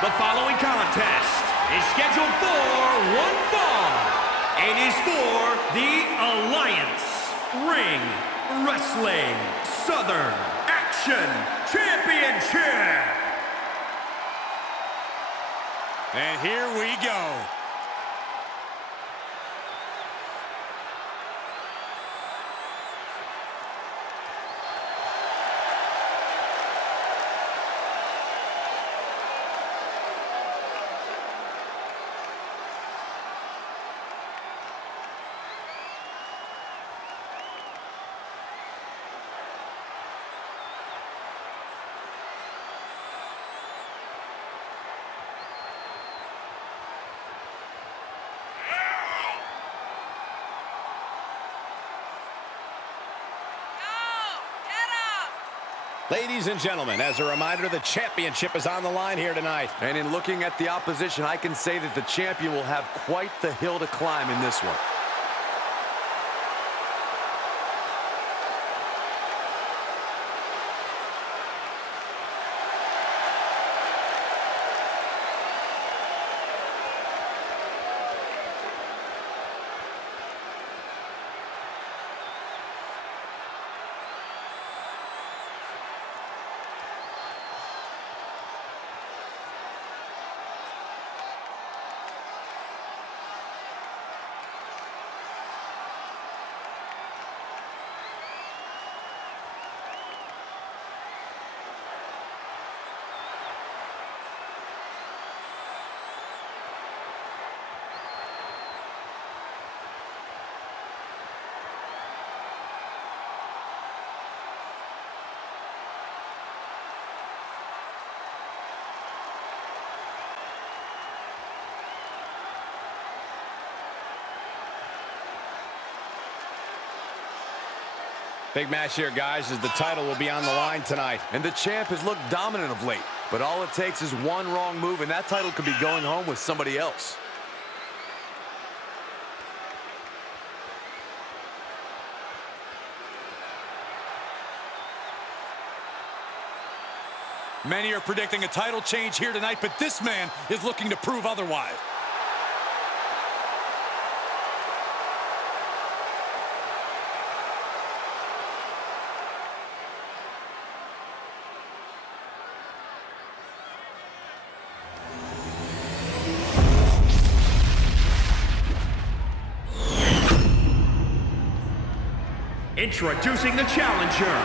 The following contest is scheduled for one fall. It is for the Alliance Ring Wrestling Southern Action Championship. And here we go. Ladies and gentlemen, as a reminder, the championship is on the line here tonight. And in looking at the opposition, I can say that the champion will have quite the hill to climb in this one. Big match here, guys, as the title will be on the line tonight. And the champ has looked dominant of late, but all it takes is one wrong move, and that title could be going home with somebody else. Many are predicting a title change here tonight, but this man is looking to prove otherwise. Introducing the challenger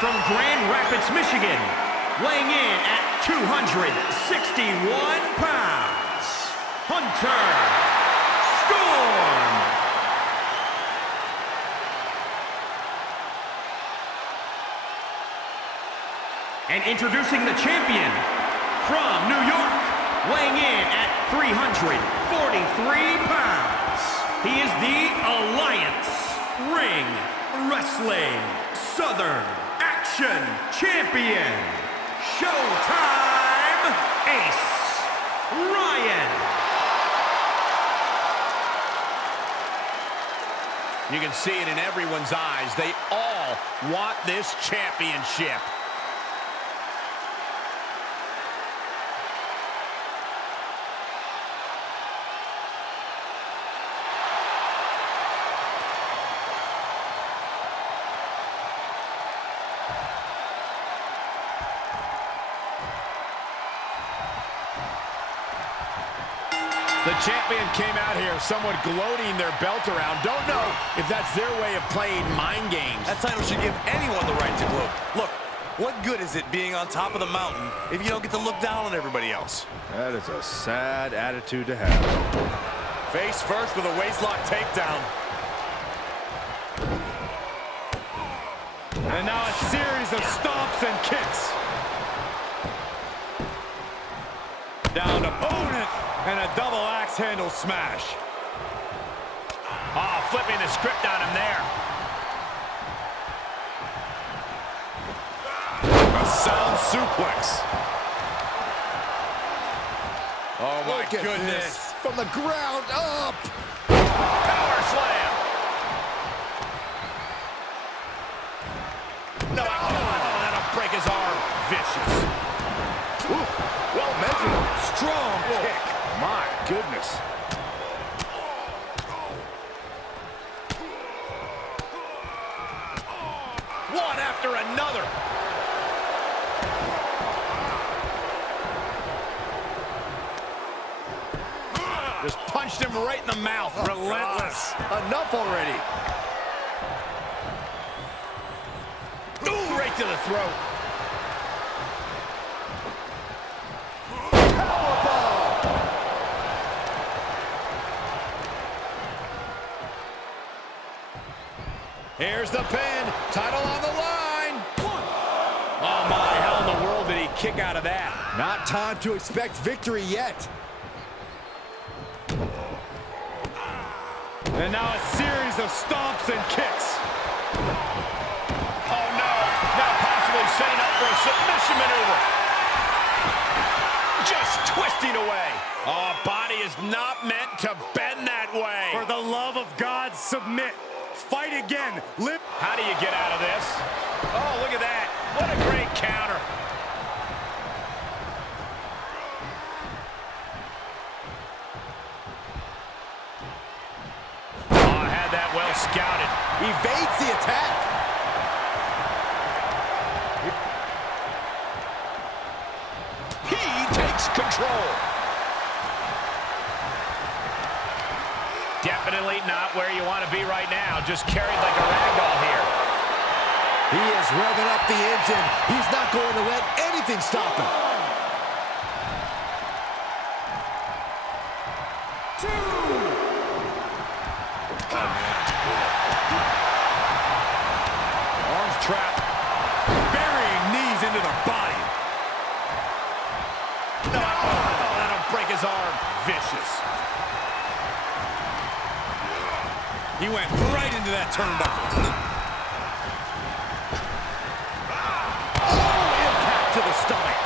from Grand Rapids, Michigan, weighing in at 261 pounds, Hunter Storm. And introducing the champion from New York, weighing in at 343 pounds, he is the Alliance Ring Wrestling Southern Action Champion, Showtime Ace Ryan. You can see it in everyone's eyes. They all want this championship. The champion came out here somewhat gloating their belt around. Don't know if that's their way of playing mind games. That title should give anyone the right to gloat. Look, what good is it being on top of the mountain if you don't get to look down on everybody else? That is a sad attitude to have. Face first with a waistlock takedown. And now a series of stomps and kicks. Down opponent. And a double axe handle smash. Oh, flipping the script on him there. A sound suplex. Oh, my Look at goodness. this. From the ground up. Power slam. No, oh, that'll break his arm. Vicious. Ooh, well measured. one after another. Just punched him right in the mouth. Relentless. Enough already. Ooh, right to the throat. Here's the pin. Title on the line. Oh, my. How in the world did he kick out of that? Not time to expect victory yet. And now a series of stomps and kicks. Oh, no. Now possibly setting up for a submission maneuver. Just twisting away. Oh, body is not meant to bend that way. For the love of God, submit. Fight again. Lip. How do you get out of this? Oh, look at that. What a great counter. Oh, had that well scouted. Evades the attack. He takes control. Definitely not where you want to be right now. Just carried like a ragdoll here. He is revving up the engine. He's not going to let anything stop him. Arms trapped. Burying knees into the body. No, oh, that'll break his arm. Vicious. He went right into that turnbuckle. Oh, impact to the stomach.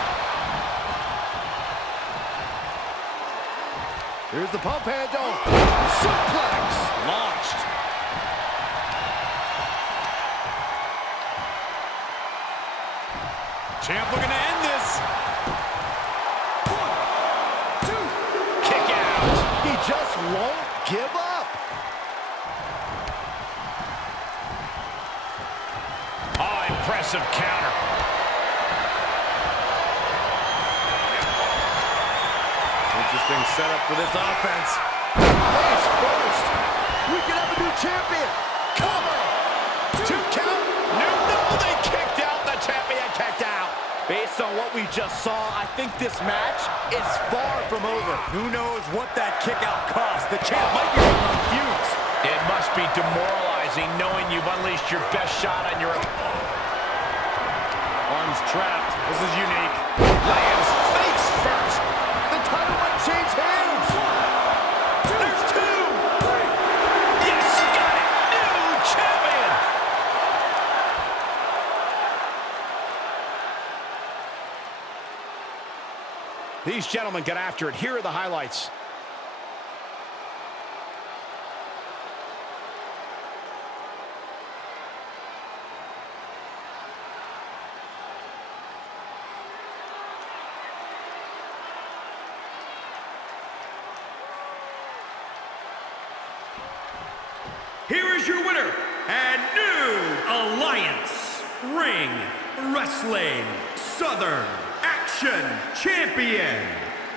Here's the pump handle. Suplex. Launched. Champ looking to end this. Kick out. He just won't give up. Oh, impressive counter. Interesting setup for this offense. Face first. We can have a new champion. Cover. 2 count. No, they kicked out. The champion kicked out. Based on what we just saw, I think this match is far from over. Who knows what that kick out cost? The champ might be on fumes. It must be demoralizing knowing you've unleashed your best shot on your... Arms trapped. This is unique. Lands face first. The title might change hands. There's 2. Yes, got it. New champion. These gentlemen got after it. Here are the highlights. Here is your winner and new Alliance Ring Wrestling Southern Action Champion,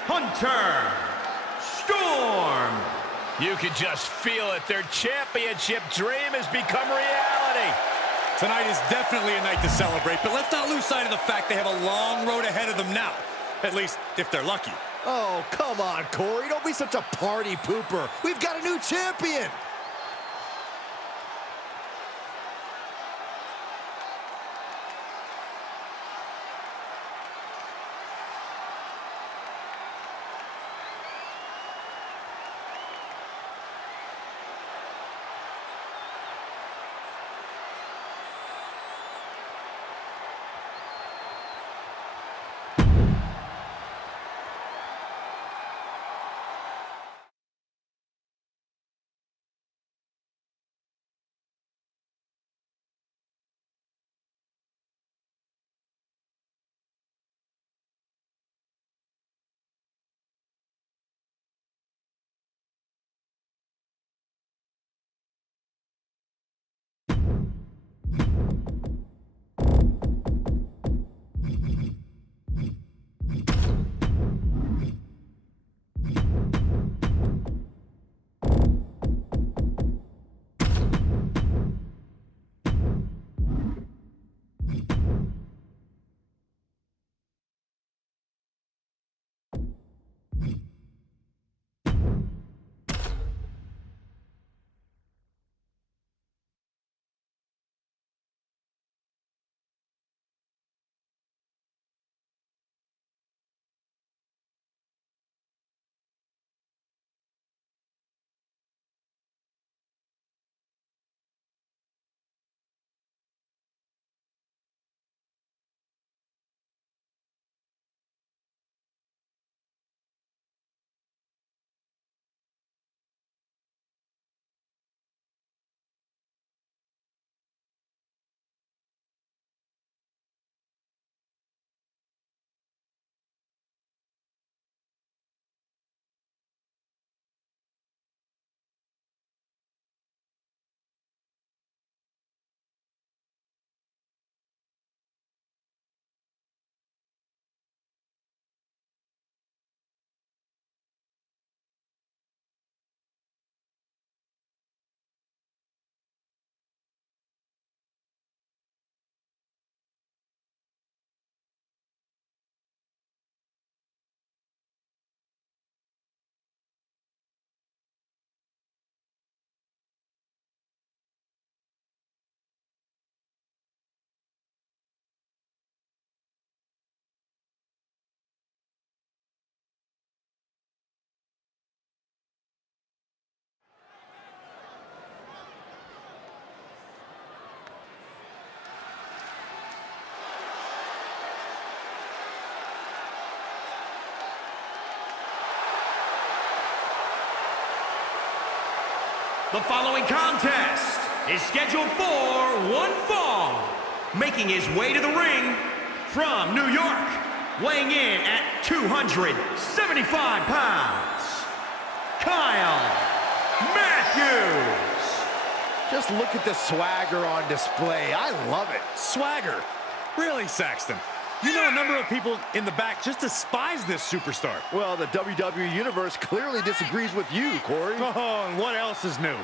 Hunter Storm. You can just feel it. Their championship dream has become reality. Tonight is definitely a night to celebrate, but let's not lose sight of the fact they have a long road ahead of them now. At least, if they're lucky. Oh, come on, Corey. Don't be such a party pooper. We've got a new champion. The following contest is scheduled for one fall. Making his way to the ring from New York, weighing in at 275 pounds, Kyle Matthews. Just look at the swagger on display. I love it. Swagger? Really, Saxton? You know a number of people in the back just despise this superstar. Well, the WWE Universe clearly disagrees with you, Corey. Oh, and what else is new?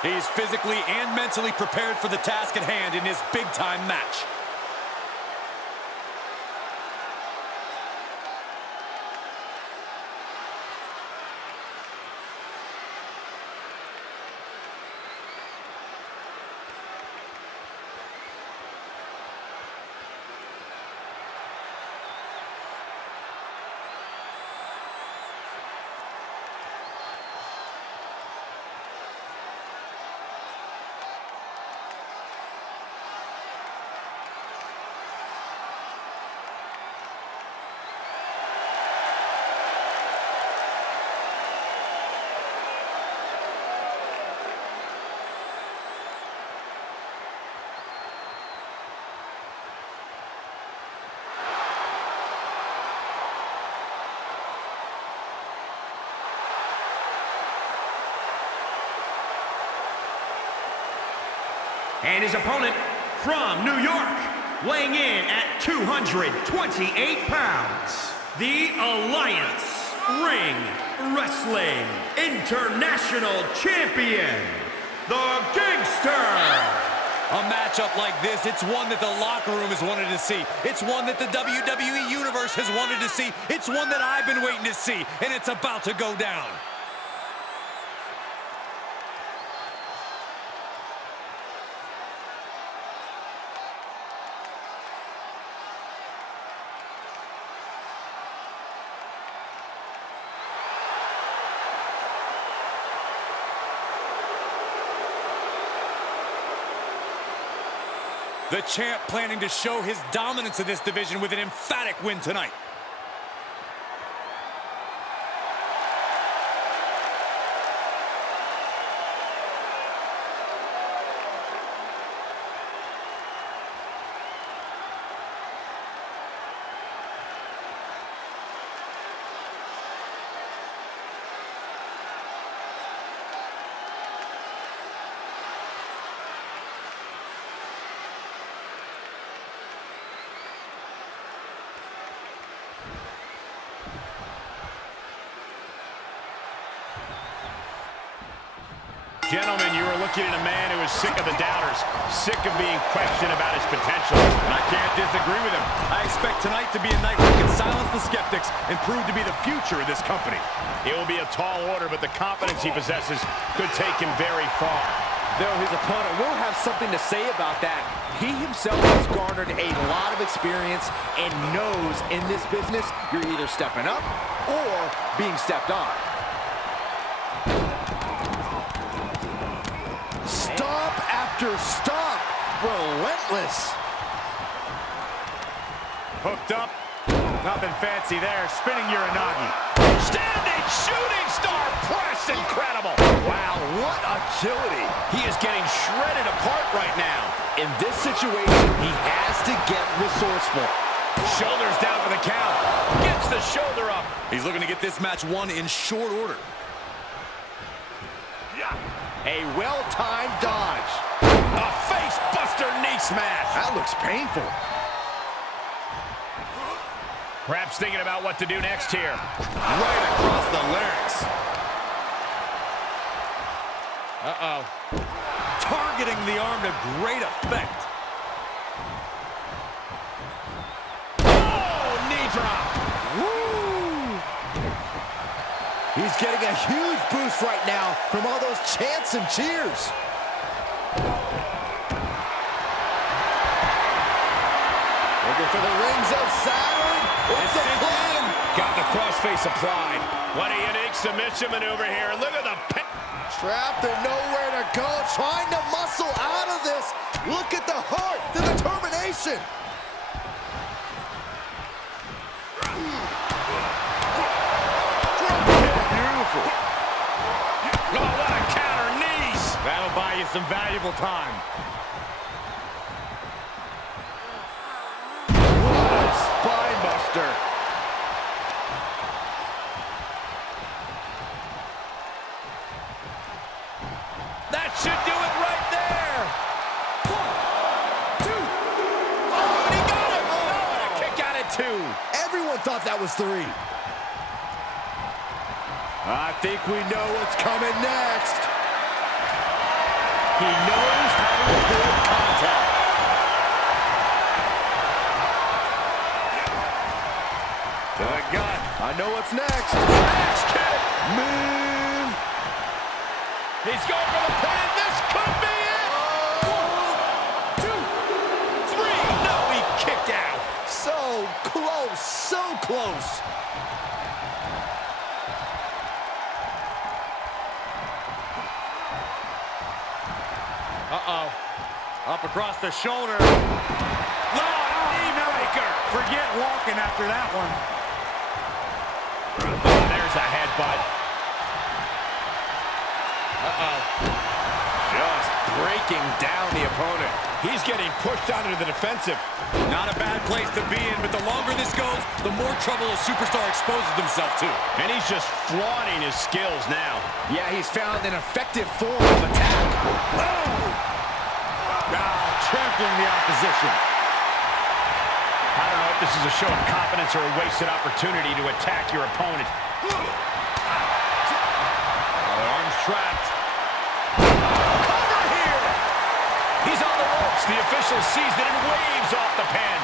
He's physically and mentally prepared for the task at hand in his big-time match. And his opponent from New York, weighing in at 228 pounds, the Alliance Ring Wrestling International Champion, the Gangster. A matchup like this, it's one that the locker room has wanted to see. It's one that the WWE Universe has wanted to see. It's one that I've been waiting to see, and it's about to go down. The champ planning to show his dominance in this division with an emphatic win tonight. Gentlemen, you are looking at a man who is sick of the doubters, sick of being questioned about his potential. And I can't disagree with him. I expect tonight to be a night where he can silence the skeptics and prove to be the future of this company. It will be a tall order, but the confidence he possesses could take him very far. Though his opponent will have something to say about that. He himself has garnered a lot of experience and knows in this business you're either stepping up or being stepped on. Stomp after stomp. Relentless. Hooked up. Nothing fancy there. Spinning Uranagi. Standing shooting star press. Incredible. Wow, what agility. He is getting shredded apart right now. In this situation, he has to get resourceful. Shoulders down for the count. Gets the shoulder up. He's looking to get this match won in short order. A well-timed dodge. A face-buster knee smash. That looks painful. Perhaps thinking about what to do next here. Right across the larynx. Uh-oh. Targeting the arm to great effect. Oh, knee drop. Woo! He's getting a huge boost right now from all those chants and cheers. Looking for the rings of Saturn. It's a play. Got the crossface applied. What a unique submission maneuver here. Look at the pin. Trapped and nowhere to go, trying to muscle out of this. Look at the heart, the determination. Beautiful. Oh, what a counter, knees. That'll buy you some valuable time. What a spine buster. That should do it right there. 1, 2. Oh, and he got it. Oh, and a kick out at 2. Everyone thought that was 3. I think we know what's coming next. He knows how to avoid contact. To the gut. I know what's next. Axe kick. Move. He's going for the pin. This could be it. 1, 2, 3. No, he kicked out. So close, so close. Uh-oh. Up across the shoulder. Knee breaker. Forget walking after that one. Oh, there's a headbutt. Uh-oh. Just breaking down the opponent. He's getting pushed out into the defensive. Not a bad place to be in, but the longer this goes, the more trouble a superstar exposes himself to. And he's just flaunting his skills now. Yeah, he's found an effective form of attack. Trampling the opposition. I don't know if this is a show of confidence or a wasted opportunity to attack your opponent. Arms trapped. Cover here! He's on the ropes. The official sees it and waves off the pin.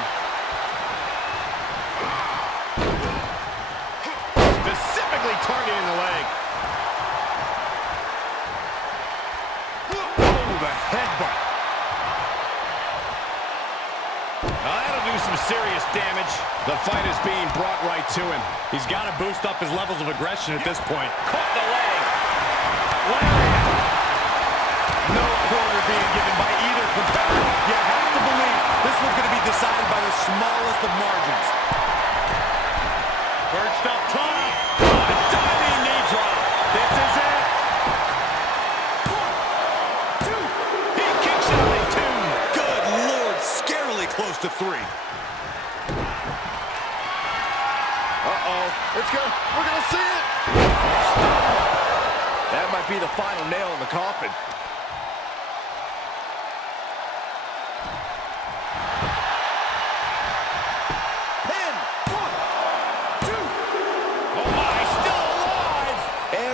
Specifically targeting the leg. Oh, the headbutt. That'll do some serious damage. The fight is being brought right to him. He's got to boost up his levels of aggression at this point. Caught the leg. No quarter being given by either competitor. You have to believe this one's going to be decided by the smallest of margins. Perched up top. A diving knee drop. This is it. 1, 2. He kicks out at 2. Good Lord, scarily close to 3. Uh-oh. It's good. We're going to see it. That might be the final nail in the coffin. Pin. 1, 2. Oh my, still alive.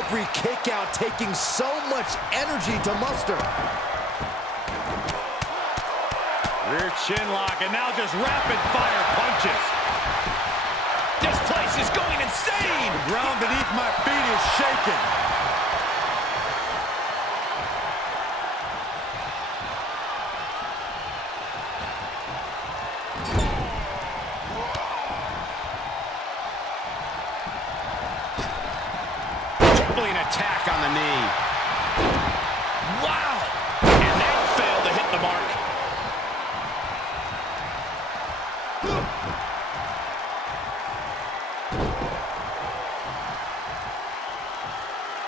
Every kick out taking so much energy to muster. Rear chin lock, and now just rapid fire punches. This place is going insane. The ground beneath my feet is shaking. Tripling attack on the knee. Wow. And that failed to hit the mark.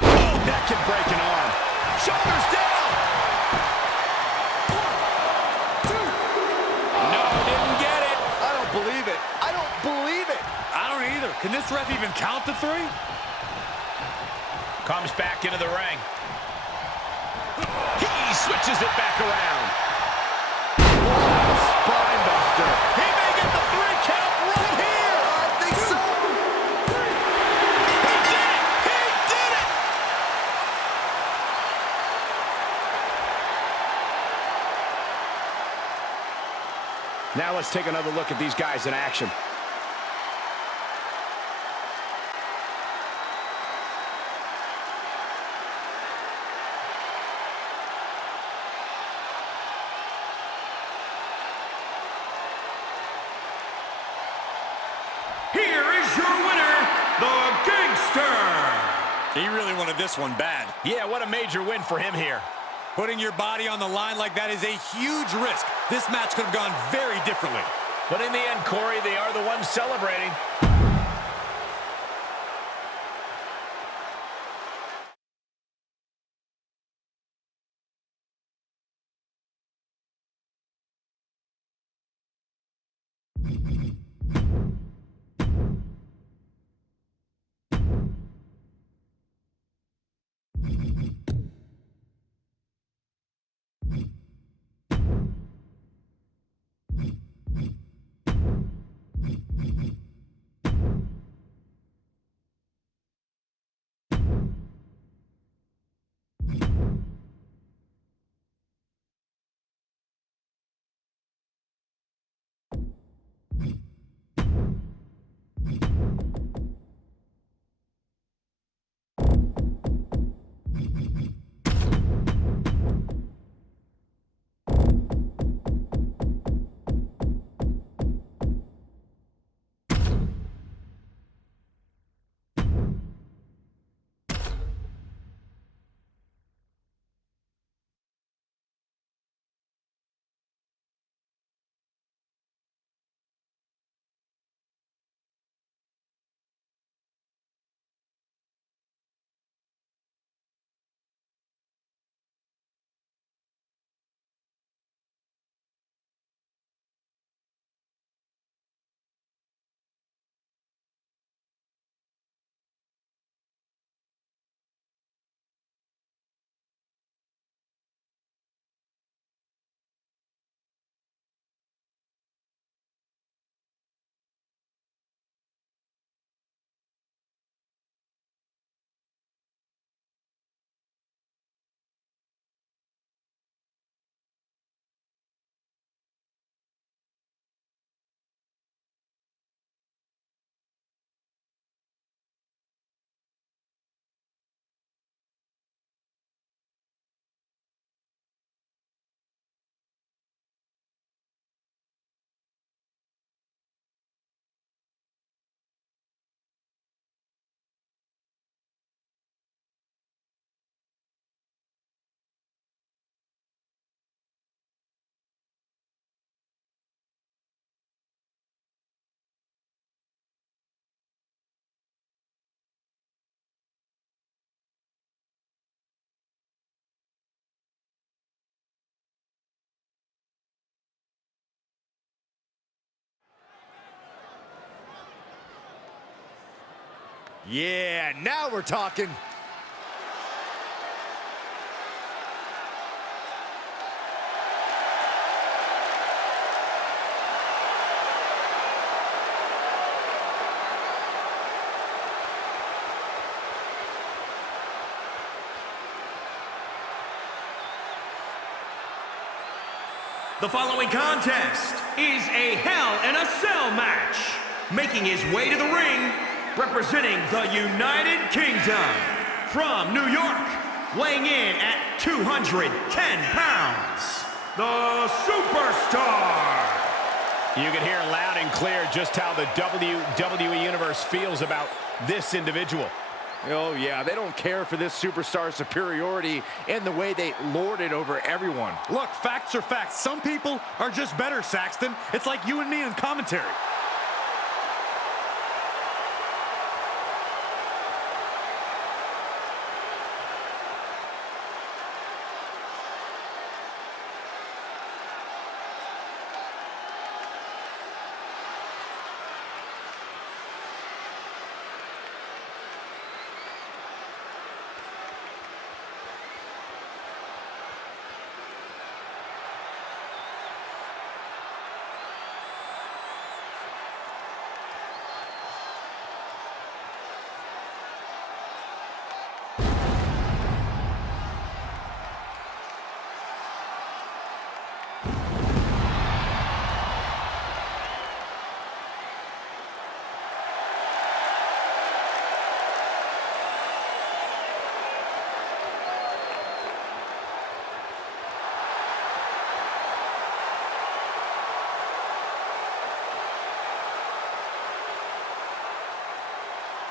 Oh, that can break an arm. Shoulders down. 1, 2. No, didn't get it. I don't believe it. I don't believe it. I don't either. Can this ref even count to 3? Comes back into the ring. He switches it back around. Spine buster. He may get the 3 count right here. I think so. He did it. He did it. Now let's take another look at these guys in action. Here is your winner, the Gangster, He really wanted this one bad. Yeah, what a major win for him here. Putting your body on the line like that is a huge risk. This match could have gone very differently. But in the end, Corey, they are the ones celebrating. Yeah, now we're talking. The following contest is a Hell in a Cell match. Making his way to the ring, representing the United Kingdom, from New York, weighing in at 210 pounds, the Superstar. You can hear loud and clear just how the WWE Universe feels about this individual. Oh, yeah, they don't care for this superstar's superiority and the way they lord it over everyone. Look, facts are facts. Some people are just better, Saxton. It's like you and me in commentary.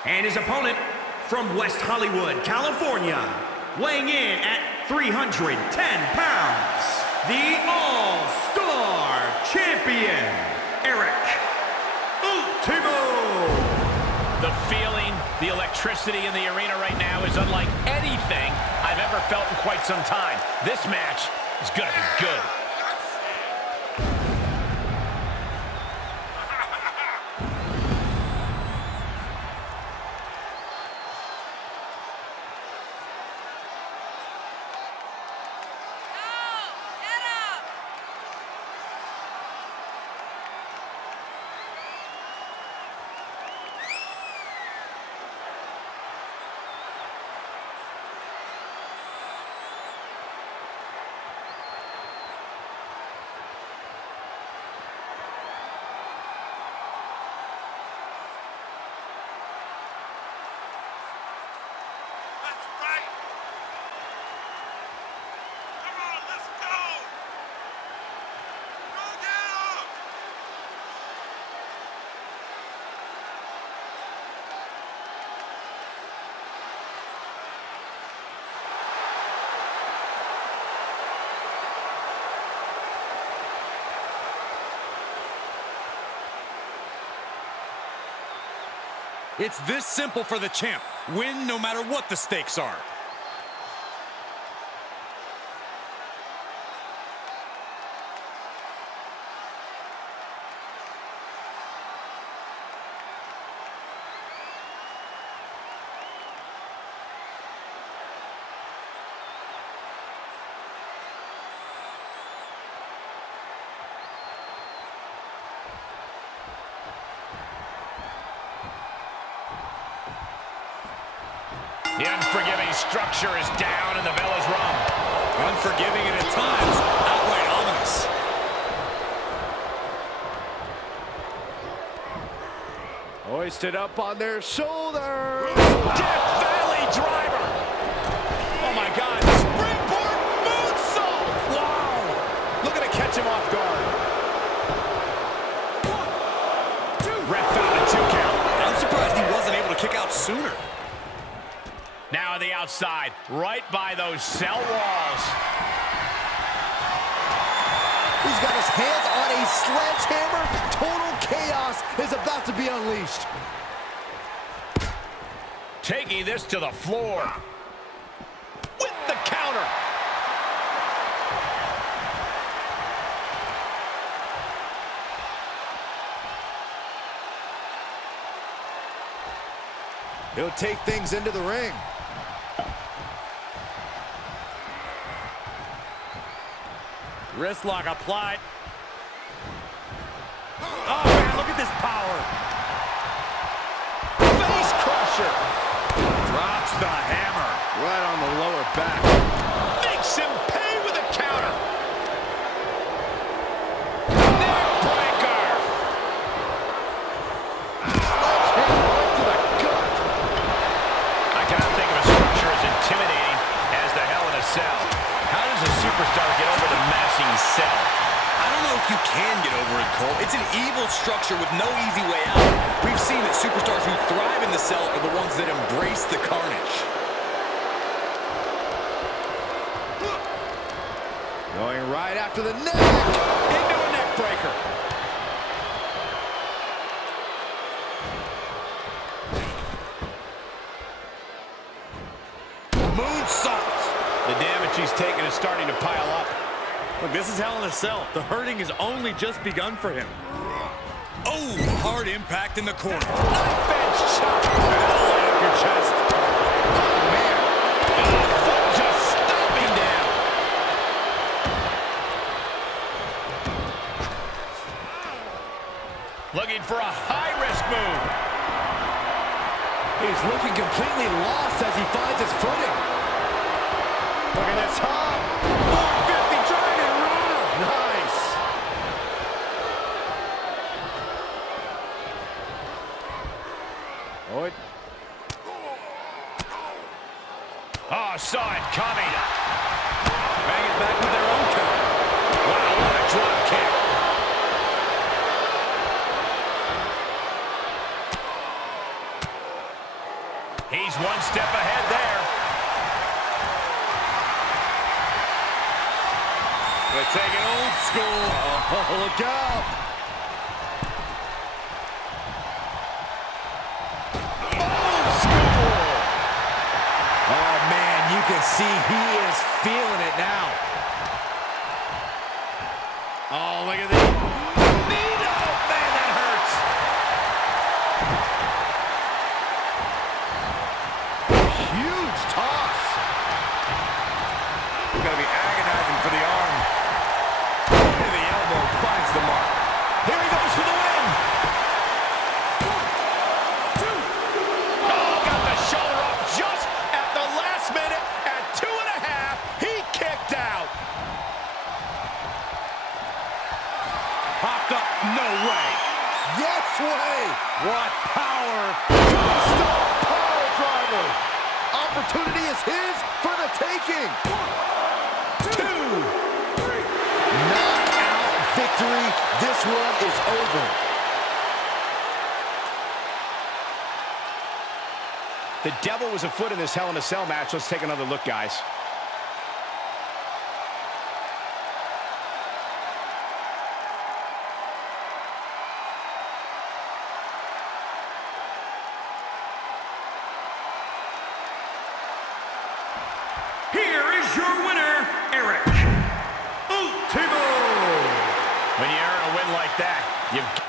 And his opponent, from West Hollywood, California, weighing in at 310 pounds, the All-Star Champion, Eric Ultimo. The feeling, the electricity in the arena right now is unlike anything I've ever felt in quite some time. This match is going to be good. It's this simple for the champ. Win no matter what the stakes are. The unforgiving structure is down and the bell is rung. Unforgiving and at times outright ominous. Hoisted up on their shoulders. Death Valley driver. Oh my God, springboard moonsault. Wow! Looking to catch him off guard. 1, 2. Ref found a 2 count. I'm surprised he wasn't able to kick out sooner. Now on the outside, right by those cell walls. He's got his hands on a sledgehammer. Total chaos is about to be unleashed. Taking this to the floor. With the counter. He'll take things into the ring. Wrist lock applied. Oh, man, look at this power. Face crusher. Drops the hammer. Right on the lower back. Makes him pay with a counter. Neck breaker. Right to the gut. I cannot think of a structure as intimidating as the Hell in a Cell. How does a superstar get over the menacing cell? I don't know if you can get over it, Cole. It's an evil structure with no easy way out. We've seen that superstars who thrive in the cell are the ones that embrace the carnage. Going right after the neck. Into a neck breaker. Moonsault. The damage he's taken is starting to pile up. Look, this is Hell in a Cell. The hurting has only just begun for him. Oh, hard impact in the corner. Knife edge shot. That'll light up your chest. Oh, man. And the foot just stomping down. Looking for a high-risk move. He's looking completely lost as he finds his footing. Look at this hop. 450 driving runner. Nice. Oh, Oh, saw it coming. Bang it back with their own count. Wow, what a drop kick. He's one Gonna take it old school. Oh, look out. Old school. Oh, man, you can see he is feeling it now. Oh, look at this. Nino! Man, that hurts. Huge toss. Gonna be agonizing for the arm. And the elbow finds the mark. Here he goes for the win. Oh, got the shoulder up just at the last minute. At 2.5, he kicked out. Popped up. No way. Yes way. What power. Two-star power driver. Opportunity is his for the taking. 2, 3. Knockout victory. This one is over. The devil was afoot in this Hell in a Cell match. Let's take another look, guys. Here is your winner, Eric Ultimo. When you earn a win like that, you've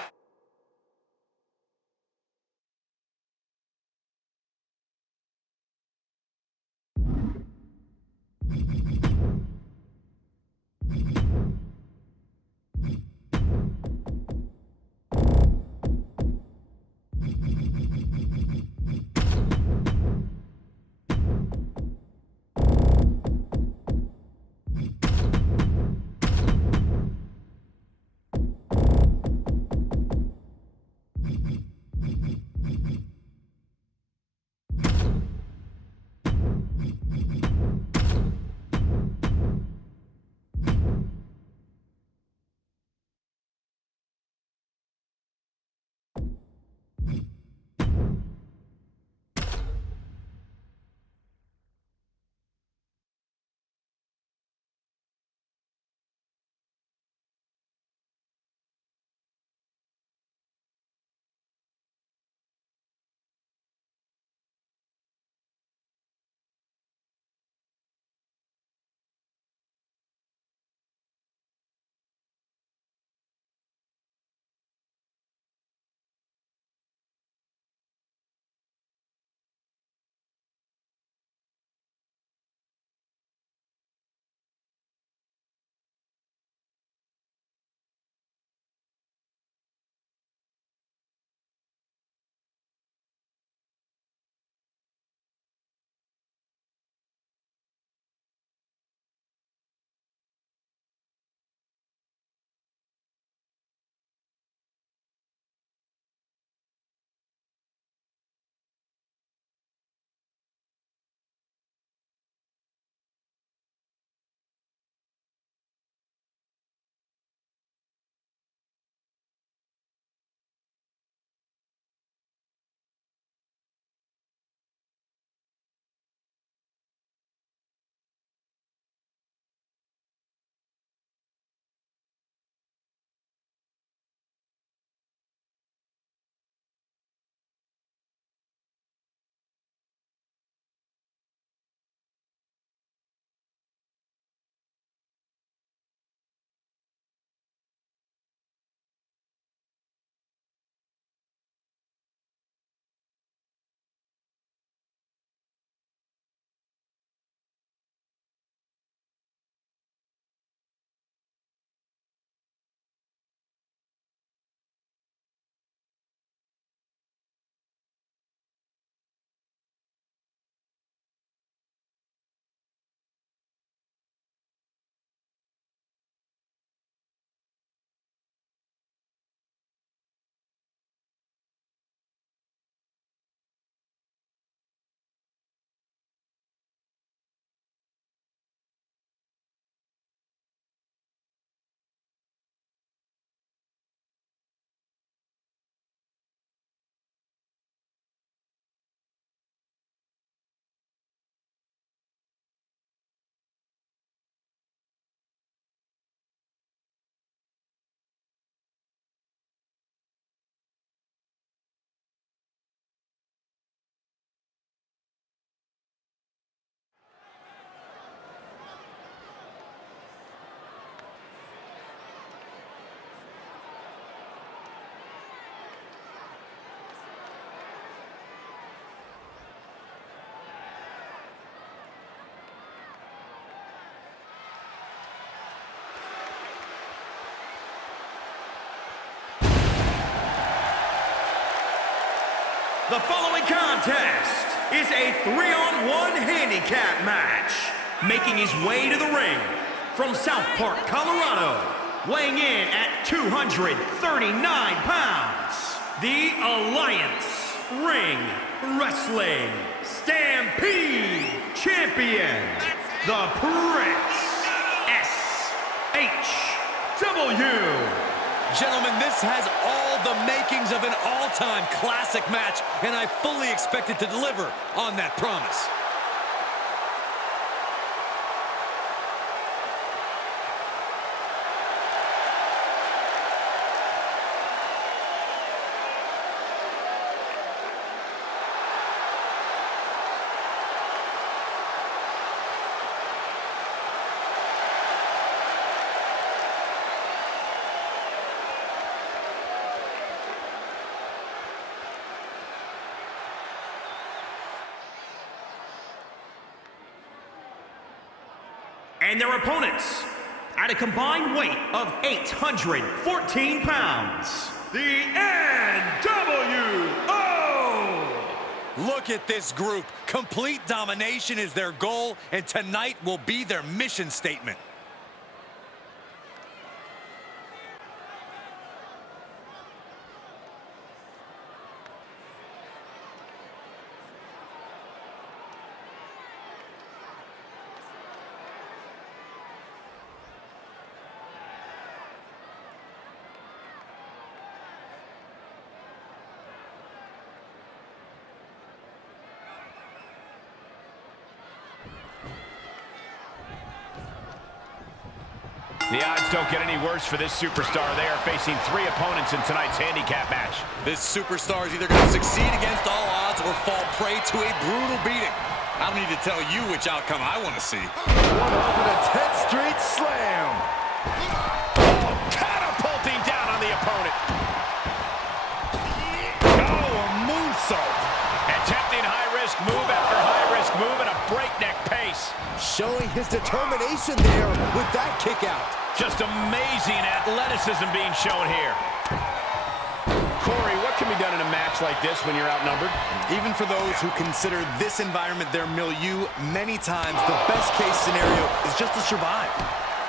The following contest is a 3-on-1 handicap match. Making his way to the ring from South Park, Colorado, weighing in at 239 pounds, the Alliance Ring Wrestling Stampede Champion, the Prince SHW. Gentlemen, this has all the makings of an all-time classic match, and I fully expect it to deliver on that promise. And their opponents, at a combined weight of 814 pounds, the NWO! Look at this group. Complete domination is their goal, and tonight will be their mission statement. The odds don't get any worse for this superstar. They are facing 3 opponents in tonight's handicap match. This superstar is either going to succeed against all odds or fall prey to a brutal beating. I don't need to tell you which outcome I want to see. 110th Street Slam. Oh, catapulting down on the opponent. Oh, a moonsault. Attempting high-risk move after high-risk move at a breakneck pace. Showing his determination there with that kick out. Just amazing athleticism being shown here. Corey, what can be done in a match like this when you're outnumbered? Even for those who consider this environment their milieu, many times the best case scenario is just to survive.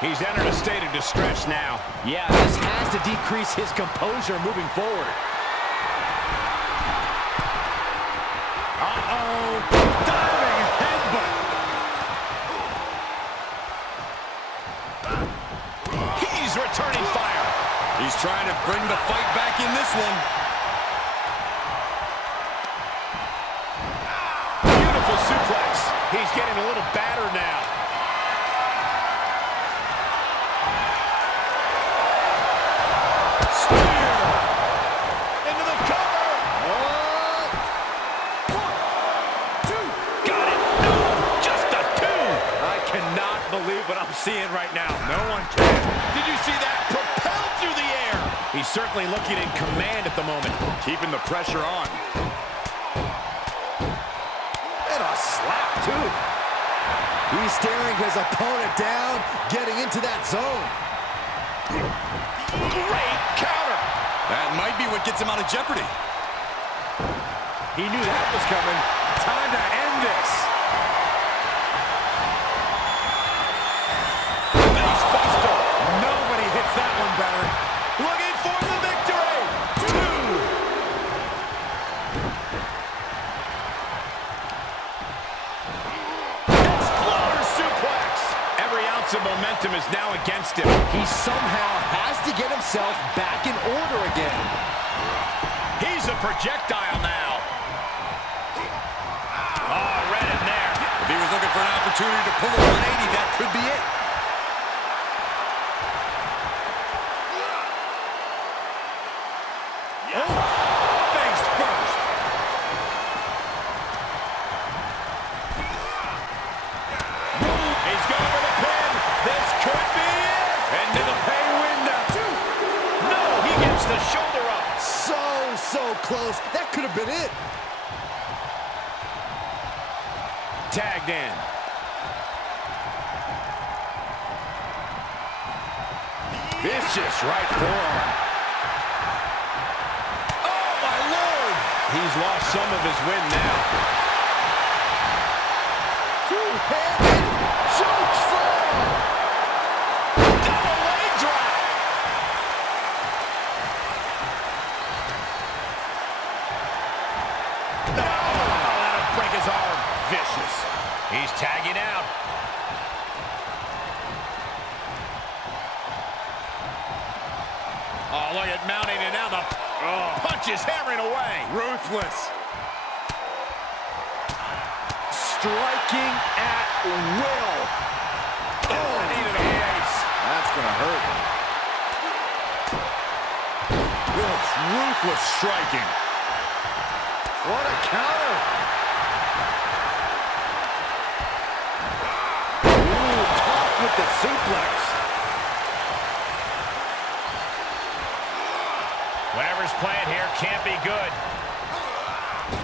He's entered a state of distress now. Yeah, this has to decrease his composure moving forward. Uh-oh. Diving headbutt. He's returning fire. He's trying to bring the fight back in this one. Beautiful suplex. He's getting a little battered now. Spear. Into the cover. 1, 2. Got it. No, just a 2. I cannot believe what I'm seeing right now. No one can. Did you see that? Propelled through the air. He's certainly looking in command at the moment. Keeping the pressure on. And a slap, too. He's staring his opponent down, getting into that zone. Great counter. That might be what gets him out of jeopardy. He knew that was coming. Time to end this. Facebuster. Nobody hits that one better. Looking for the victory. 2. Exploder suplex. Every ounce of momentum is now against him. He somehow has to get himself back in order again. He's a projectile now. Oh, right in there. If he was looking for an opportunity to pull a 180, that could be it. Face first. He's going for the pin. This could be it. Into the pay window. No, he gets the shoulder up. So close. That could have been it. Tagged in. Vicious right forearm. Oh, my Lord. He's lost some of his wind now. Two-handed choke slam. Double leg drop. No, that'll break his arm. Vicious. He's tagging out. Oh, look at mounting, and now the punch is hammering away. Ruthless. Striking at will. Oh, needed a face. That's gonna hurt. Ruthless striking. What a counter. Ooh, topped with the suplex. Whatever's playing here can't be good.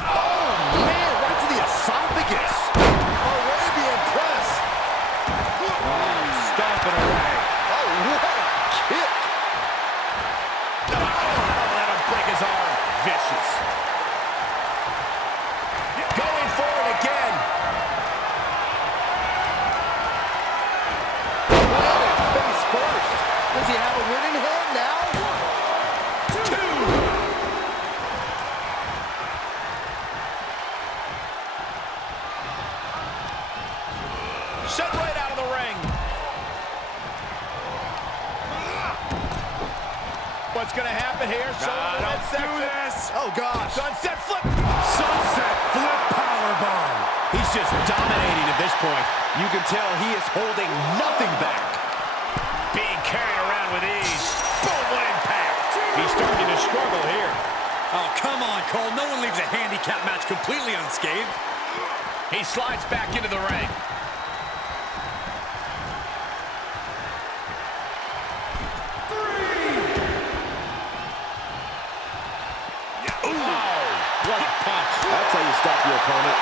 Oh, man, right to the esophagus. Arabian press. Stomping away. Oh, what a kick. That'll break his arm. Vicious. Going for it again. Planted face first. Does he have a winning hand now? Sent right out of the ring. What's going to happen here? Let's do this. Oh, gosh. Sunset flip. Sunset flip powerbomb. He's just dominating at this point. You can tell he is holding nothing back. Being carried around with ease. Boom, what impact. He's starting to struggle here. Oh, come on, Cole. No one leaves a handicap match completely unscathed. He slides back into the ring. What a punch. That's how you stop your opponent.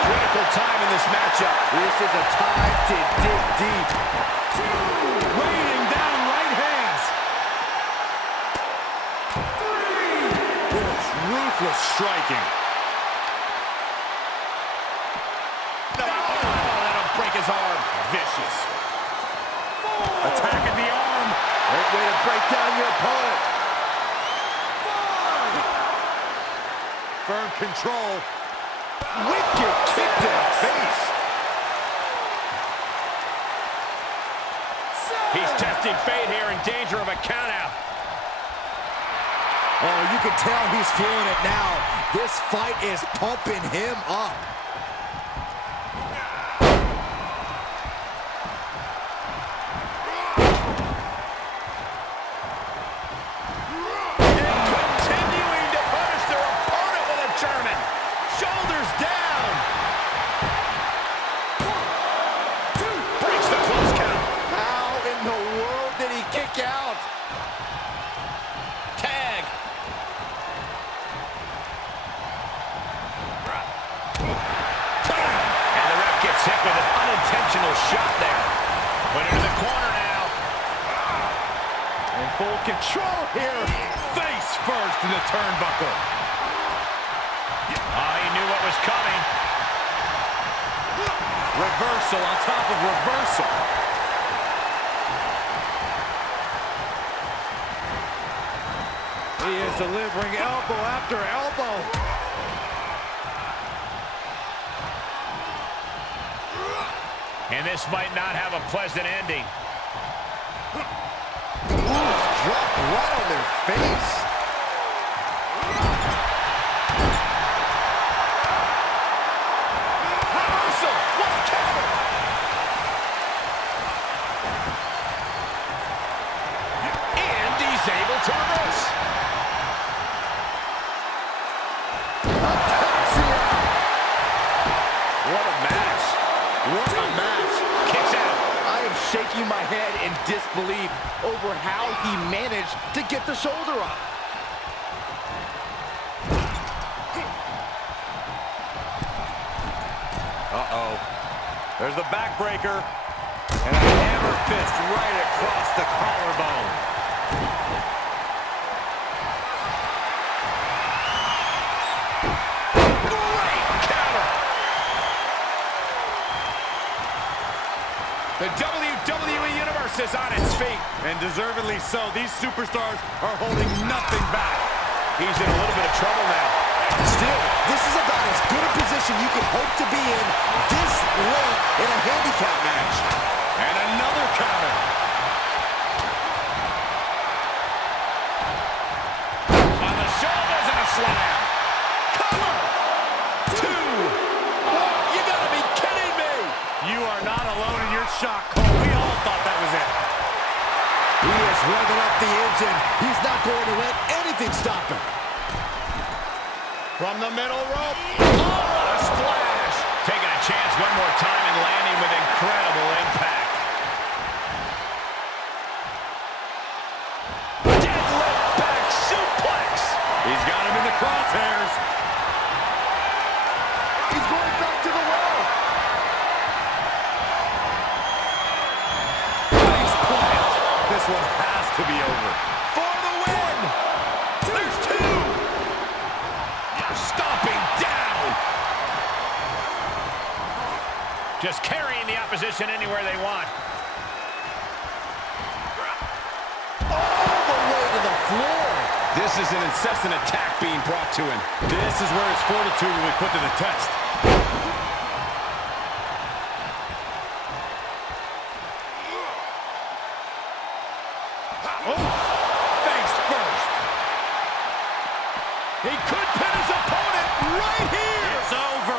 Critical time in this matchup. This is a time to dig deep. Raining down right hands. Ruthless striking. That'll break his arm. Vicious. Attacking the arm. Great way to break down your opponent. Firm control. Wicked kick to the face. He's testing fate here, in danger of a countout. Oh, you can tell he's feeling it now. This fight is pumping him up. Continuing to punish their opponent with a German. Shoulders down. 1, 2. Breaks the close count. How in the world did he kick out? Tag. And the ref gets hit with an unintentional shot there. Put it in the corner now. In full control here. Face first in the turnbuckle. Oh, he knew what was coming. Reversal on top of reversal. He is delivering elbow after elbow. And this might not have a pleasant ending. Dropped right on their face. Reversal. What a counter. And he's able to reverse. What a match. What a match. Kicks out. I am shaking my head in disbelief over how he managed to get the shoulder up. Uh-oh. There's the backbreaker. And a hammer fist right across the collarbone. is on its feet. And deservedly so. These superstars are holding nothing back. He's in a little bit of trouble now. Still, this is about as good a position you can hope to be in this late in a handicap match. And another counter. On the shoulders and a slam. Cover. 2. Oh, you gotta be kidding me. You are not alone in your shock, Cole. We all thought that was it. He is revving up the engine. He's not going to let anything stop him. From the middle rope. Oh, what a splash. Taking a chance one more time and landing with incredible impact. Deadlift back suplex. He's got him in the crosshairs. He's going back to the well. Face plant. This one has to be over. For the win. There's 2. Stomping down. Just carrying the opposition anywhere they want. All the way to the floor. This is an incessant attack being brought to him. This is where his fortitude will be put to the test. Oh, face first. He could pin his opponent right here. It's over.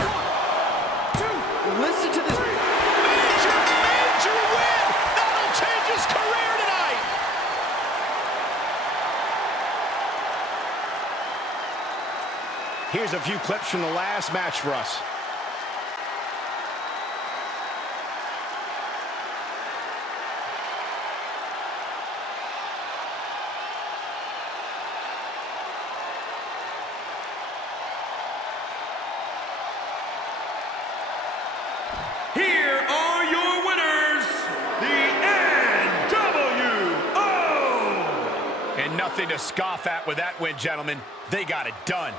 Listen to this. Major, major win. That'll change his career tonight. Here's a few clips from the last match for us. Here are your winners, the NWO! And nothing to scoff at with that win, gentlemen. They got it done.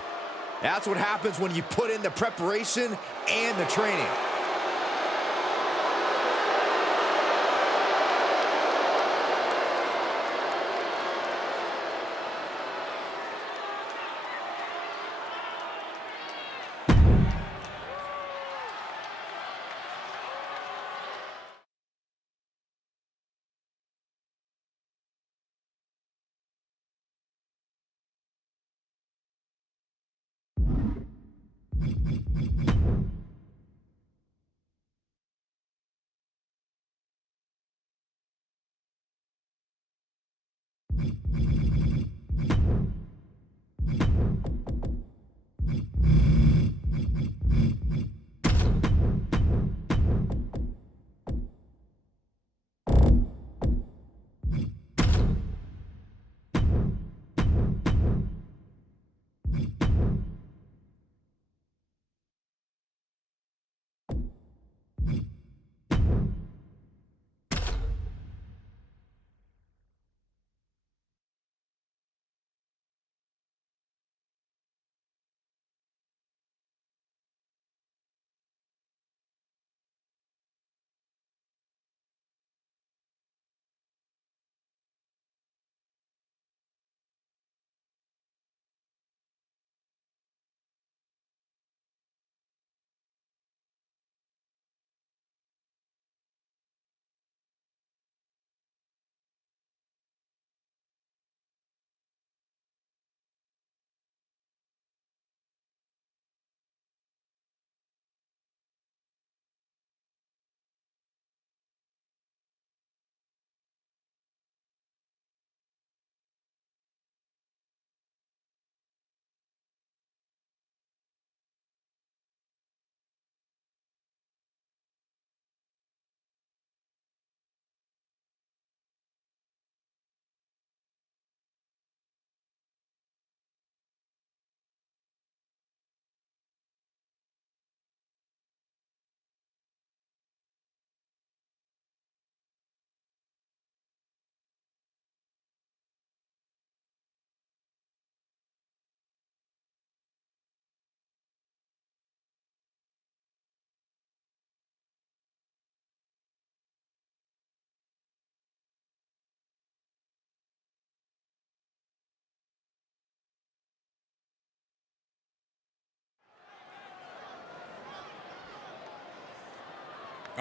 That's what happens when you put in the preparation and the training.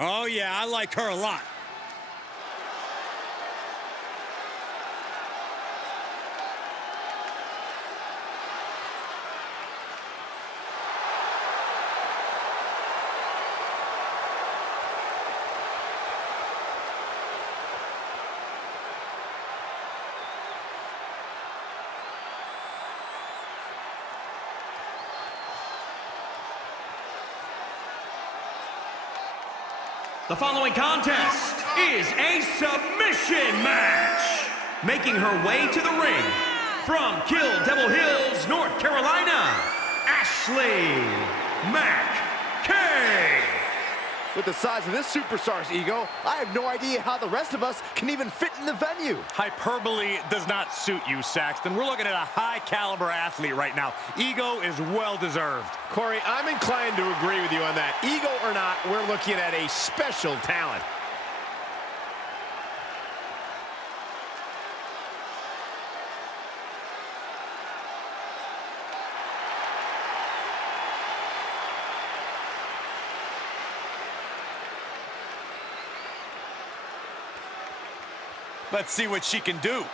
Oh, yeah, I like her a lot. The following contest is a submission match. Making her way to the ring from Kill Devil Hills, North Carolina, Ashley McKay. With the size of this superstar's ego, I have no idea how the rest of us can even fit in the venue. Hyperbole does not suit you, Saxton. We're looking at a high-caliber athlete right now. Ego is well-deserved. Corey, I'm inclined to agree with you on that. Ego or not, we're looking at a special talent. Let's see what she can do.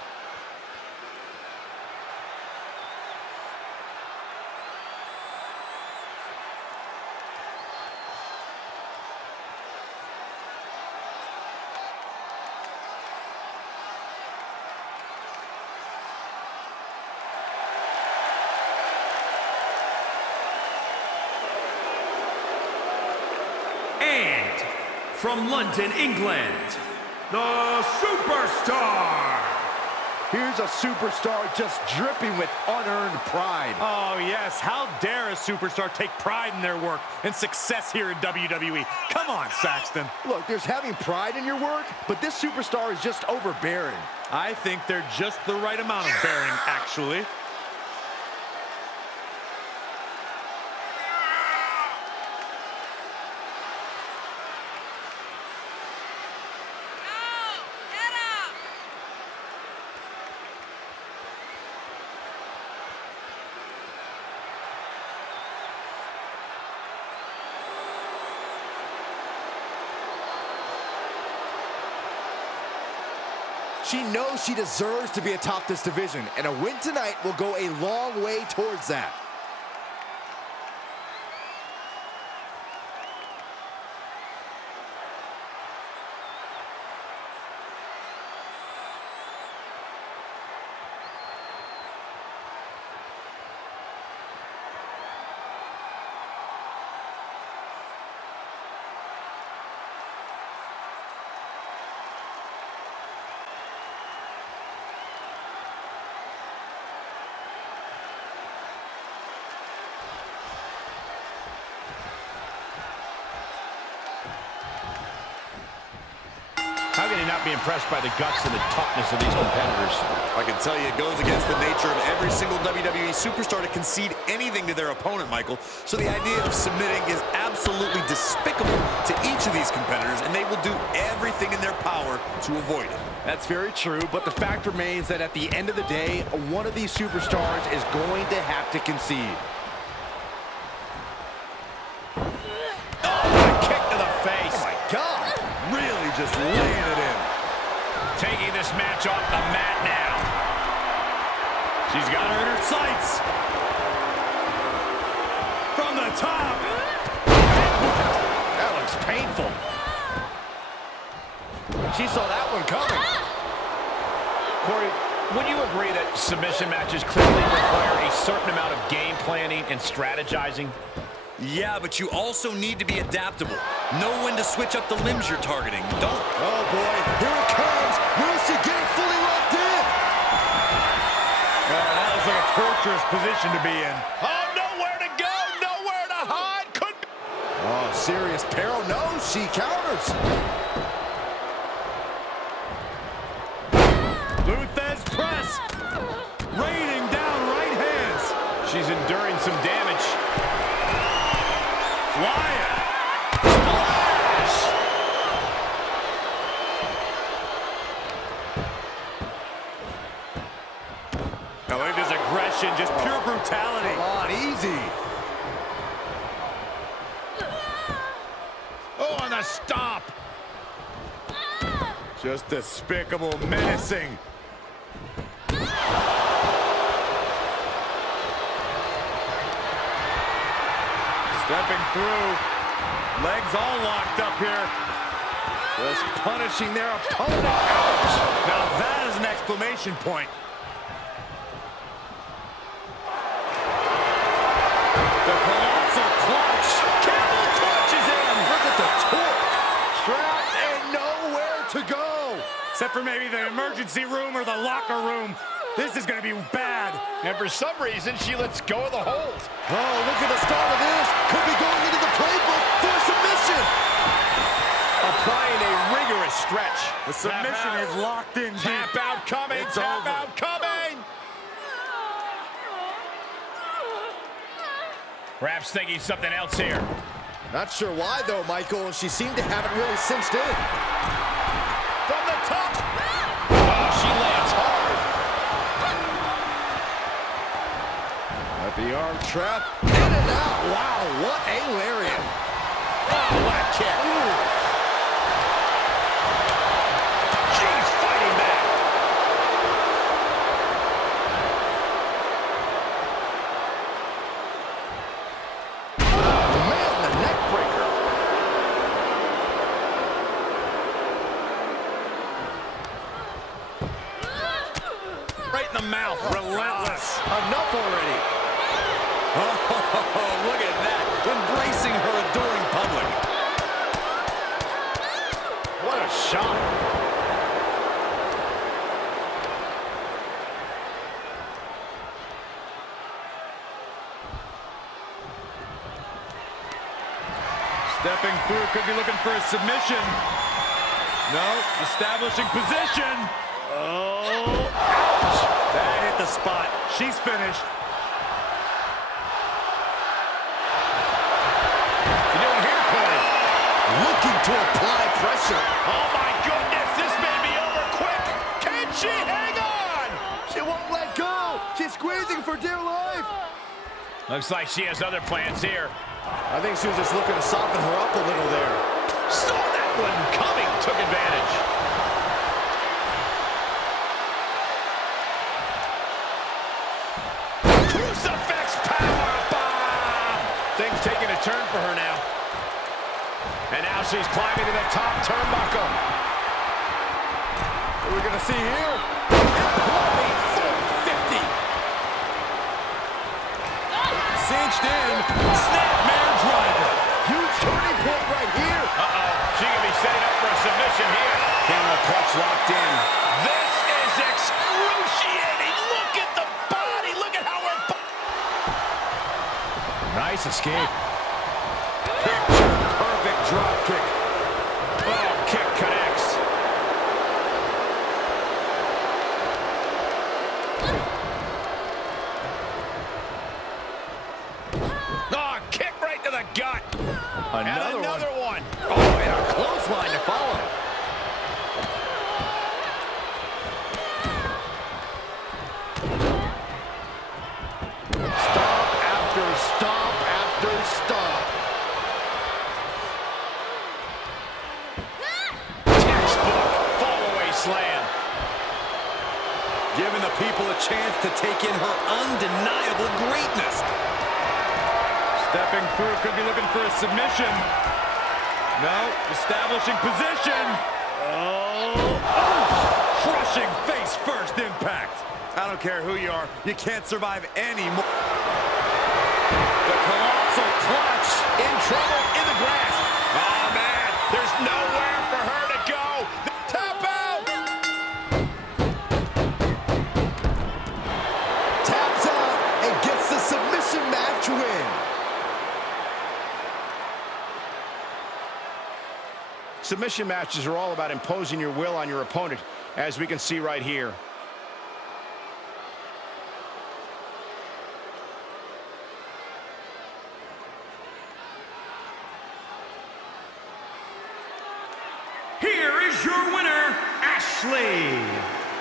And from London, England, the Superstar. Here's a superstar just dripping with unearned pride. Oh, yes. How dare a superstar take pride in their work and success here in WWE? Come on, Saxton. Look, there's having pride in your work, but this superstar is just overbearing. I think they're just the right amount of bearing, actually. She knows she deserves to be atop this division, and a win tonight will go a long way towards that. How can you not be impressed by the guts and the toughness of these competitors? I can tell you it goes against the nature of every single WWE superstar to concede anything to their opponent, Michael. So the idea of submitting is absolutely despicable to each of these competitors, and they will do everything in their power to avoid it. That's very true, but the fact remains that at the end of the day, one of these superstars is going to have to concede. Kick to the face. Oh my God! Really just laying it in. Taking this match off the mat now. She's got her in her sights. From the top. That looks painful. She saw that one coming. Corey, would you agree that submission matches clearly require a certain amount of game planning and strategizing? Yeah, but you also need to be adaptable. Know when to switch up the limbs you're targeting. Don't... Oh boy, here it comes. Will she get it fully locked in? That looks like a torturous position to be in. Oh, nowhere to go, nowhere to hide. Couldn't... Oh, serious peril. No, she counters. Luthez press. Raining down right hands. She's enduring some damage. Flying. Splash! Now look at this aggression, just pure brutality. Come on, easy. Oh, and the stomp. Just despicable, menacing. Stepping through. Legs all locked up here. Just punishing their opponent. Ouch. Now that is an exclamation point. The colossal clutch. Camel clutches in. Look at the torque. Trapped and nowhere to go. Except for maybe the emergency room or the locker room. This is going to be bad. And for some reason, she lets go of the hold. Oh, look at the start of this. Could be going into the playbook for submission. Applying a rigorous stretch. The submission is locked in Tap deep. out coming. It's Tap over. out coming. Perhaps thinking something else here. Not sure why, though, Michael. She seemed to have it really cinched in. From the top. Oh, she lands hard. At the arm trap. In and out. Wow, what a lariat. Oh, what a kick. She's fighting back. Man, the neck breaker. Right in the mouth. Relentless. Enough already. Oh, look at that. Embracing her adoring public. What a shot. Stepping through, could be looking for a submission. No, establishing position. Oh, ouch. That hit the spot. She's finished. You doing here, Corey? Looking to apply pressure. Oh, my goodness. This may be over quick. Can she hang on? She won't let go. She's squeezing for dear life. Looks like she has other plans here. I think she was just looking to soften her up a little there. Saw that one coming. Took advantage. Crucifix powerbomb. Things taking a turn for her now. And now she's climbing to the top turnbuckle. What are we going to see here? Employee 450. Cinched in. Snapmare driver. Huge turning point right here. Uh-oh. She can be setting up for a submission here. Camel clutch locked in. This is excruciating. Look at the body. Look at how her Nice escape. Perfect drop kick. Oh, kick connects. Oh, kick right to the gut. Another one. Oh, and a clothesline to follow. Stomp after stomp after stomp. Textbook fall-away slam. Giving the people a chance to take in her undeniable greatness. Stepping through, could be looking for a submission. No, establishing position. Oh, crushing face first impact. I don't care who you are, you can't survive any more. The colossal clutch. In trouble, in the grasp. Oh, man, there's nowhere for her to go. Tap out. Taps out and gets the submission match win. Submission matches are all about imposing your will on your opponent, as we can see right here. Here is your winner, Ashley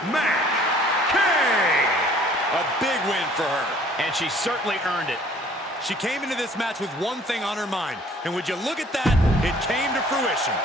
McKay. A big win for her. And she certainly earned it. She came into this match with one thing on her mind, and would you look at that, it came to fruition.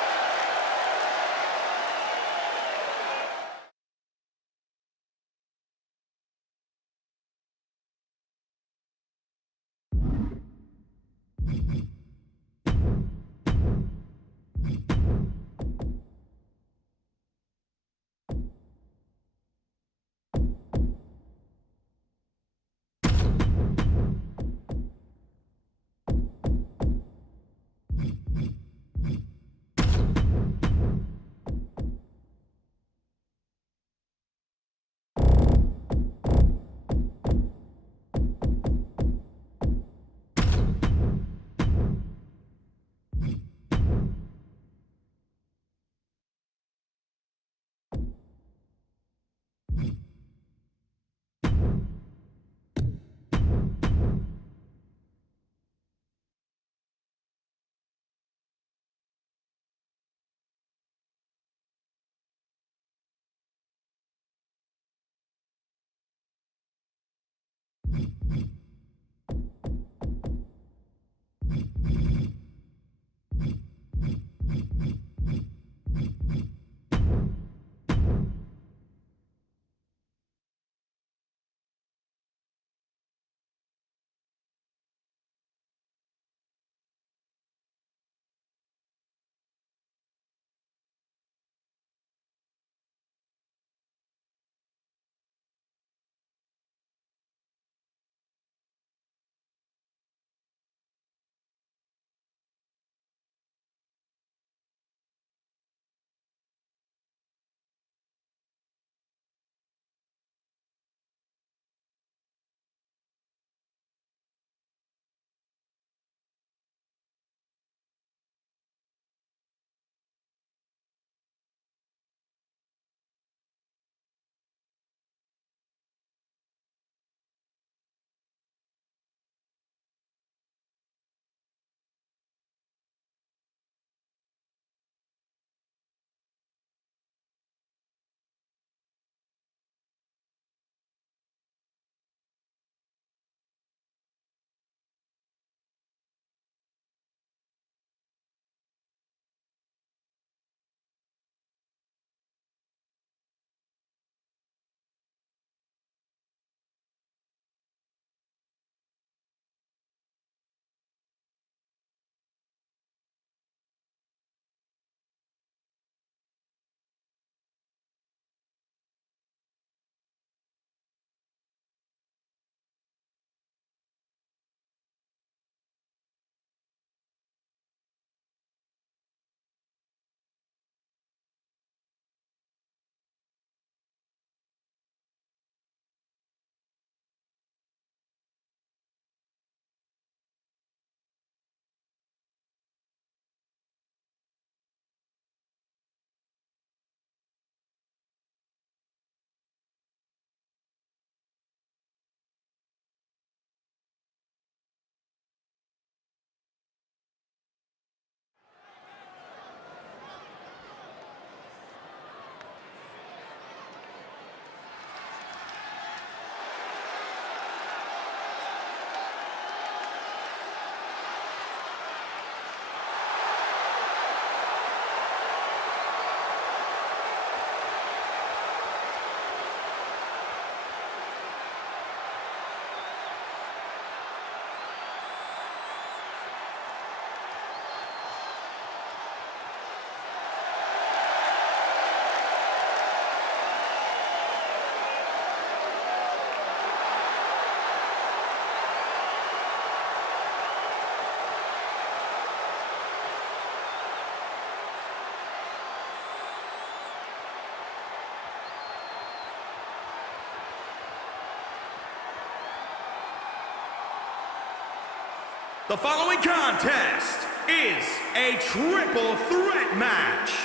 The following contest is a triple threat match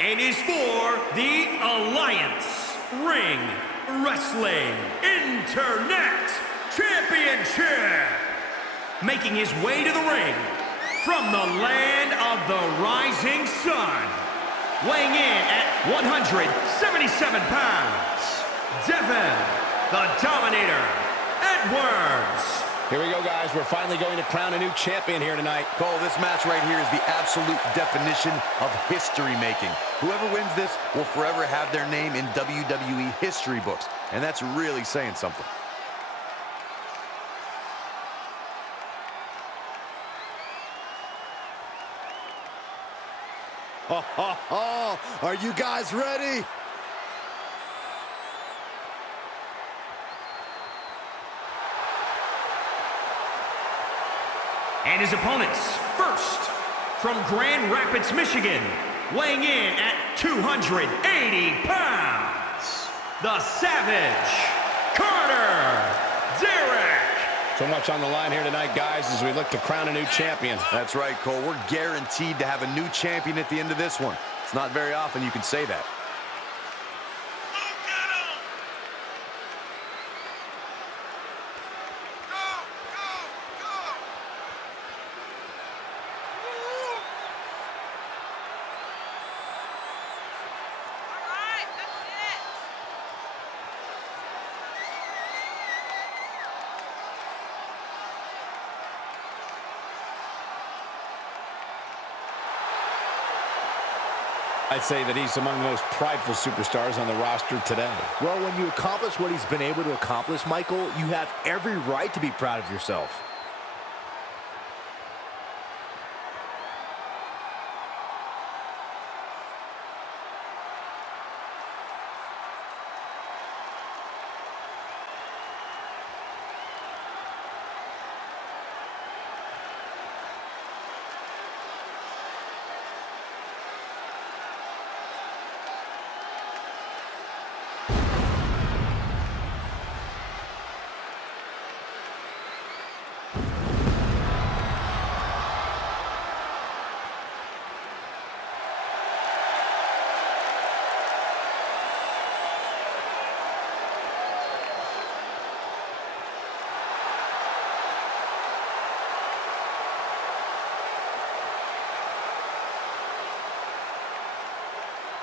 and is for the Alliance Ring Wrestling Internet Championship. Making his way to the ring from the land of the rising sun, weighing in at 177 pounds, Devin, the Dominator, Edwards. Here we go, guys. We're finally going to crown a new champion here tonight. Cole, this match right here is the absolute definition of history making. Whoever wins this will forever have their name in WWE history books, and that's really saying something. Are you guys ready? And his opponents, first, from Grand Rapids, Michigan, weighing in at 280 pounds, the Savage, Carter Derek. So much on the line here tonight, guys, as we look to crown a new champion. That's right, Cole. We're guaranteed to have a new champion at the end of this one. It's not very often you can say that. I'd say that he's among the most prideful superstars on the roster today. Well, when you accomplish what he's been able to accomplish, Michael, you have every right to be proud of yourself.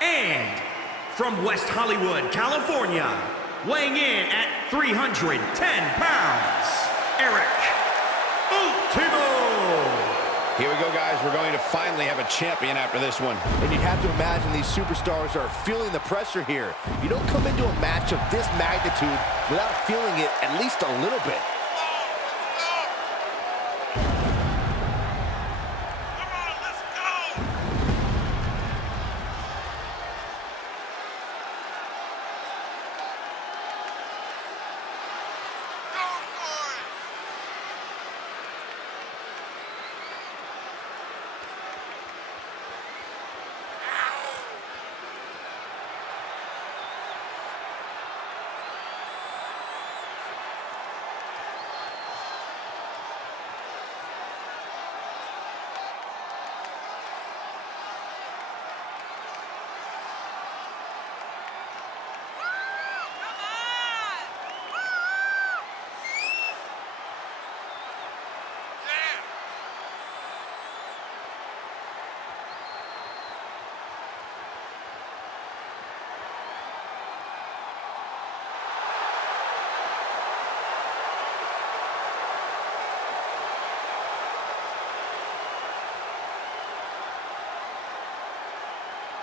And from West Hollywood, California, weighing in at 310 pounds, Eric Ultimo. Here we go, guys. We're going to finally have a champion after this one. And you'd have to imagine these superstars are feeling the pressure here. You don't come into a match of this magnitude without feeling it at least a little bit.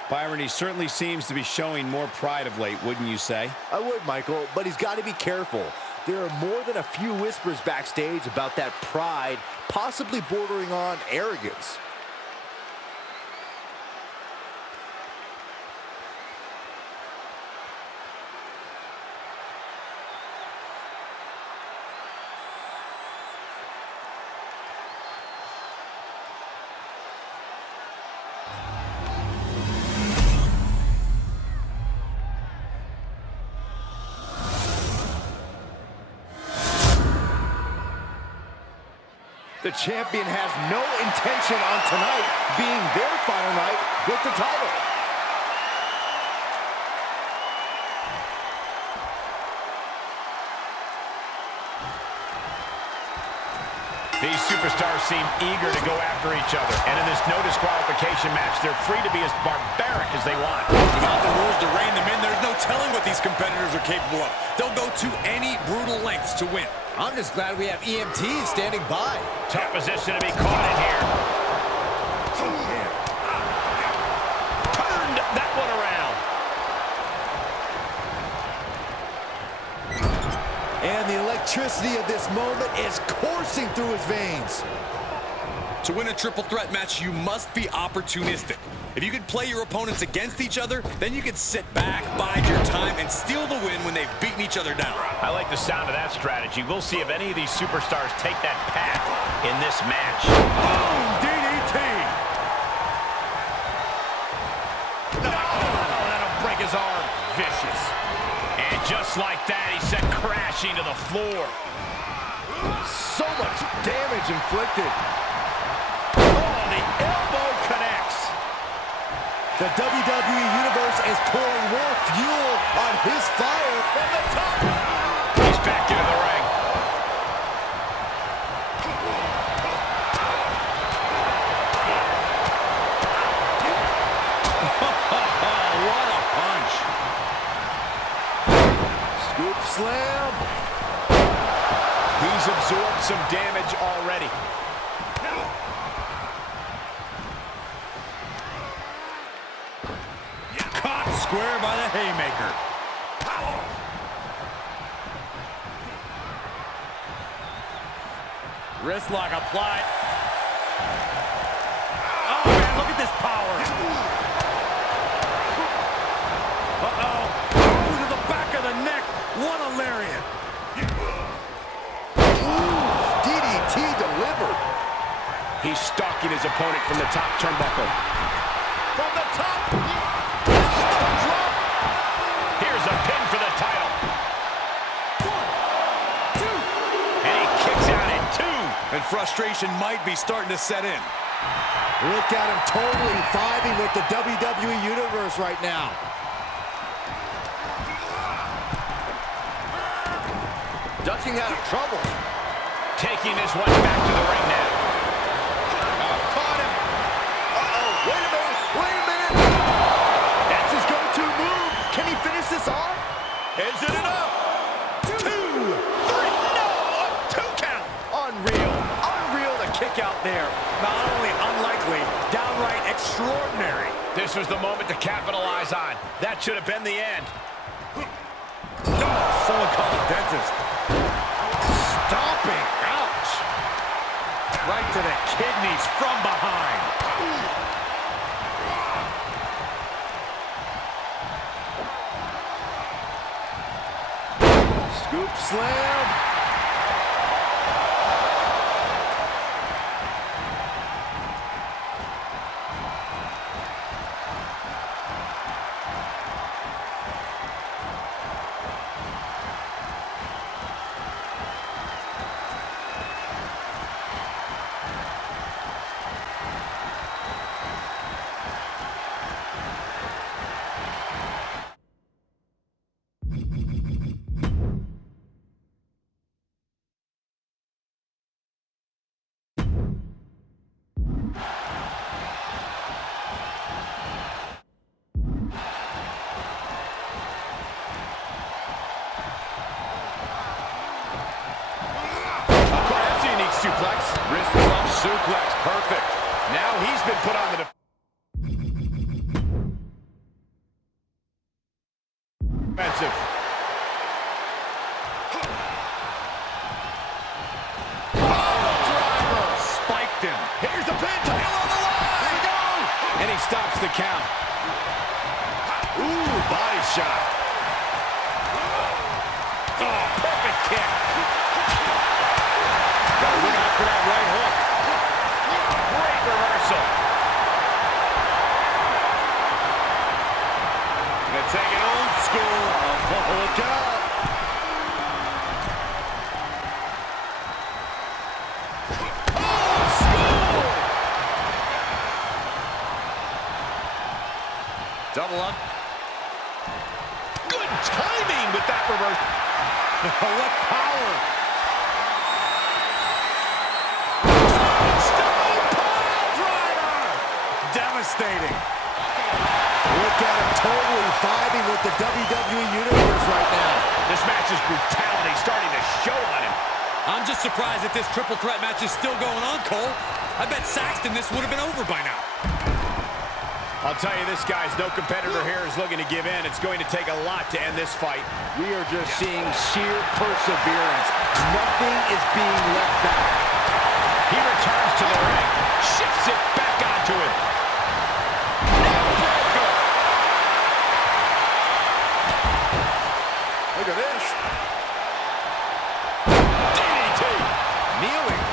Byron, he certainly seems to be showing more pride of late, wouldn't you say? I would, Michael, but he's got to be careful. There are more than a few whispers backstage about that pride, possibly bordering on arrogance. The champion has no intention on tonight being their final night with the title. These superstars seem eager to go after each other. And in this no disqualification match, they're free to be as barbaric as they want. Without the rules to rein them in, there's no telling what these competitors are capable of. They'll go to any brutal lengths to win. I'm just glad we have EMTs standing by. Tough position to be caught in here. Turned that one around. And the electricity of this moment is coursing through his veins. To win a triple threat match, you must be opportunistic. If you can play your opponents against each other, then you can sit back, bide your time, and steal the win when they've beaten each other down. I like the sound of that strategy. We'll see if any of these superstars take that path in this match. Boom! DDT! No! That'll break his arm. Vicious. And just like that, he sent crashing to the floor. So much damage inflicted. Oh, the elbow connects. The WWE Universe is pouring more fuel on his fire from the top. He's back into the ring. What a punch. Scoop slam. He's absorbed some damage already. Caught square by the haymaker. Wrist lock applied. Oh, man, look at this power. Uh-oh. Oh, to the back of the neck. What a lariat. DDT delivered. He's stalking his opponent from the top turnbuckle. From the top. Here's a pin for the title. 1, 2. And he kicks out at 2. And frustration might be starting to set in. Look at him totally vibing with the WWE Universe right now. Ducking out of trouble. Taking this one back to the ring now. Caught him. Uh-oh. Wait a minute. Wait a minute. That's his go-to move. Can he finish this off? Is it enough? 2, 3. No! A 2 count. Unreal. Unreal to kick out there. Not only unlikely, downright extraordinary. This was the moment to capitalize on. That should have been the end. Oh, someone called a dentist. Stomping. Ouch. Right to the kidneys from behind. Scoop slam. Suplex, wrist up, suplex, perfect. Now he's been put on the defensive. Driver spiked him. Here's the pin, tail on the line. There we go. And he stops the count. Ooh, body shot. Oh, perfect kick. Gotta look out for that right hook. Great reversal. Gonna take it old school. Oh, look out. Old school. Double up. Good timing with that reverse. What power. Devastating. Look at him totally vibing with the WWE Universe right now. This match's brutality starting to show on him. just surprised that this triple threat match is still going on, Cole. I bet Saxton this would have been over by now. I'll tell you this, guys, no competitor here is looking to give in. It's going to take a lot to end this fight. We are just seeing sheer perseverance. Nothing is being left back. He returns to the ring, shifts it back onto him. Look at this. DDT. Kneeling.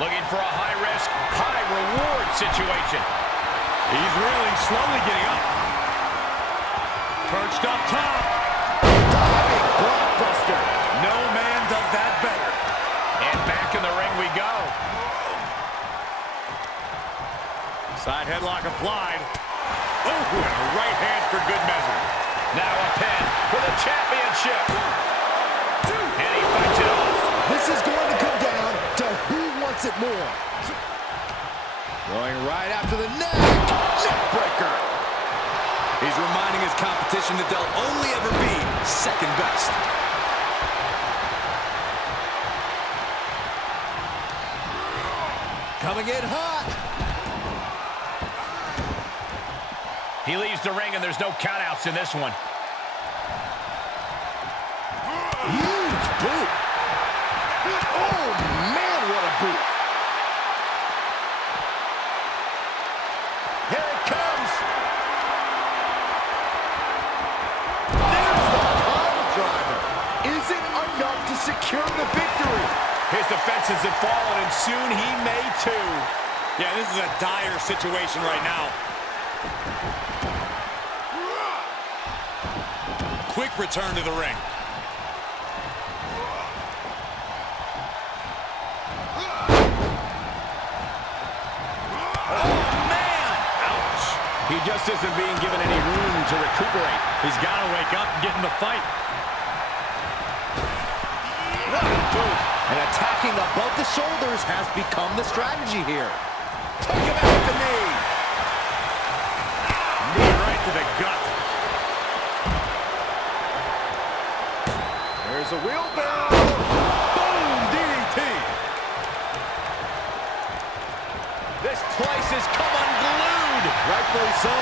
Looking for a high-risk, high-reward situation. He's reeling, slowly getting up. Perched up top. Diving blockbuster. No man does that better. And back in the ring we go. Side headlock applied. Oh, and a right hand for good measure. Now a pin for the championship. And he fights it off. This is going to come down to who wants it more. Going right after the neck. Neckbreaker. He's reminding his competition that they'll only ever be second best. Coming in hot. He leaves the ring and there's no countouts in this one. Huge boot. Oh, man, what a boot. Here it comes. There's the pile driver. Isn't enough to secure the victory. His defenses have fallen, and soon he may too. Yeah, this is a dire situation right now. Quick return to the ring. He just isn't being given any room to recuperate. He's got to wake up and get in the fight. What a boot. And attacking above the shoulders has become the strategy here. Took him out with the knee. Knee right to the gut. There's a wheelbarrow. Boom! DDT. This place has come unglued. Rightfully so.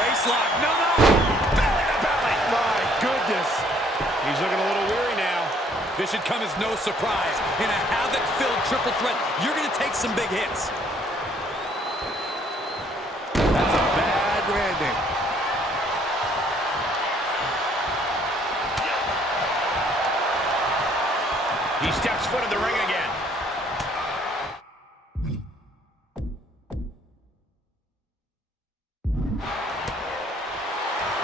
Waist lock. No, no. Belly to belly. My goodness. He's looking a little weary now. This should come as no surprise. In a havoc-filled triple threat, you're going to take some big hits. That's a bad landing. He steps foot in the ring again.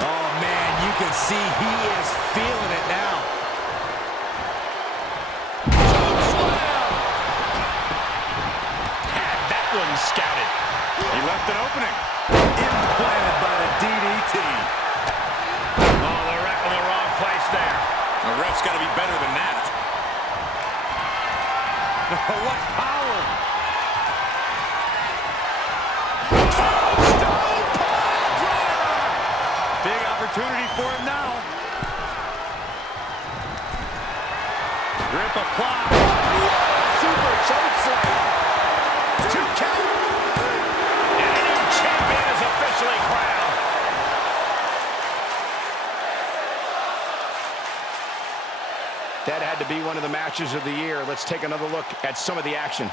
Oh, man, you can see he is feeling it now. Had that one scouted. He left an opening. Implanted by the DDT. Oh, the ref in the wrong place there. The ref's got to be better than that. What power. Big opportunity for him now. Grip applied. Super chokeslam. 2 count. And a new champion is officially crowned. That had to be one of the matches of the year. Let's take another look at some of the action.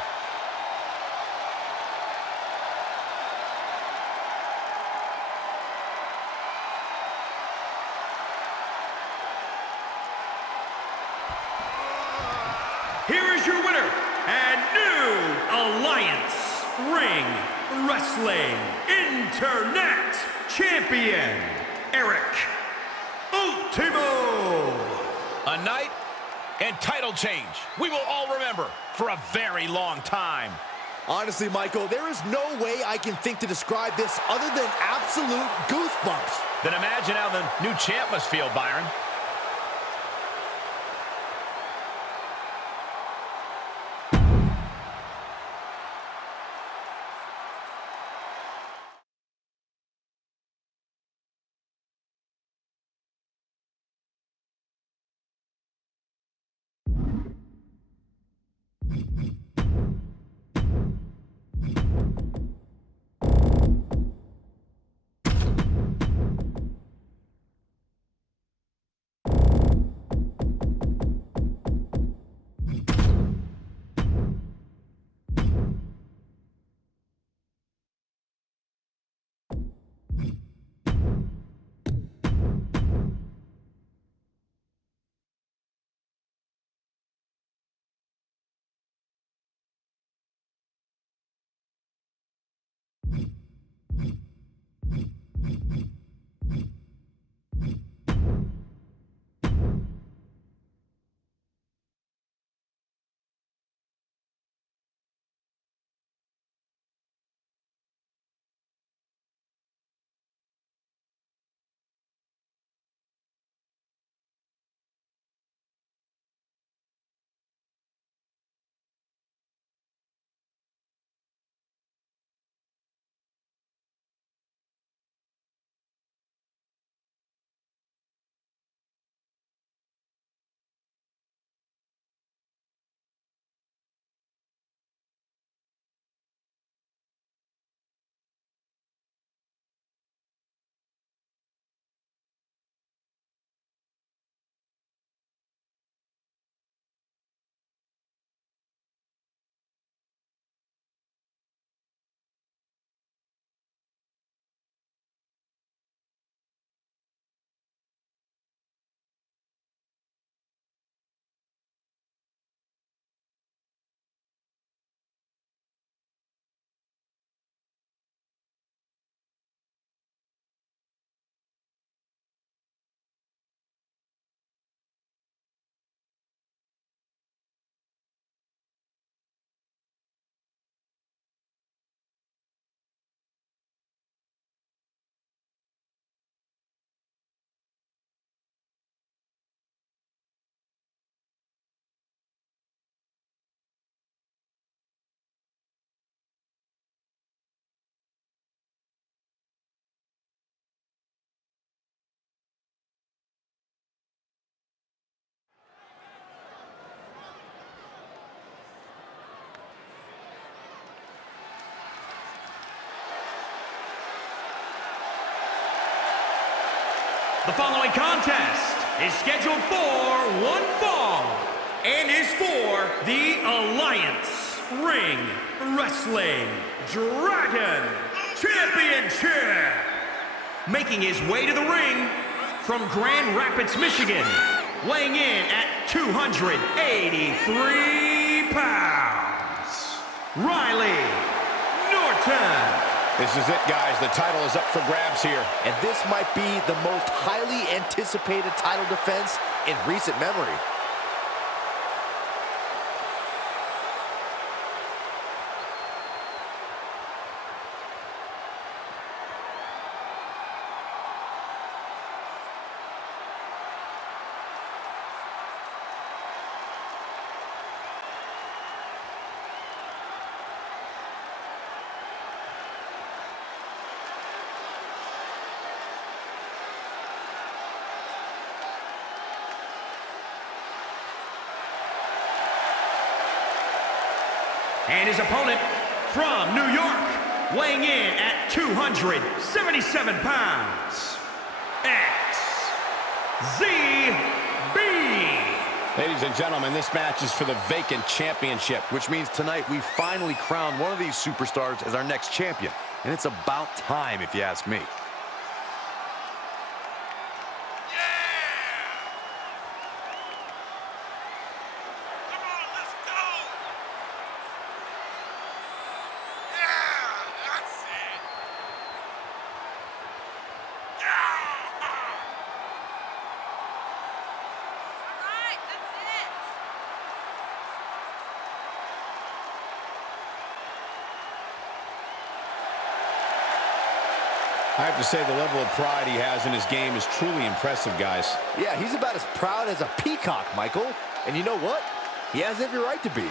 Here is your winner and new Alliance Ring Wrestling Internet Champion, Eric Ultimo. A night and title change we will all remember for a very long time. Honestly, Michael, there is no way I can think to describe this other than absolute goosebumps. Then imagine how the new champ must feel, Byron. The following contest is scheduled for one fall and is for the Alliance Ring Wrestling Dragon Championship. Making his way to the ring from Grand Rapids, Michigan, weighing in at 283 pounds, Riley Norton. This is it, guys. The title is up for grabs here. And this might be the most highly anticipated title defense in recent memory. And his opponent from New York, weighing in at 277 pounds, XZB. Ladies and gentlemen, this match is for the vacant championship. Which means tonight we finally crown one of these superstars as our next champion. And it's about time, if you ask me. I have to say the level of pride he has in his game is truly impressive, guys. Yeah, he's about as proud as a peacock, Michael. And you know what? He has every right to be.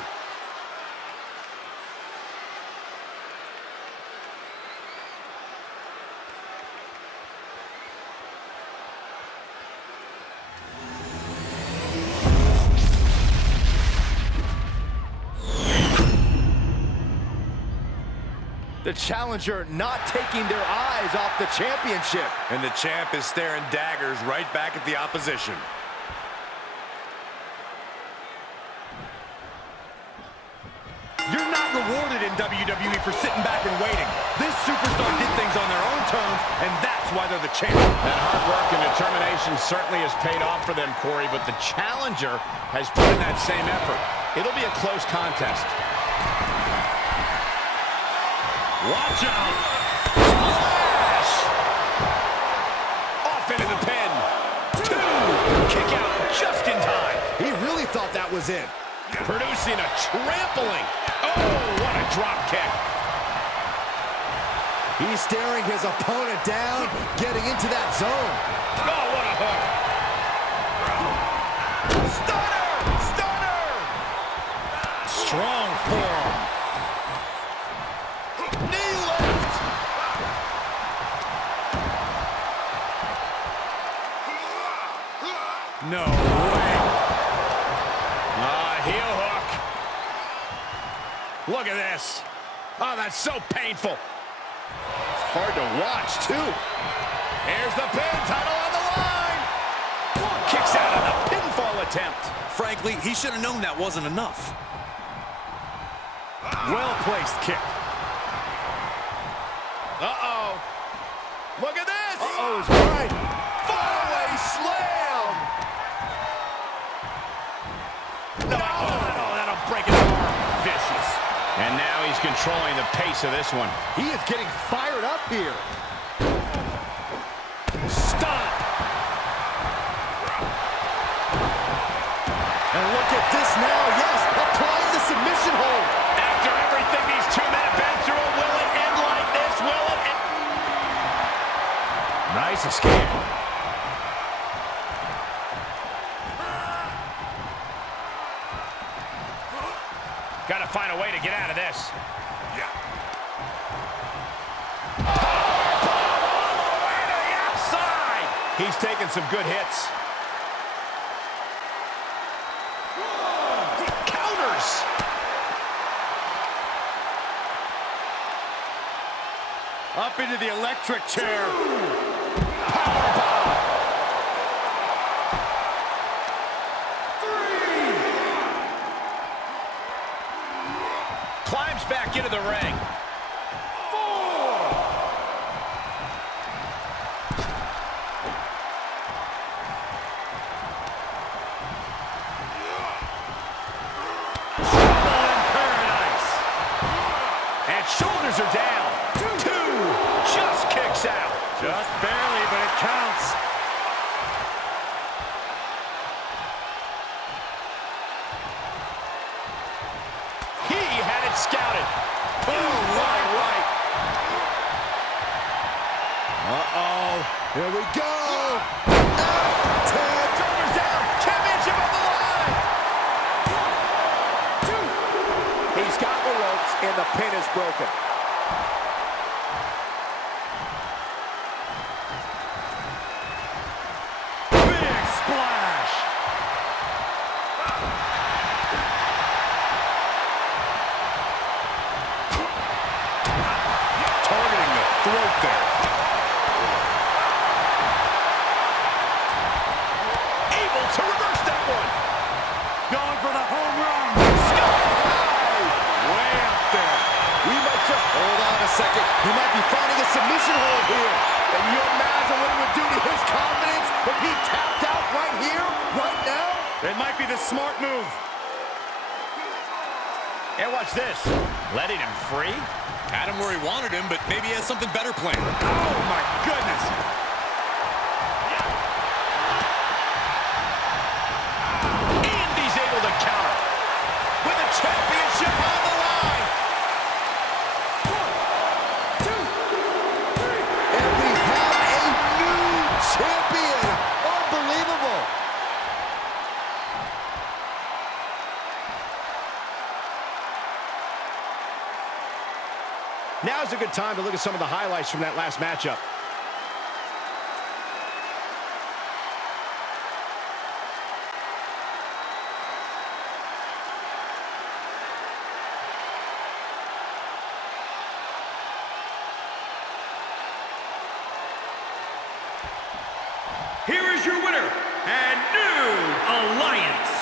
The challenger not taking their eyes off the championship. And the champ is staring daggers right back at the opposition. You're not rewarded in WWE for sitting back and waiting. This superstar did things on their own terms, and that's why they're the champ. That hard work and determination certainly has paid off for them, Corey, but the challenger has put in that same effort. It'll be a close contest. Watch out! Splash! Off into the pin. 2. Kick out just in time. He really thought that was it. Producing a trampling. Oh, what a drop kick. He's staring his opponent down, getting into that zone. Oh, what a hook. Stunner! Stunner! Strong forearm. Knee lift. No way. Heel hook. Look at this. Oh, that's so painful. It's hard to watch, too. Here's the pin, title on the line. Kicks out on the pinfall attempt. Frankly, he should have known that wasn't enough. Well-placed kick. Uh-oh. Look at this. Uh-oh, is right. Faraway slam. No, that'll break his arm. Vicious. And now he's controlling the pace of this one. He is getting fired up here. Stop. And look at this now. Yes, applying the submission hold. After everything these two men have been through, will it end like this? Will it end? Nice escape. Got to find a way to get out of this. Yeah. Powerbomb all the way to the outside. He's taking some good hits. Counters. Up into the electric chair. Powerbomb. back into the ring. 4. Trouble in paradise. And shoulders are down. 2. Just kicks out. Just barely, but it counts. He had it scouted. Boom, right. Uh-oh. Here we go. Shoulders down. Championship on the line. He's got the ropes, and the pin is broken. Big splash. Targeting the throat there. Able to reverse that one. Going for the home run. Way up there. We might just hold on a second. He might be finding a submission hold here. And you imagine what it would do to his confidence if he tapped out right here, right now? It might be the smart move. And watch this. Letting him free. Had him where he wanted him, but maybe he has something better planned. Oh, my goodness. And he's able to counter. With the championship on the line. 1, 2, 3. And we have a new champion. Unbelievable. Now's a good time to look at some of the highlights from that last matchup. Here is your winner and new Alliance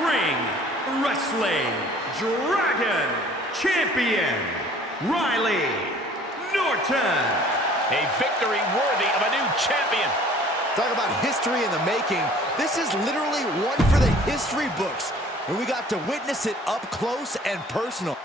Ring Wrestling Dragon Champion, Riley Norton. A victory worthy of a new champion. Talk about history in the making. This is literally one for the history books. And we got to witness it up close and personal.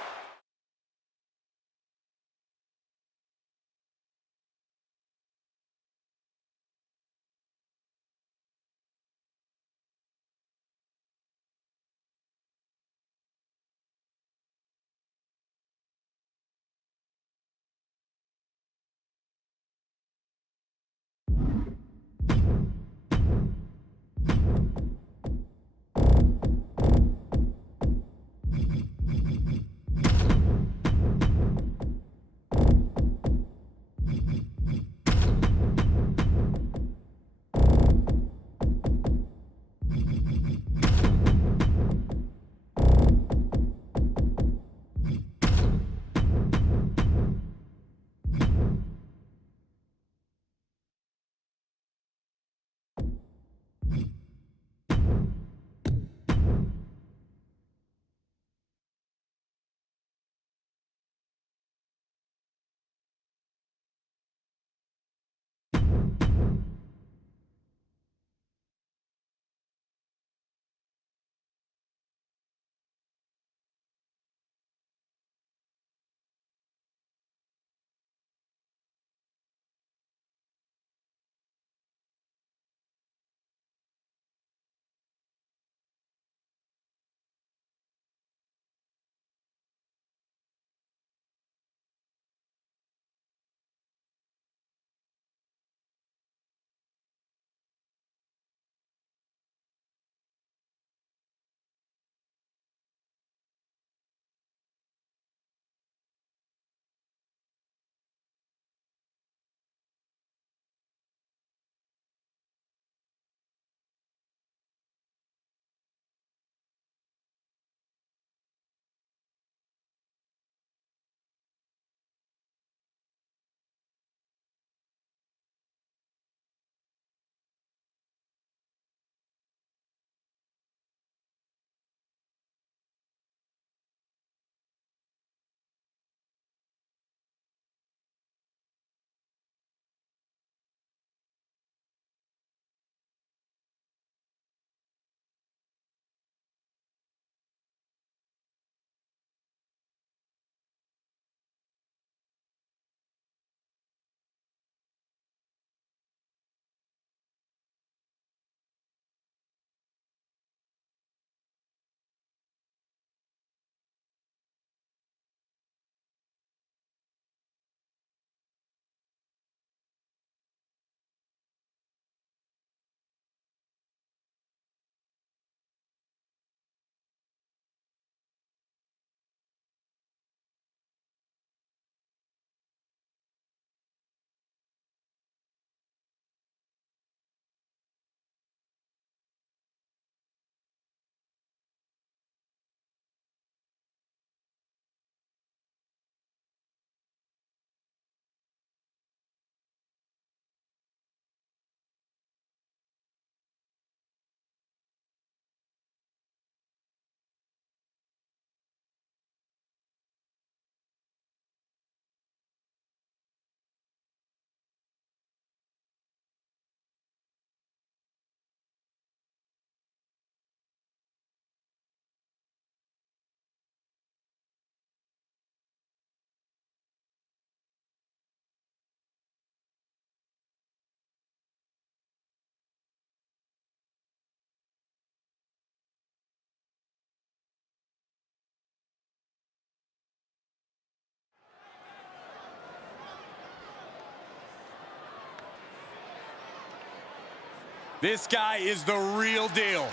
This guy is the real deal.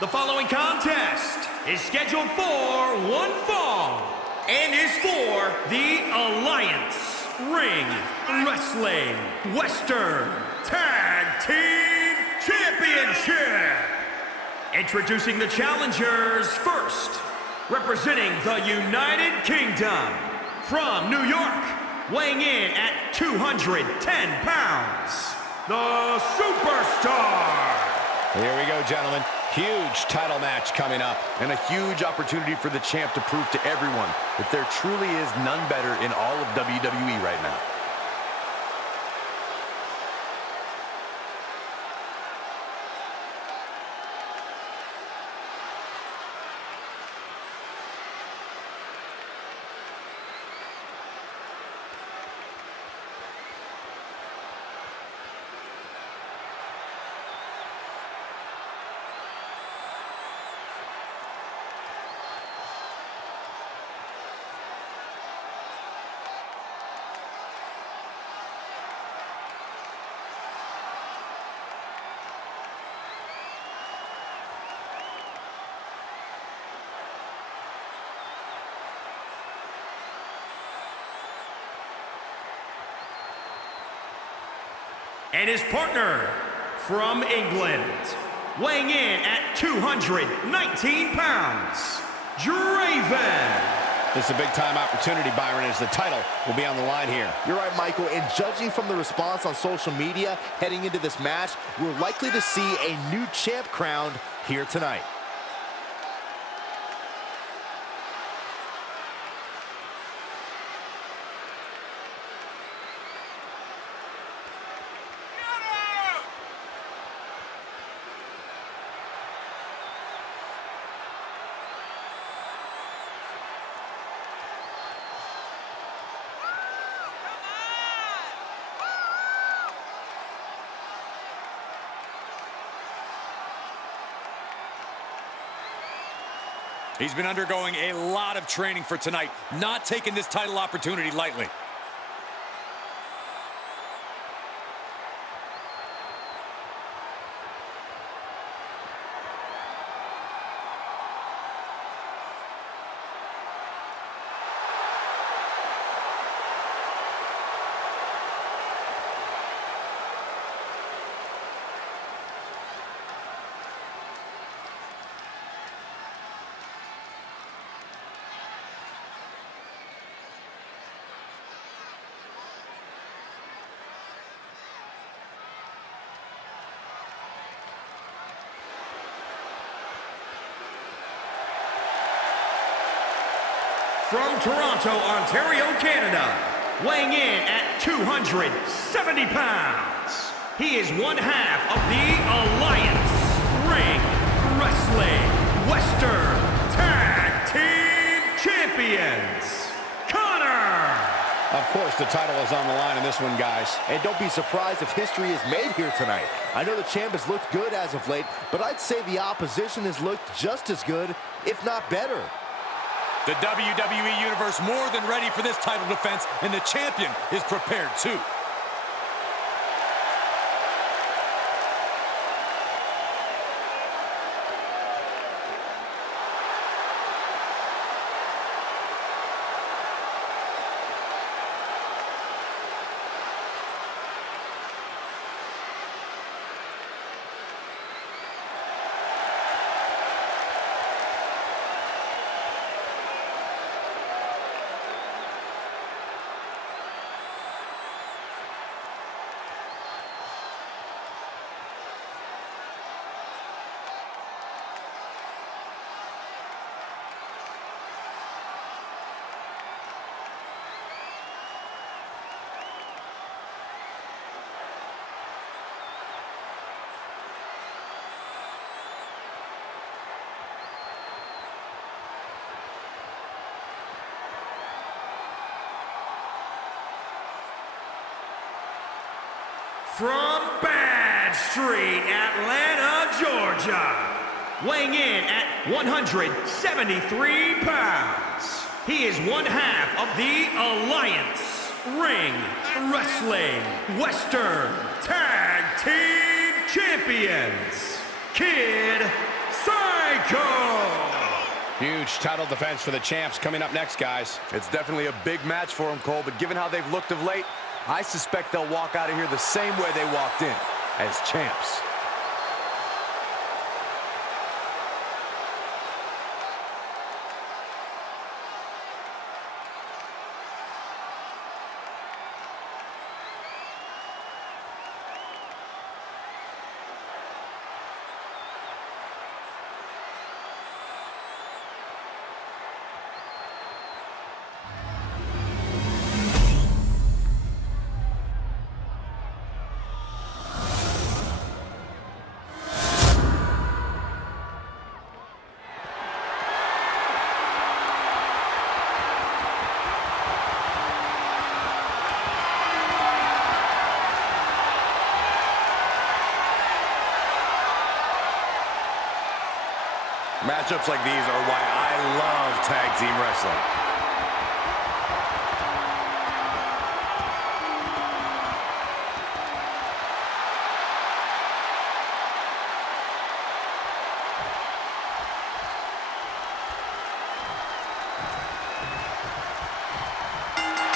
The following contest is scheduled for one fall and is for the Alliance Ring Wrestling Western Tag Team Championship. Introducing the challengers first, representing the United Kingdom, from New York, weighing in at 210 pounds, the Superstar. Here we go, gentlemen. Huge title match coming up. And a huge opportunity for the champ to prove to everyone that there truly is none better in all of WWE right now. And his partner from England, weighing in at 219 pounds, Draven. This is a big-time opportunity, Byron, as the title will be on the line here. You're right, Michael, and judging from the response on social media heading into this match, we're likely to see a new champ crowned here tonight. He's been undergoing a lot of training for tonight, not taking this title opportunity lightly. From Toronto, Ontario, Canada, weighing in at 270 pounds, he is one half of the Alliance Ring Wrestling Western Tag Team Champions, Connor. Of course, the title is on the line in this one, guys. And don't be surprised if history is made here tonight. I know the champ has looked good as of late, but I'd say the opposition has looked just as good, if not better. The WWE Universe more than ready for this title defense, and the champion is prepared too. From Bad Street, Atlanta, Georgia, weighing in at 173 pounds, he is one half of the Alliance Ring Wrestling Western Tag Team Champions, Kid Psycho. Huge title defense for the champs coming up next, guys. It's definitely a big match for them, Cole, but given how they've looked of late, I suspect they'll walk out of here the same way they walked in, as champs. Matchups like these are why I love tag team wrestling.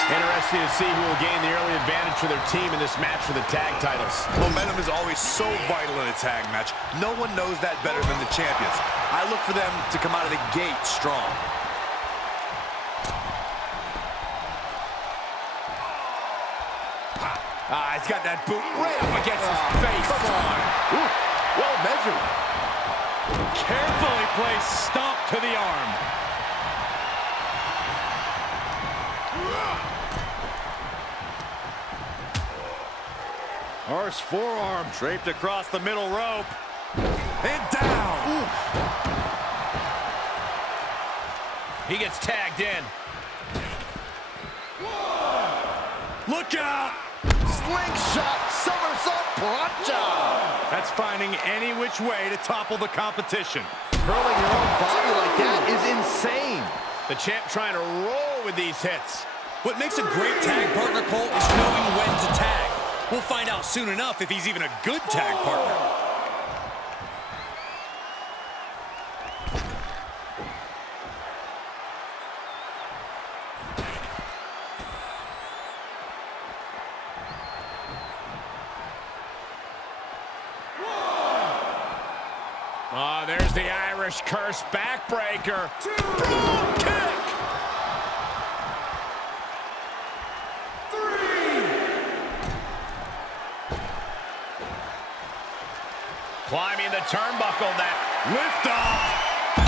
Interesting to see who will gain the early advantage for their team in this match for the tag titles. Momentum is always so vital in a tag match. No one knows that better than the champions. I look for them to come out of the gate strong. He's got that boot right up against his face. Come on. Ooh, well measured. Carefully placed stomp to the arm. Horse forearm draped across the middle rope. And down. Ooh. He gets tagged in. Look out! Slingshot somersault plancha. That's finding any which way to topple the competition. Curling your own body like that is insane. The champ trying to roll with these hits. What makes a great tag partner, Cole, is knowing when to tag. We'll find out soon enough if he's even a good tag partner. Oh, there's the Irish curse backbreaker. Boom kick. Climbing the turnbuckle, that lift off.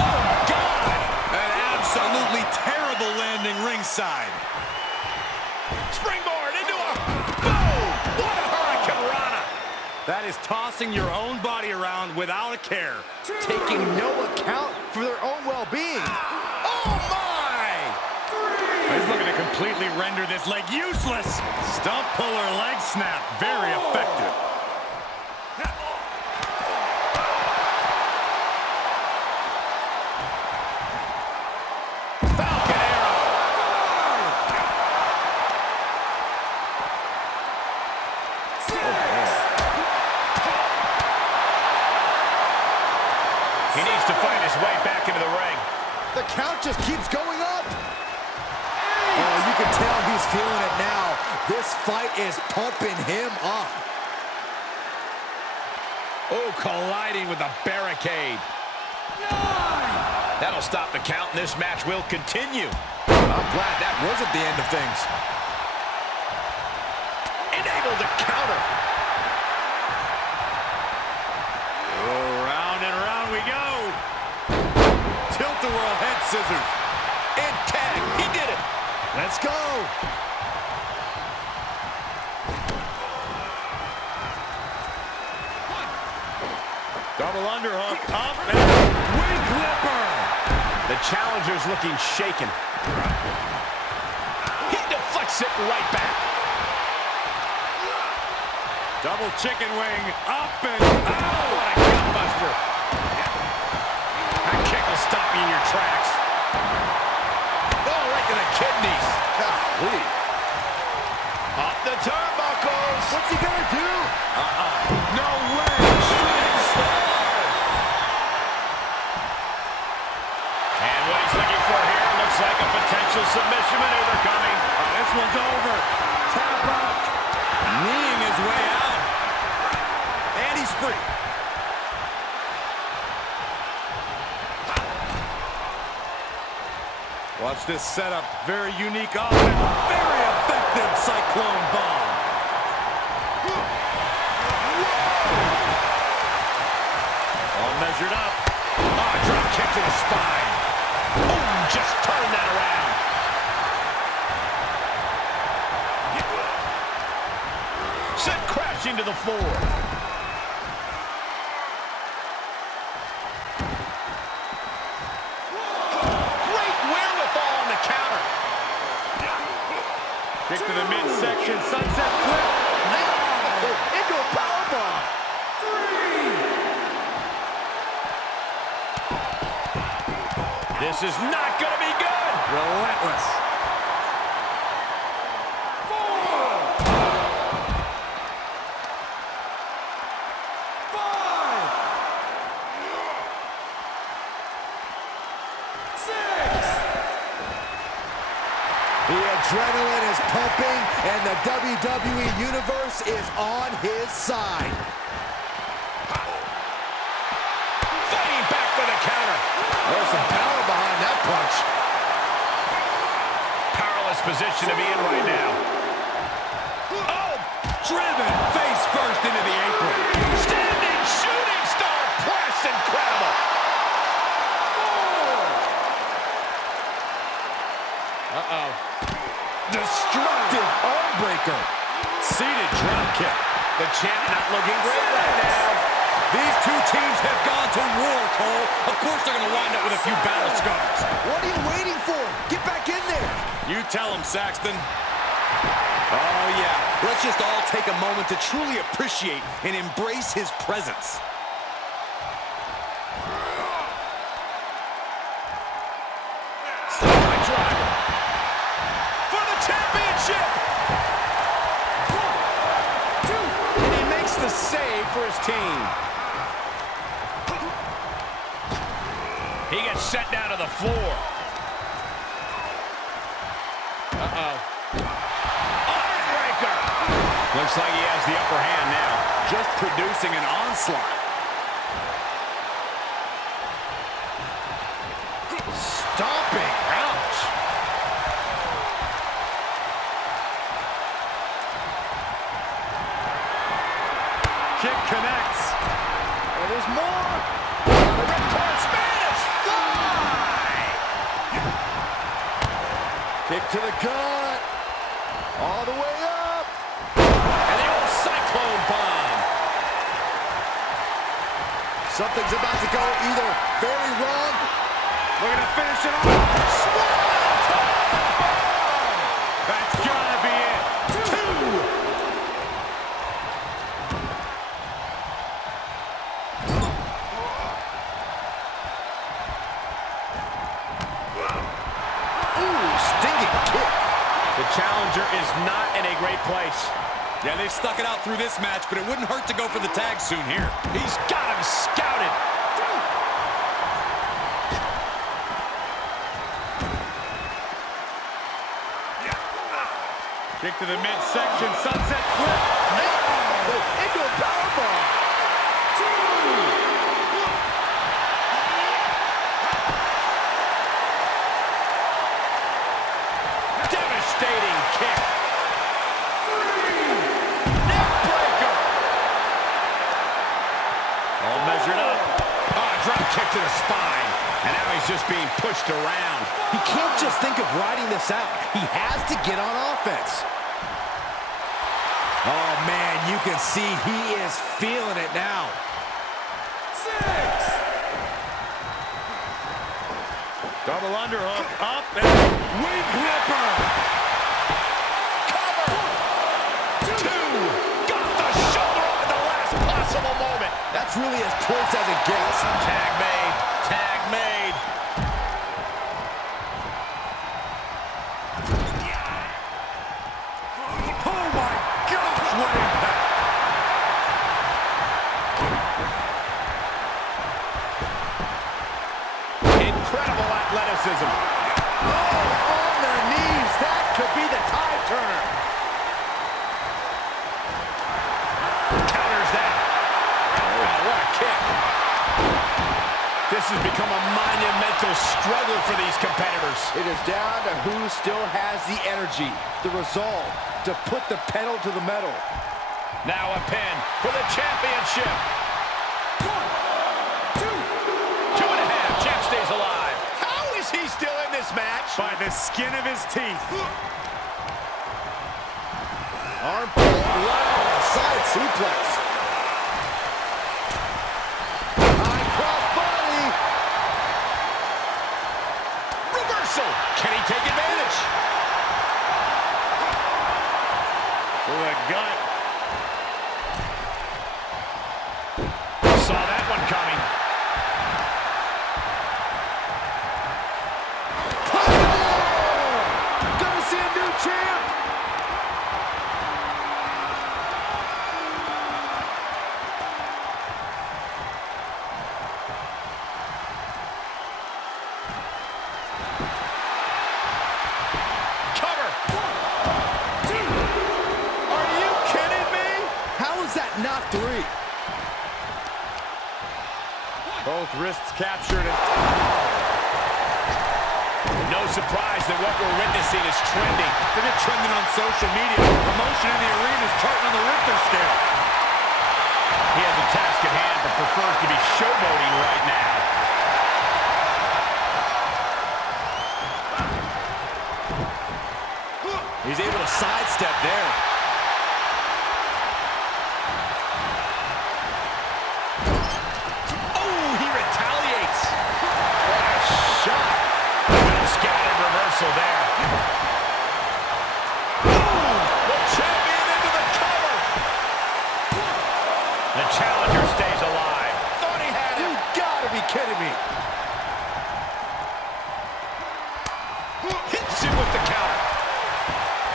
Oh, God! An absolutely terrible landing ringside. Springboard into a boom! What a hurricane rana! That is tossing your own body around without a care. Taking no account for their own well-being. Oh, my! He's looking to completely render this leg useless. Stump puller leg snap. Very effective. He needs to find his way back into the ring. The count just keeps going up. Oh, you can tell he's feeling it now. This fight is pumping him up. Oh, colliding with the barricade. That'll stop the count, and this match will continue. I'm glad that wasn't the end of things. And able to counter. Oh, round and round we go. Tilt-a-whirl head scissors. And tag. He did it. Let's go. Double underhook. Up and wing clipper. The challenger's looking shaken. He deflects it right back. Double chicken wing, up and out. What a gutbuster. That kick will stop you in your tracks. Oh, right to the kidneys. Golly. Up the turnbuckles. What's he gonna do? No way. Shooting star. And what he's looking for here looks like a potential submission maneuver coming. This one's over. Tap out. Kneeing his way out. And he's free. Watch this setup. Very unique offense. Very effective cyclone bomb. All measured up. Oh, drop kick to the spine. Oh, just turn that around. Sent crashing to the floor. Great wherewithal on the counter. Kick to the midsection. Sunset flip. Into a powerbomb. This is not going to be good. Relentless. The adrenaline is pumping, and the WWE Universe is on his side. Fighting back for the counter. There's some power behind that punch. Powerless position to be in right now. Oh, driven face first into the apron. Standing shooting star press. Incredible. Destructive arm breaker. Seated drop kick. The champ not looking great right now. These two teams have gone to war, Cole. Of course they're going to wind up with a few battle scars. What are you waiting for? Get back in there. You tell him, Saxton. Oh, yeah. Let's just all take a moment to truly appreciate and embrace his presence. Solid driver. For the championship. 1, 2. And he makes the save for his team. He gets set down to the floor. Armbreaker. Looks like he has the upper hand now. Just producing an onslaught. Stomping. Ouch. Kick connects. Oh, there's more. Spanish fly. Kick to the gut. All the way up. And the old cyclone bomb. Something's about to go either very wrong. Looking to finish it off. That's gotta be it. 2. Stinging kick. The challenger is not in a great place. Yeah, they've stuck it out through this match, but it wouldn't hurt to go for the tag soon here. He's got him scouted. Kick to the midsection. Sunset flip. Into a powerbomb. Devastating kick. 3. Neckbreaker. All measured up. Oh, drop kick to the spine. And now he's just being pushed around. He can't just think of riding this out. He has to get on offense. Oh, man, you can see he is feeling it now. 6. Double underhook. Up and wing ripper. Cover. 2. Got the shoulder That's really as close as it gets. Tag made. Tag made. Oh my gosh, what impact! Incredible athleticism. Oh, on their knees. That could be the tide turner. Counters that. Oh, what a kick. This has become a monumental struggle for these competitors. It is down to who still has the energy, the resolve to put the pedal to the metal. Now a pin for the championship. 2 and a half. Champ stays alive. How is he still in this match? By the skin of his teeth. Arm pull, wow, side suplex. High cross body. Reversal. Can he take advantage? To the gut. Saw that one coming. Gonna see a new champ. Cover. Are you kidding me? How is that not 3? Both wrists captured. No surprise that what we're witnessing is trending. Look at trending on social media. Emotion in the arena is charting on the Richter scale. He has a task at hand, but prefers to be showboating right now. He's able to sidestep there. Oh, he retaliates. What a shot. Well scattered reversal there. The champion into the cover. The challenger stays alive. Thought he had You him. gotta be kidding me. Hits him with the counter.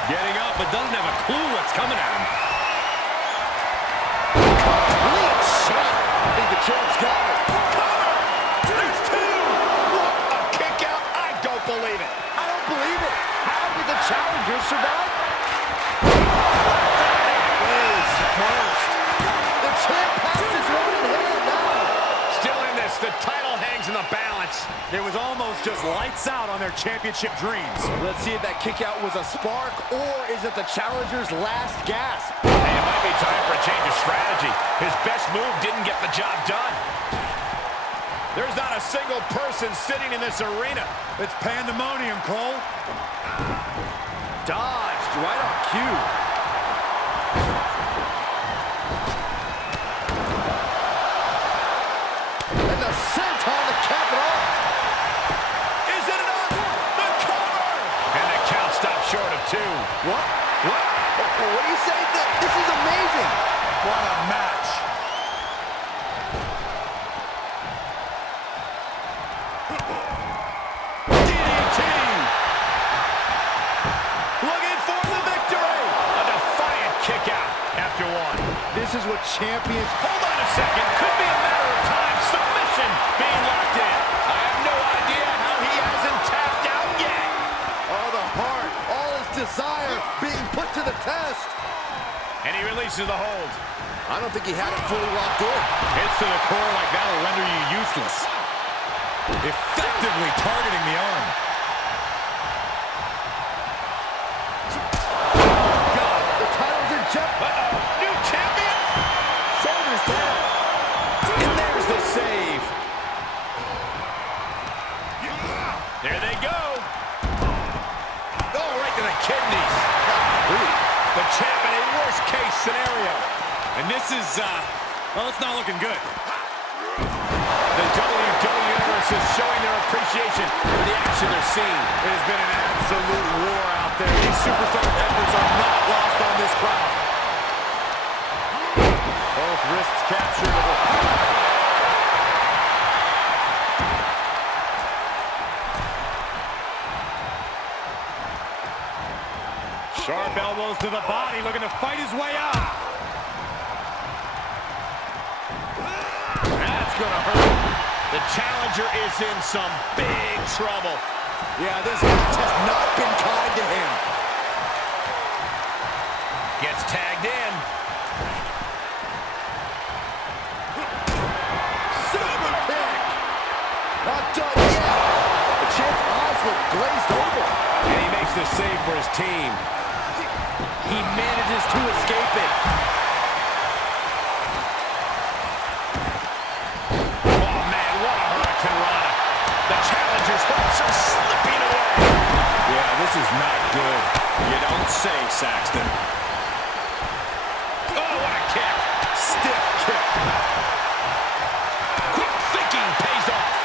Getting up, but doesn't have a clue what's coming at him. Complete shot. I think the champ's got it. There's 2. What a kick out. I don't believe it. I don't believe it. How did the challenger survive? Face first. The champ has his one in hand now. Still in this. The title hangs in the balance. It was almost just lights out on their championship dreams. Let's see if that kick out was a spark, or is it the challenger's last gasp? Hey, it might be time for a change of strategy. His best move didn't get the job done. There's not a single person sitting in this arena. It's pandemonium, Cole. Dodged right on cue. And the senton to cap it off. Is it enough? The cover. And the count stops short of 2. What? What do you say? This is amazing. What a match. DDT. Looking for the victory. A defiant kick out after 1. This is what champions... Hold on a second. Could be a matter of time. Submission being locked in. I have no idea how he hasn't tapped out yet. All the heart, all his desire being put to the test. And he releases the hold. I don't think he had it fully locked in. Hits to the core like that will render you useless. Effectively targeting the arm. The title's in jeopardy. New champion. Shoulders down. And there's the save. There they go. Oh, right to the kidneys. The champ in a worst-case scenario. And this is, well, it's not looking good. The WWE Universe is showing their appreciation for the action they're seeing. It has been an absolute war out there. These superstar efforts are not lost on this crowd. Both wrists captured. to the body, looking to fight his way out. That's gonna hurt. The challenger is in some big trouble. Yeah, this match has not been kind to him. Gets tagged in. Super kick. Not done yet. The champ's eyes look glazed over. And he makes the save for his team. He manages to escape it. Oh, man, what a Hurricane Rana. The challenger's hopes are slipping away. Yeah, this is not good. You don't say, Saxton. Oh, what a kick. Stiff kick. Quick thinking pays off.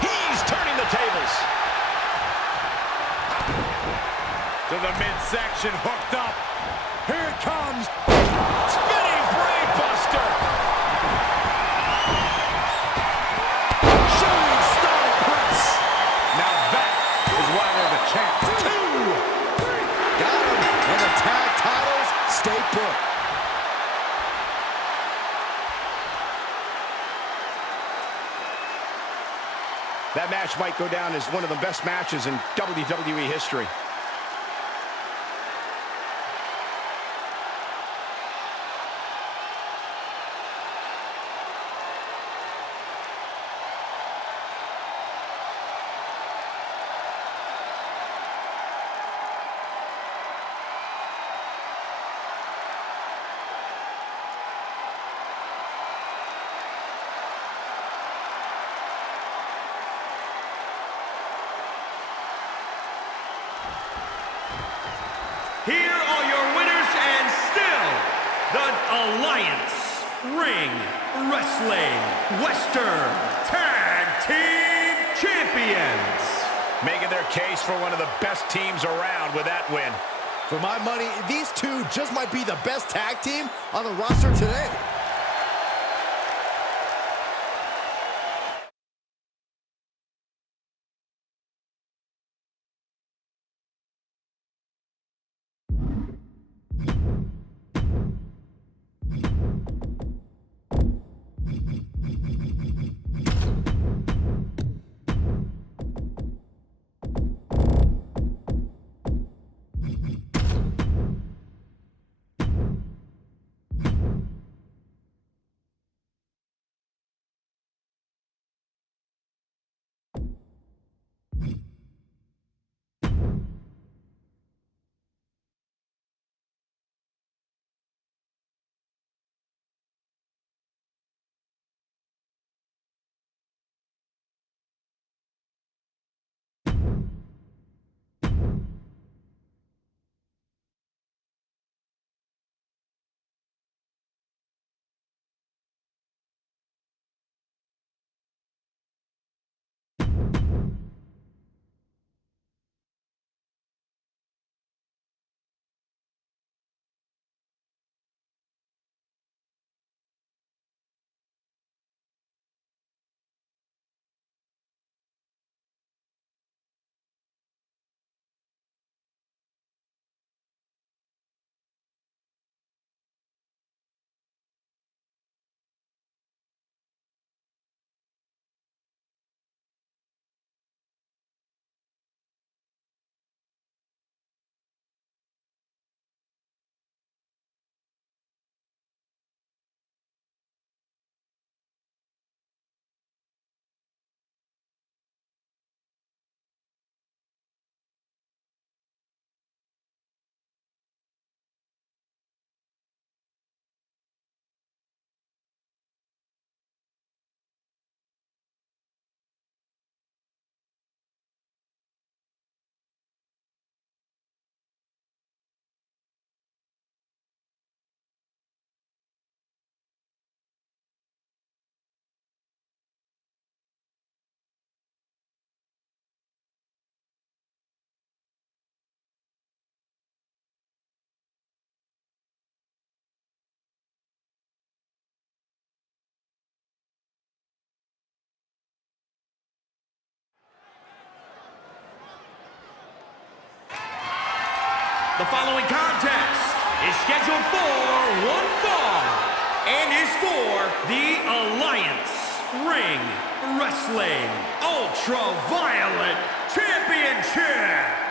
He's turning the tables. To the midsection, hooked up. Here it comes. Spinning brain buster. Shooting star press. Now that is why they're the champs. 2. Got him. And the tag titles stay put. That match might go down as one of the best matches in WWE history. Here are your winners and still the Alliance Ring Wrestling Western Tag Team Champions. Making their case for one of the best teams around with that win. For my money, these two just might be the best tag team on the roster today. The following contest is scheduled for one fall and is for the Alliance Ring Wrestling Ultraviolet Championship.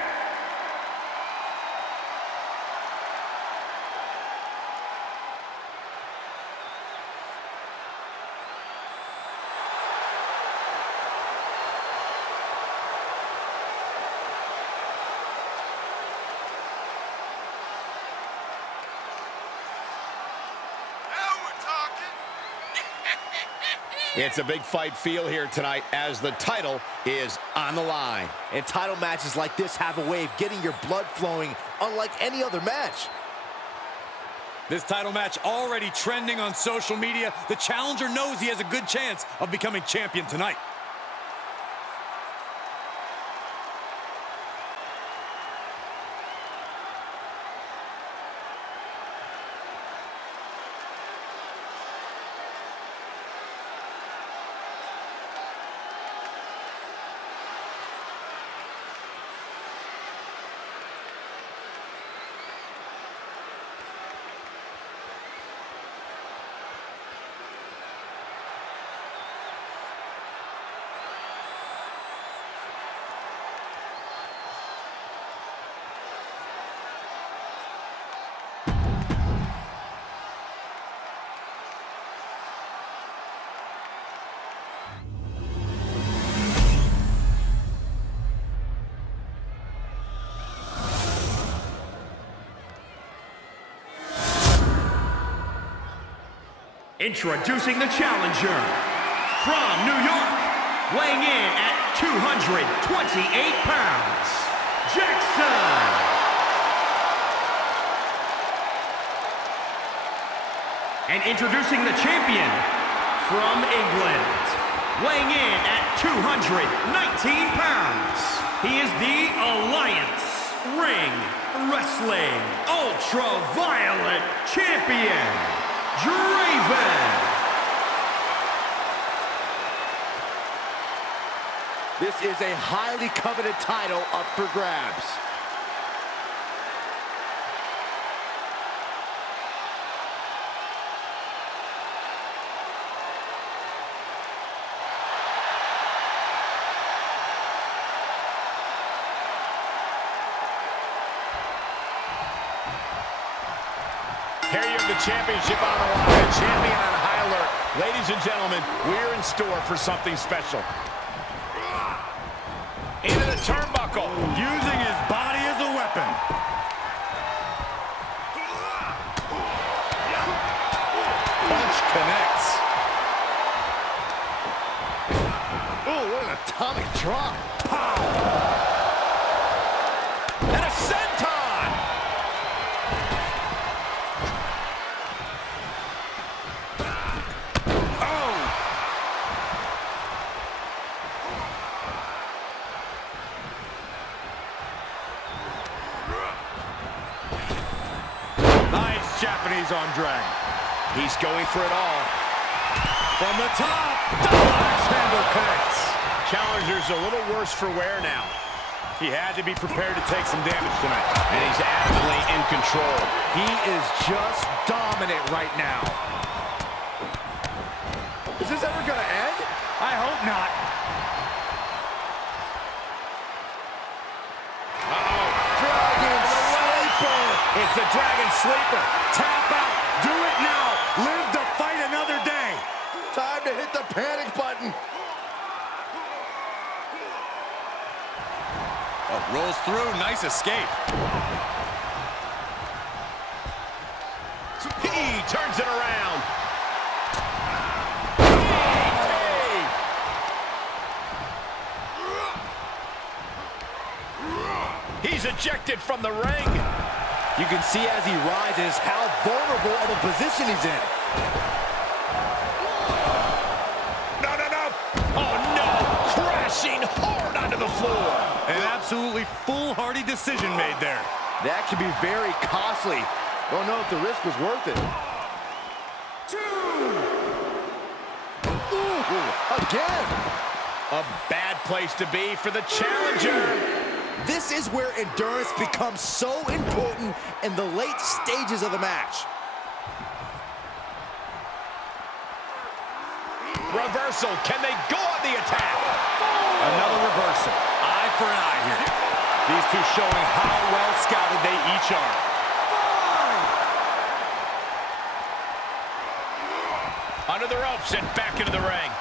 It's a big fight feel here tonight as the title is on the line. And title matches like this have a way of getting your blood flowing unlike any other match. This title match already trending on social media. The challenger knows he has a good chance of becoming champion tonight. Introducing the challenger from New York, weighing in at 228 pounds, Jackson. And introducing the champion from England, weighing in at 219 pounds, he is the Alliance Ring Wrestling Ultraviolet Champion, Draven. This is a highly coveted title up for grabs. Here you have the championship on the line, the champion on high alert. Ladies and gentlemen, we're in store for something special. Into the turnbuckle, Using his body as a weapon. punch connects. Ooh, what an atomic drop. And a senton! Japanese arm drag. He's going for it all. From the top, double axe handle connects. Challenger's a little worse for wear now. He had to be prepared to take some damage tonight. And he's adamantly in control. He is just dominant right now. Is this ever gonna end? I hope not. It's a Dragon Sleeper. Tap out. Do it now. Live to fight another day. Time to hit the panic button. Oh, rolls through. Nice escape. He turns it around. He's ejected from the ring. You can see as he rises how vulnerable of a position he's in. No, no, no. Oh, no. Crashing hard onto the floor. An absolutely foolhardy decision made there. That can be very costly. Don't know if the risk was worth it. Ooh, again. A bad place to be for the challenger. This is where endurance becomes so important in the late stages of the match. Reversal. Can they go on the attack? Another reversal. Eye for an eye here. These two showing how well scouted they each are. Under the ropes and back into the ring.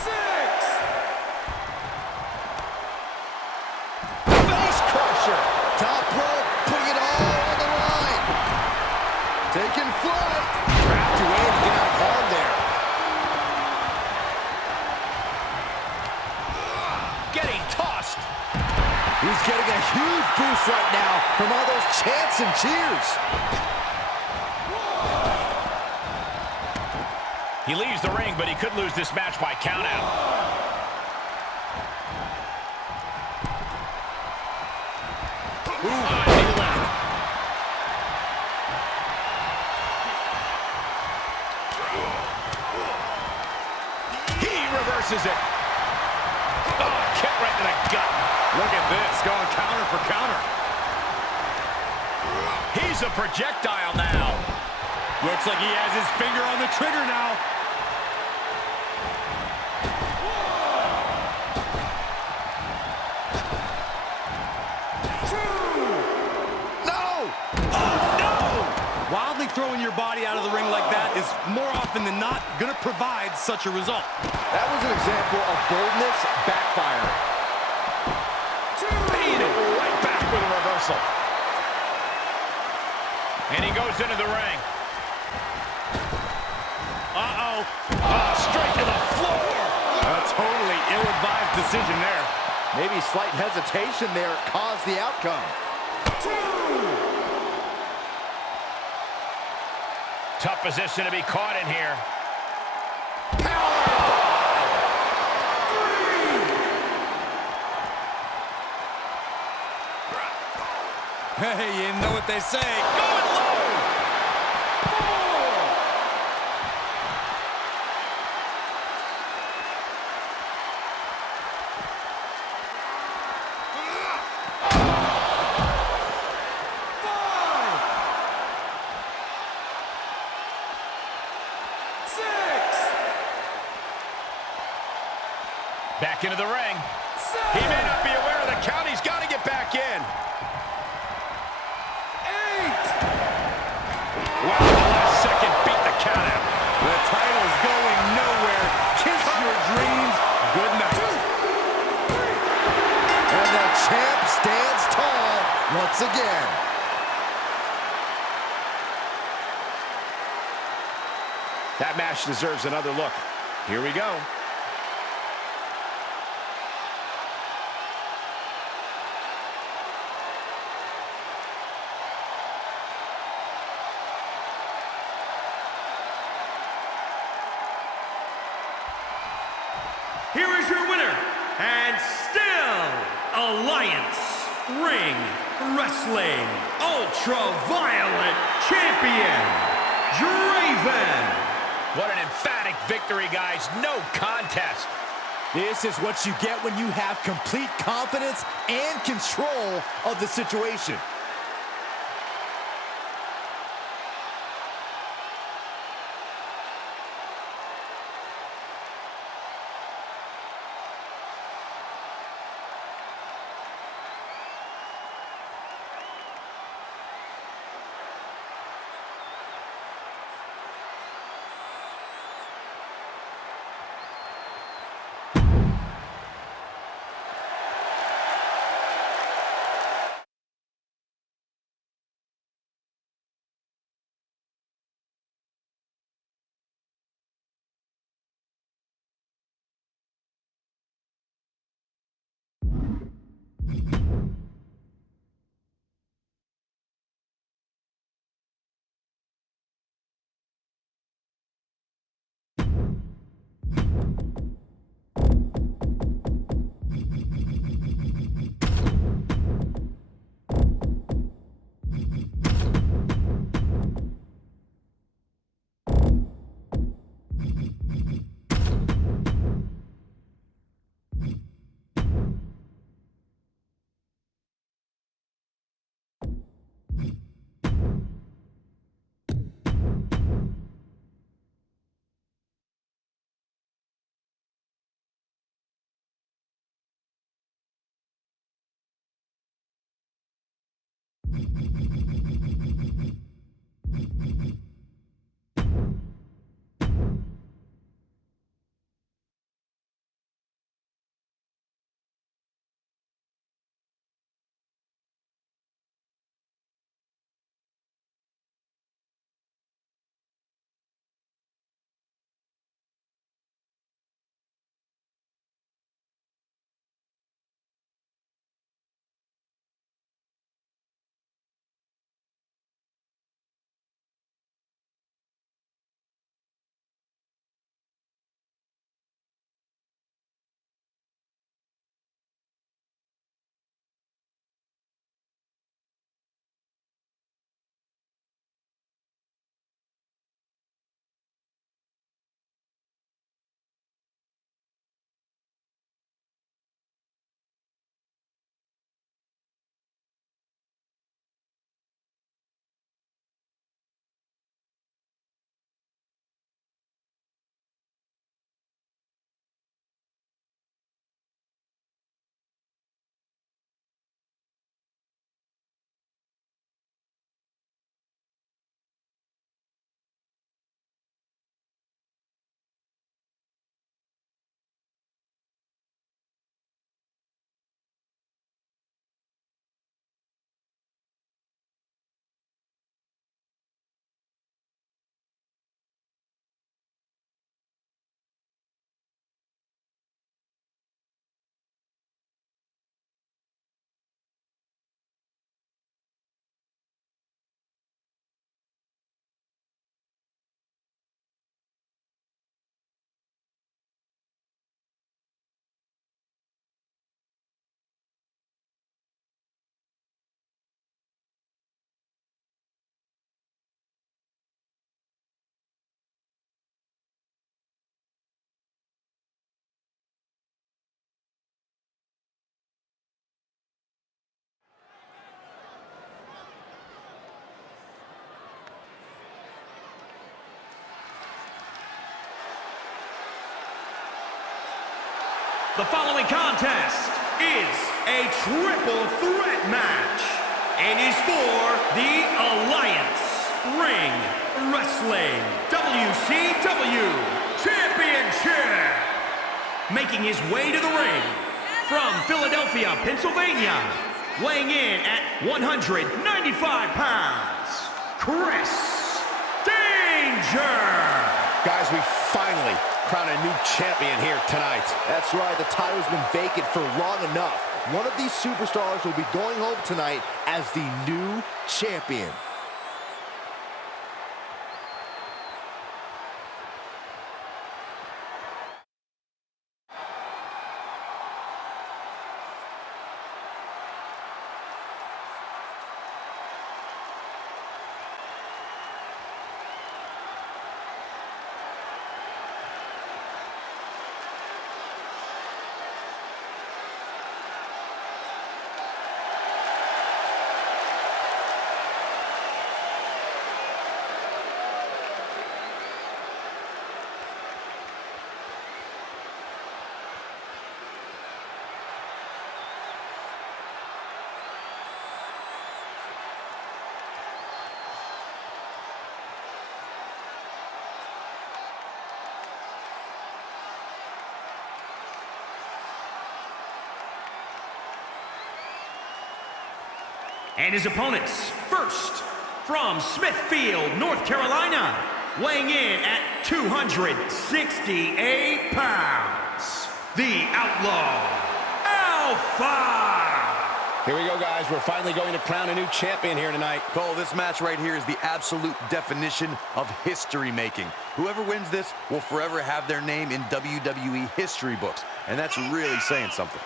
6. Face crusher. Top rope, putting it all on the line. Taking flight. Trapped away to get out hard there. Getting tossed. He's getting a huge boost right now from all those chants and cheers. He leaves the ring, but he could lose this match by countout. Knee left. He reverses it. Oh, kick right to the gut. Look at this, going counter for counter. He's a projectile now. Looks like he has his finger on the trigger now. No! Wildly throwing your body out of the ring like that is more often than not going to provide such a result. That was an example of boldness backfiring. Paying it right back with a reversal. And he goes into the ring. Uh-oh. Oh, straight to the floor. A totally ill-advised decision there. Maybe slight hesitation there caused the outcome. Tough position to be caught in here. Hey, you know what they say. Going low. 6. Back into the ring. He may not be aware of the count. He's got to get back in. 8. Wow, the last second beat the count out. The title's going nowhere. Kiss your dreams. Good night. And the champ stands tall once again. That match deserves another look. Here we go. Here is your winner, and still Alliance Ring Wrestling Ultraviolet Champion, Draven. What an emphatic victory, guys. No contest. This is what you get when you have complete confidence and control of the situation. The following contest is a triple threat match and is for the Alliance Ring Wrestling WCW Championship. Making his way to the ring from Philadelphia, Pennsylvania, weighing in at 195 pounds, Chris Danger. Guys, we finally crown a new champion here tonight. That's right, the title's been vacant for long enough. One of these superstars will be going home tonight as the new champion. And his opponents, first, from Smithfield, North Carolina, weighing in at 268 pounds, the Outlaw Alpha. Here we go, guys. We're finally going to crown a new champion here tonight. Cole, this match right here is the absolute definition of history making. Whoever wins this will forever have their name in WWE history books, and that's really saying something.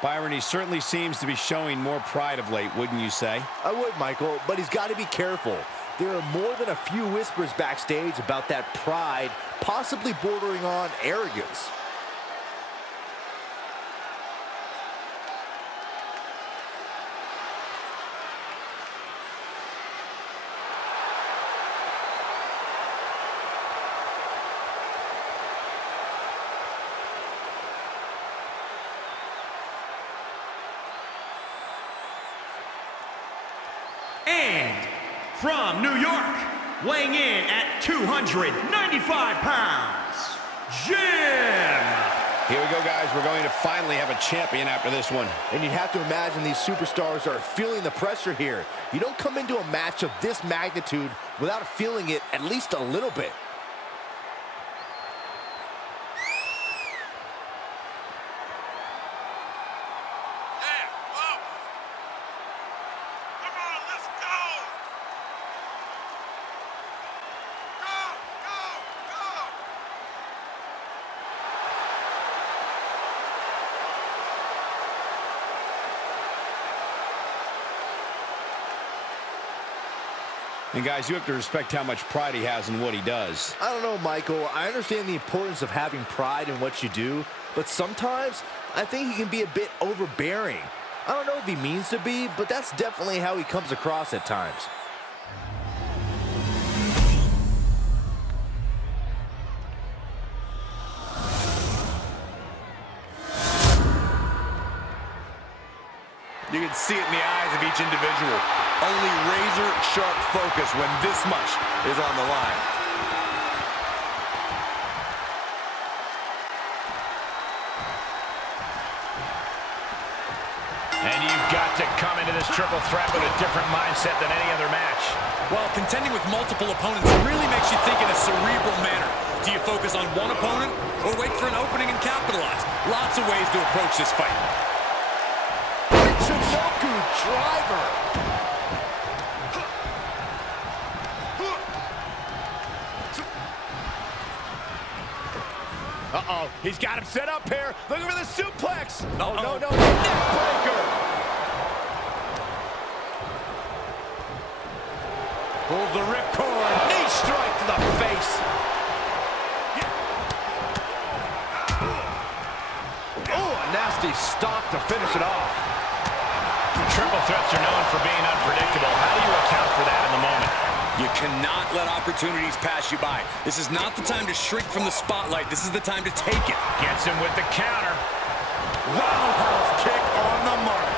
Byron, he certainly seems to be showing more pride of late, wouldn't you say? I would, Michael, but he's got to be careful. There are more than a few whispers backstage about that pride, possibly bordering on arrogance. And from New York, weighing in at 295 pounds, Jim! Here we go, guys. We're going to finally have a champion after this one. And you'd have to imagine these superstars are feeling the pressure here. You don't come into a match of this magnitude without feeling it at least a little bit. And guys, you have to respect how much pride he has in what he does. I don't know, Michael. I understand the importance of having pride in what you do, but sometimes I think he can be a bit overbearing. I don't know if he means to be, but that's definitely how he comes across at times. You can see it in the eyes of each individual. Only razor-sharp focus when this much is on the line. And you've got to come into this triple threat with a different mindset than any other match. Well, contending with multiple opponents really makes you think in a cerebral manner. Do you focus on one opponent or wait for an opening and capitalize? Lots of ways to approach this fight. Michinoku driver. Uh-oh, he's got him set up here. Looking for the suplex. Oh, no, neck breaker. Pulls the ripcord. Knee strike to the face. Oh, a nasty stop to finish it off. Triple threats are known for being unpredictable. How do you account for that in the moment? You cannot let opportunities pass you by. This is not the time to shrink from the spotlight. This is the time to take it. Gets him with the counter. Roundhouse kick on the mark.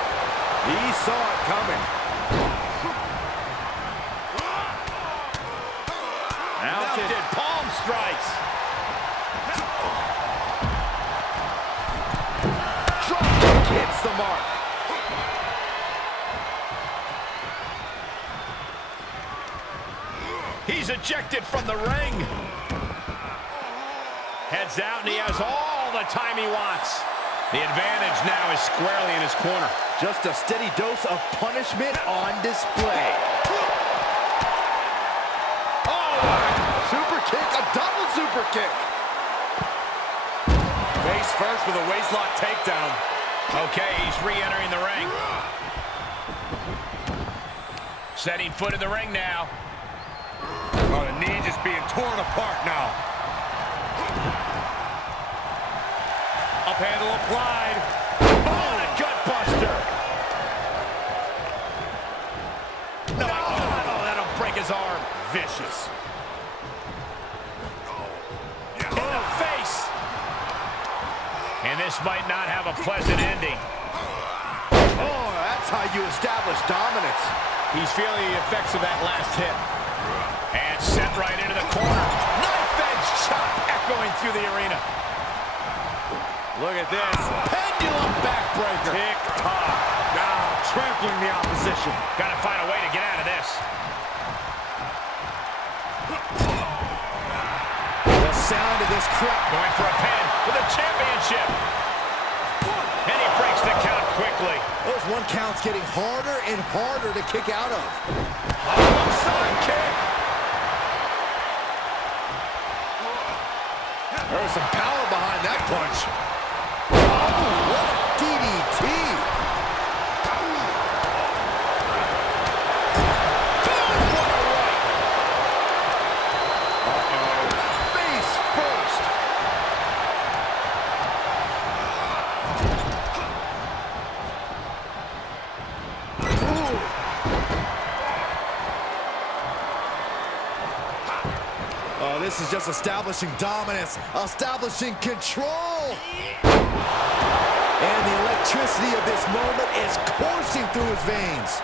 He saw it coming. Mounted palm strikes. Drop kick hits the mark. He's ejected from the ring. Heads out, and he has all the time he wants. The advantage now is squarely in his corner. Just a steady dose of punishment on display. Oh, super kick, a double super kick. Face first with a waistlock takedown. Okay, he's re-entering the ring. Setting foot in the ring now. Oh, the knee just being torn apart now. Up handle applied. Oh, and a gut buster. No, oh, that'll break his arm. Vicious. In the face. And this might not have a pleasant ending. Oh, that's how you establish dominance. He's feeling the effects of that last hit. And sent right into the corner. Knife-edge shot echoing through the arena. Look at this. Pendulum backbreaker. Tick-tock. Now trampling the opposition. Got to find a way to get out of this. The sound of this crowd. Going for a pin for the championship. And he breaks the count quickly. Those one counts getting harder and harder to kick out of. Alongside kick. There was some power behind that punch. Oh, what a DDT. this is just establishing dominance, establishing control. And the electricity of this moment is coursing through his veins.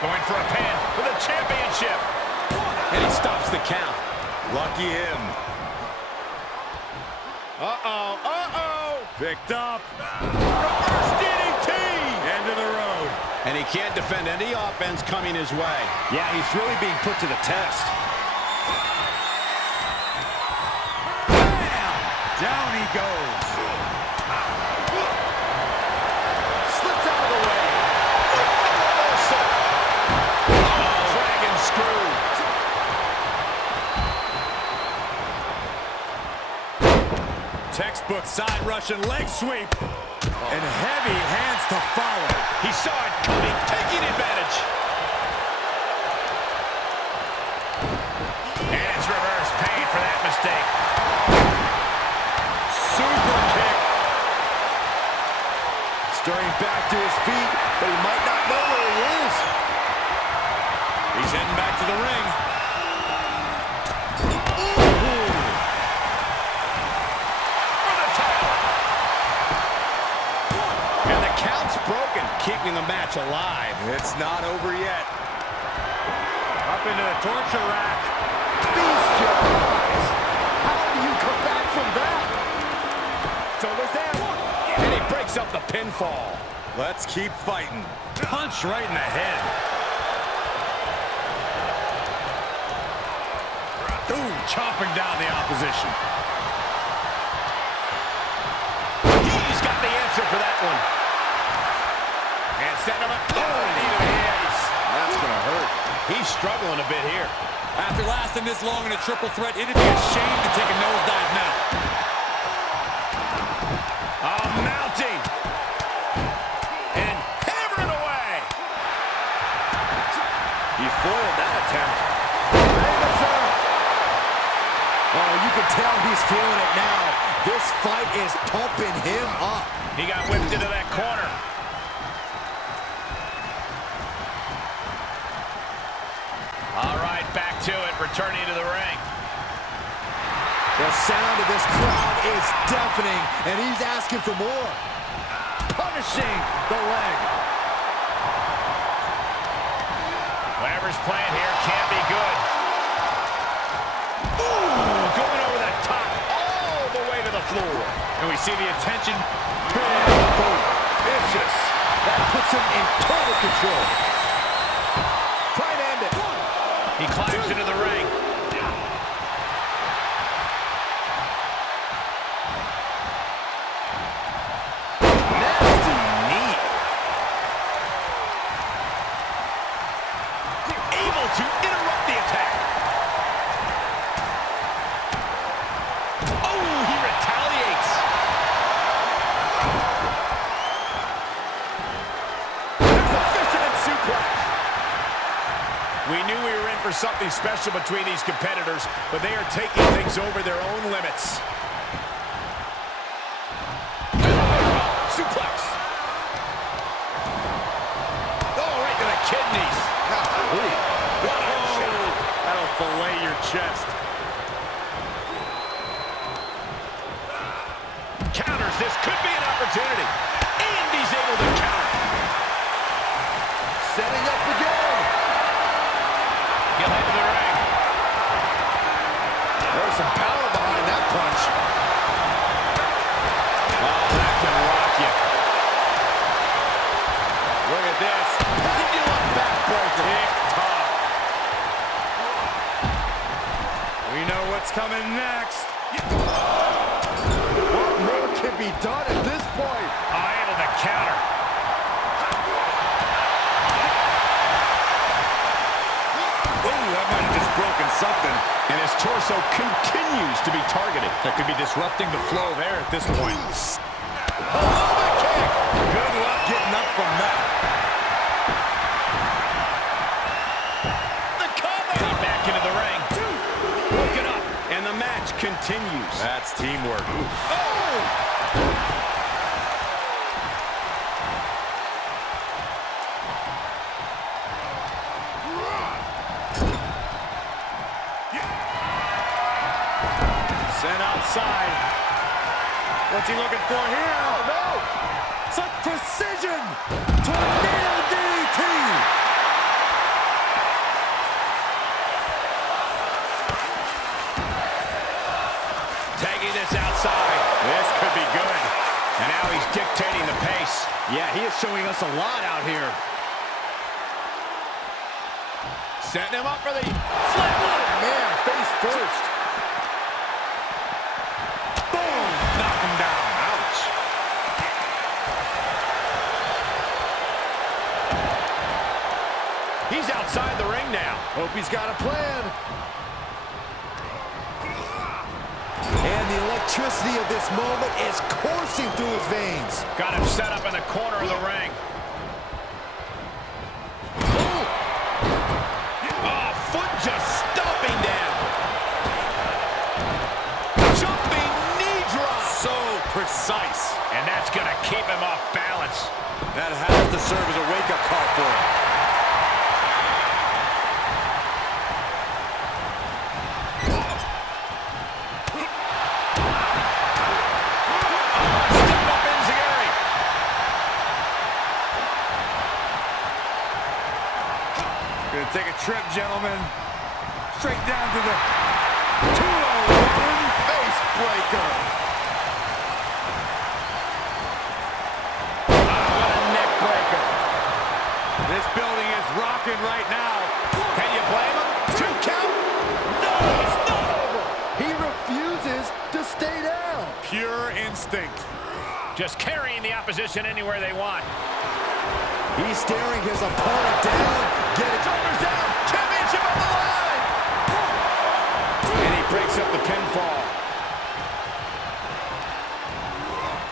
Going for a pin for the championship. And he stops the count. Lucky him. Picked up. Reverse DDT. End of the road. And he can't defend any offense coming his way. Yeah, he's really being put to the test. Bam! Down he goes. Slips out of the way. Dragon screw. Textbook side Russian leg sweep. And heavy hands to follow. He saw it coming, taking advantage. And it's reverse pain for that mistake. Super kick. Stirring back to his feet, but he might not know where he is. He's heading back to the ring. Broken, keeping the match alive. It's not over yet. Up into the torture rack. Feast your eyes. How do you come back from that? Shoulders down. And he breaks up the pinfall. Let's keep fighting. Punch right in the head. Ooh, chopping down the opposition. He's got the answer for that one. And send him up. That's going to hurt. He's struggling a bit here. After lasting this long in a triple threat, it'd be a shame to take a nosedive now. Mounting. And hammering away. He foiled that attempt. Oh, you can tell he's feeling it now. This fight is pumping him up. He got whipped into that corner. All right, back to it, returning to the ring. The sound of this crowd is deafening, and he's asking for more. Punishing the leg. Whatever's playing here can't be good. Ooh, going over the top, all the way to the floor. And we see the attention. Boom. Vicious. That puts him in total control. Try and end it. He climbs into the ring. Nasty knee. Able to interrupt the attack. Oh, he retaliates. There's a fisherman suplex. We knew we were in for something special between these competitors, but they are taking things over their own limits. Suplex. Oh, right to the kidneys. What a shot. That'll fillet your chest. Counters. This could be an opportunity. And he's able to counter. Setting up again. He'll head to the ring. There's some power behind that punch. Oh, that can rock you. Look at this. Pendulum backbreaker. Tick-tock. We know what's coming next. What more can be done at this point? Able to counter. That might have just broken something. And his torso continues to be targeted. That could be disrupting the flow of air at this point. Good luck getting up from that. The cover. And he's back into the ring. Broken up. And the match continues. That's teamwork. What's he looking for here? Oh, no! Such precision! Tornado DDT! Tagging this outside. This could be good. And now he's dictating the pace. Yeah, he is showing us a lot out here. Setting him up for the Oh, man, face first. boom. Knock him down. Ouch. He's outside the ring now. Hope he's got a plan. And the electricity of this moment is coursing through his veins. Got him set up in the corner of the ring. Oh, foot just stomping down. Jumping knee drop. So precise. And that's going to keep him off balance. That has to serve as a wake-up call for him. Step up Enziguri. Gonna take a trip, gentlemen. Straight down to the 201 face breaker. What a neck breaker. This building is rocking right now. Can you blame him? 2 count. No, it's not over. He refuses to stay down. Pure instinct. Just carrying the opposition anywhere they want. He's staring his opponent down. Get it. Shoulders down. Championship on the line. And he breaks up the pinfall.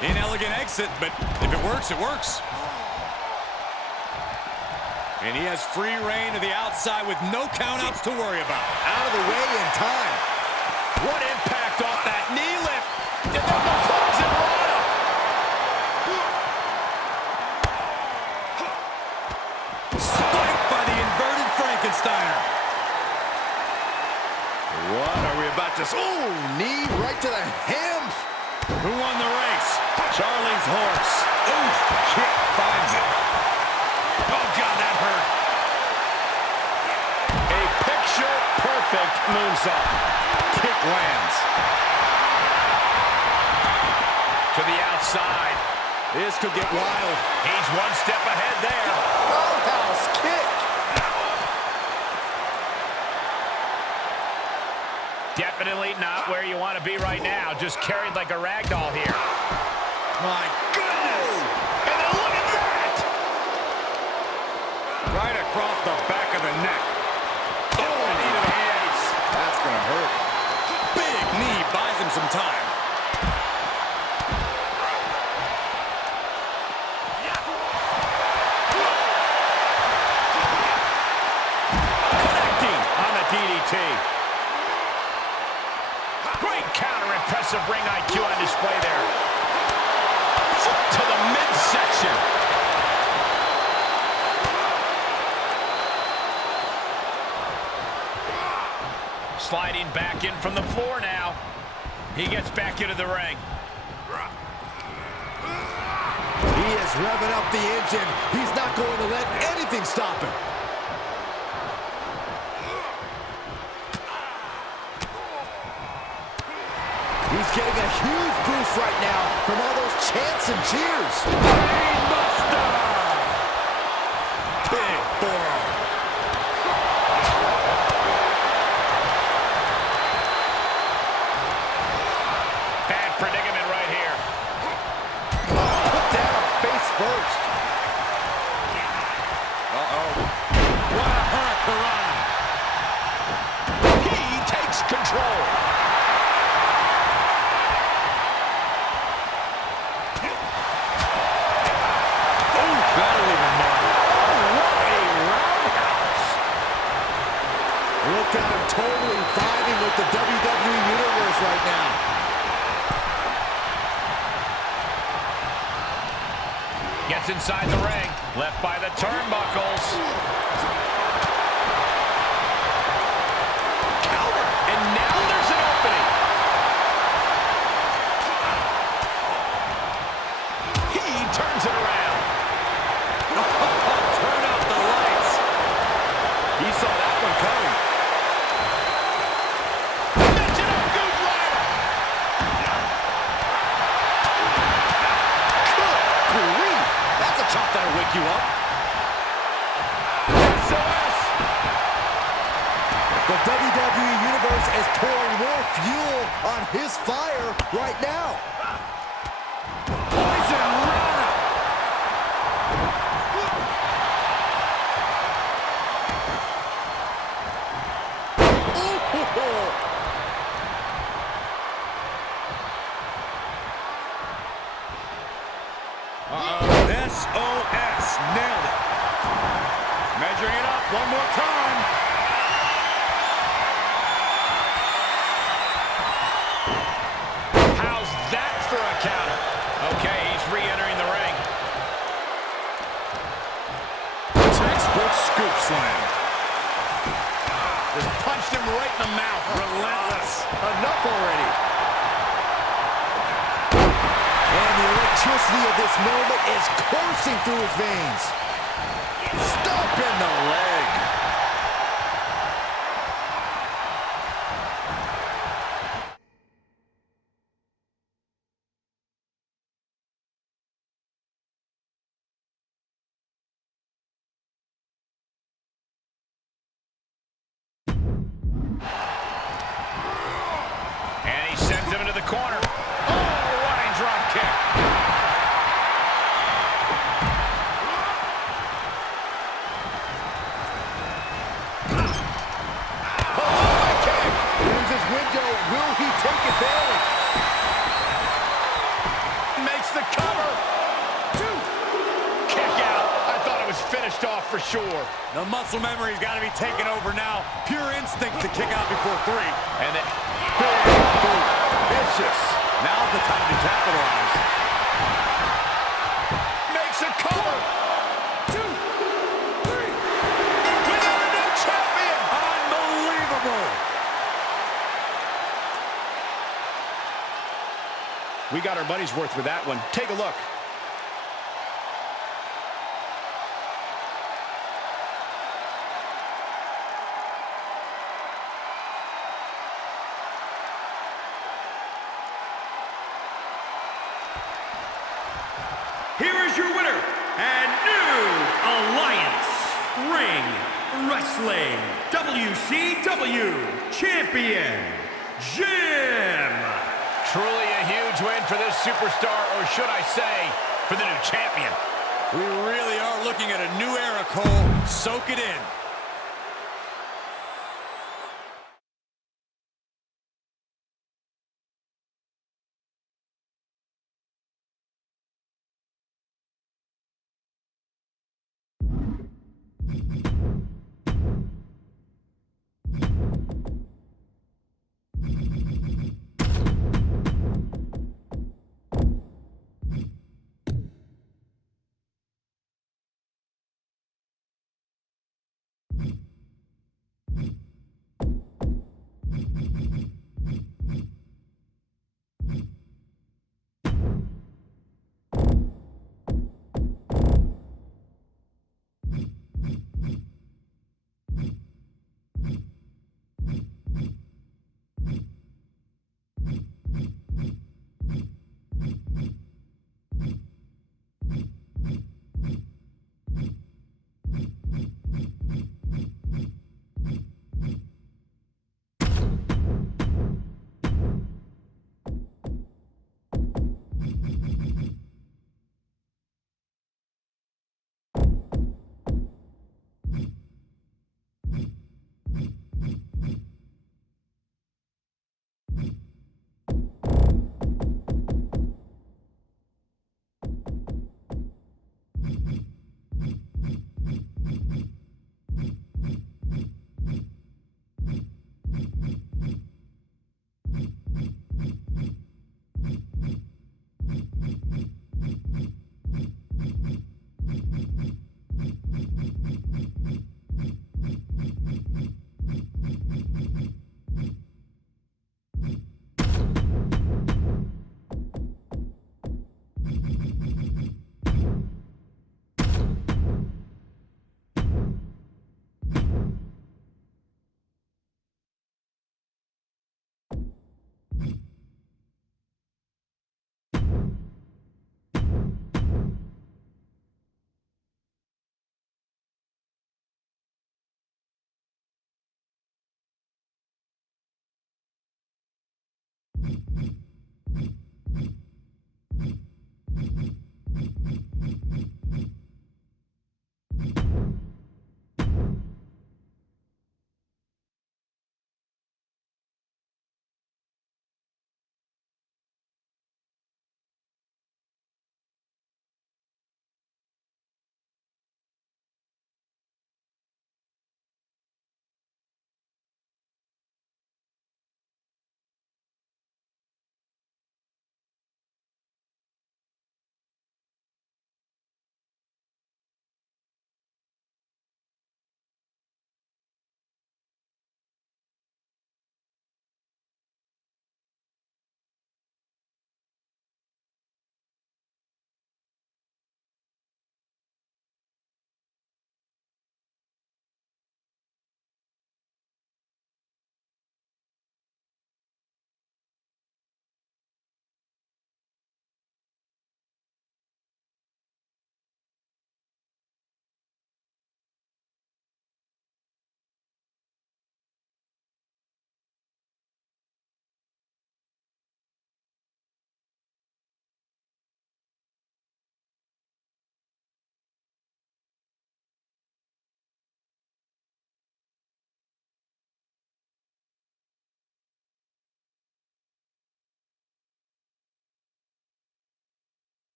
Inelegant exit, but if it works, it works. And he has free reign to the outside with no countouts to worry about. Out of the way in time. What impact off that knee lift. And then the Frozen Rana. Spiked by the inverted Frankensteiner. What are we about to... Oh, knee right to the hams. Who won the race? Charlie's horse. Oof, kick finds it. Oh, God, that hurt. A picture-perfect moonsault. Kick lands. To the outside. This could get wild. He's one step ahead there. Roundhouse kick. Definitely not where you want to be right now. Just carried like a rag doll here. My goodness. And then look at that. Right across the back of the neck. Oh, knee to the face. That's going to hurt. Big knee buys him some time. Connecting on the DDT. Great counter, impressive ring IQ on display there. Foot to the midsection. Sliding back in from the floor now. He gets back into the ring. He is revving up the engine. He's not going to let anything stop him. He's getting a huge boost right now from all those chants and cheers. Brainbuster! Big forearm. Bad predicament right here. Put down face first. What a hurricane! He takes control. That'll leave him marked. What a roundhouse. Look at him totally vibing with the WWE Universe right now. Gets inside the ring. Left by the turnbuckles. Counter. And now there's an opening. you up. SOS! The WWE Universe is pouring more fuel on his fire right now. Poison Rana. SOS. Nailed it. Measuring it up one more time. How's that for a counter? Okay, he's re-entering the ring. Textbook scoop slam. Just punched him right in the mouth. Relentless. Enough already. And the electricity of this moment is coursing through his veins. Stomp in the leg. And he sends him into the corner. Oh, running drop kick. Here's his window. Will he take advantage? Makes the cover. Kick out. I thought it was finished off for sure. The muscle memory's got to be taken over now. Pure instinct to kick out before 3. And then Vicious. Now's the time to capitalize. makes a cover. 2, 3. We got a new champion. Unbelievable. We got our money's worth with that one. Take a look. Here is your winner and new Alliance Ring Wrestling WCW Champion, Jim. Truly a huge win for this superstar, or should I say, for the new champion. We really are looking at a new era, Cole. Soak it in.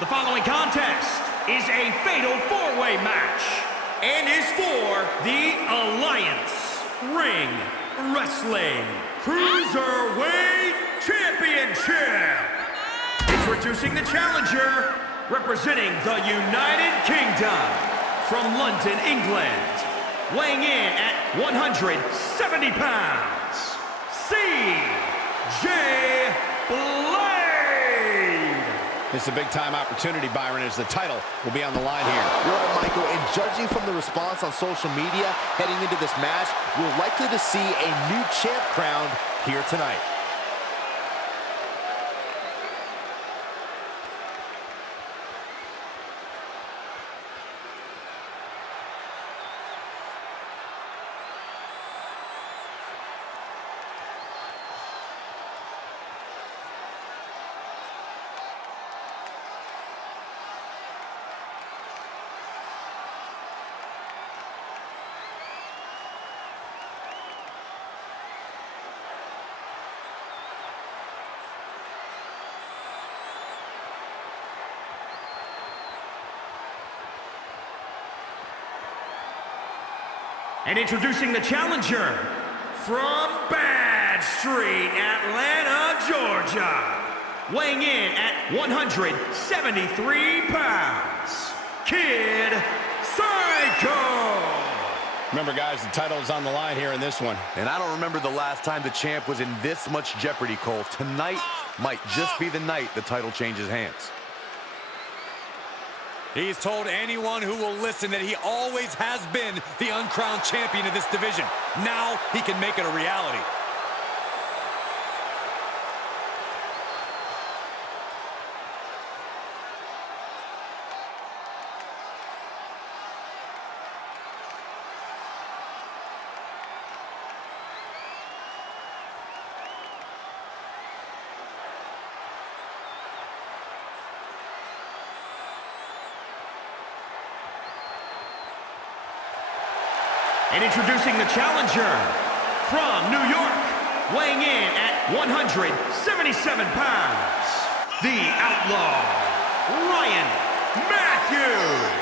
The following contest is a fatal four-way match and is for the Alliance Ring Wrestling Cruiserweight Championship. Introducing the challenger, representing the United Kingdom, from London, England, weighing in at 170 pounds, C.J. Blade. It's a big-time opportunity, Byron, as the title will be on the line here. You're right, Michael, and judging from the response on social media heading into this match, we're likely to see a new champ crowned here tonight. And introducing the challenger, from Bad Street, Atlanta, Georgia, weighing in at 173 pounds, Kid Psycho. Remember, guys, the title is on the line here in this one. And I don't remember the last time the champ was in this much jeopardy, Cole. Tonight might just be the night the title changes hands. He's told anyone who will listen that he always has been the uncrowned champion of this division. Now he can make it a reality. And introducing the challenger, from New York, weighing in at 177 pounds, the Outlaw, Ryan Matthews.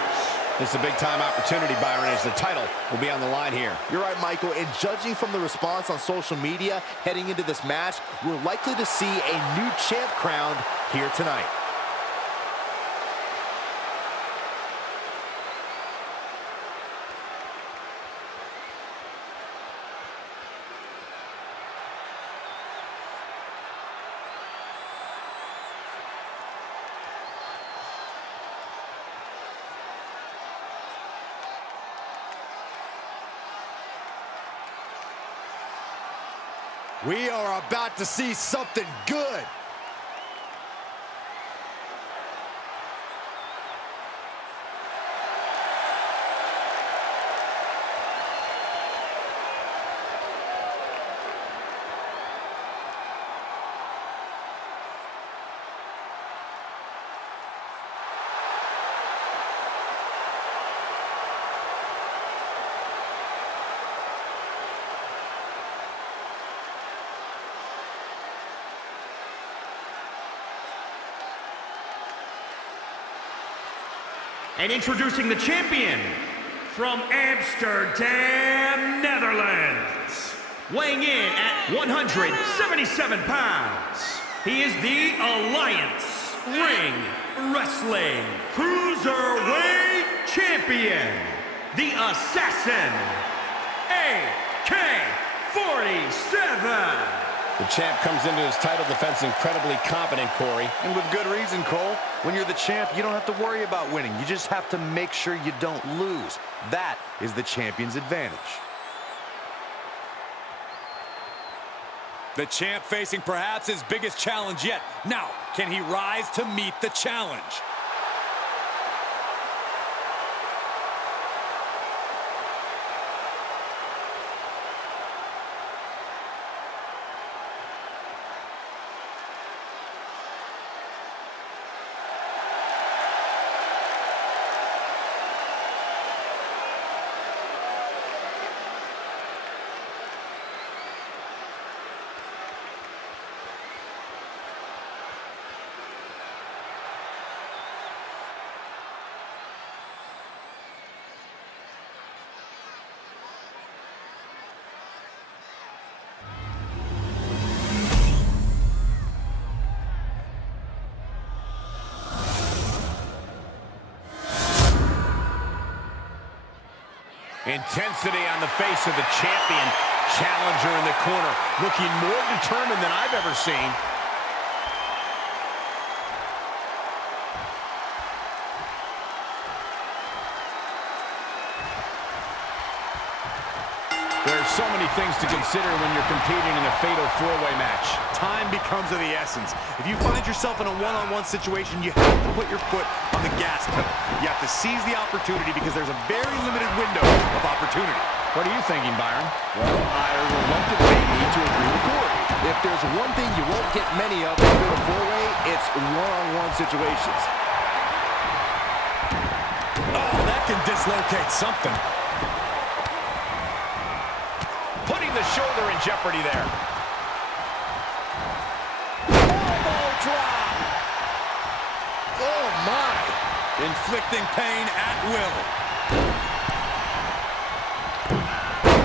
It's a big-time opportunity, Byron, as the title will be on the line here. You're right, Michael, and judging from the response on social media heading into this match, we're likely to see a new champ crowned here tonight. We are about to see something good. And introducing the champion, from Amsterdam, Netherlands, weighing in at 177 pounds, he is the Alliance Ring Wrestling Cruiserweight Champion, the Assassin, AK-47. The champ comes into his title defense incredibly confident, Corey. And with good reason, Cole. When you're the champ, you don't have to worry about winning. You just have to make sure you don't lose. That is the champion's advantage. The champ facing perhaps his biggest challenge yet. Now, can he rise to meet the challenge? Intensity on the face of the champion. Challenger in the corner, looking more determined than I've ever seen. There's so many things to consider when you're competing in a fatal four-way match. Time becomes of the essence. If you find yourself in a one-on-one situation, you have to put your foot on the gas pedal. You have to seize the opportunity because there's a very limited window of opportunity. What are you thinking, Byron? Well, I reluctantly need to agree with Corey. If there's one thing you won't get many of in a four-way, it's one-on-one situations. Oh, that can dislocate something. Putting the shoulder in jeopardy there. Elbow drop. Oh, my. Inflicting pain at will.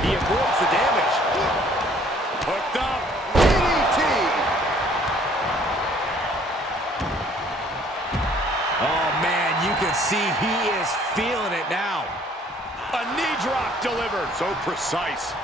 He avoids the damage. Hooked up. DDT. Oh, man, you can see he is feeling it now. A knee drop delivered. So precise.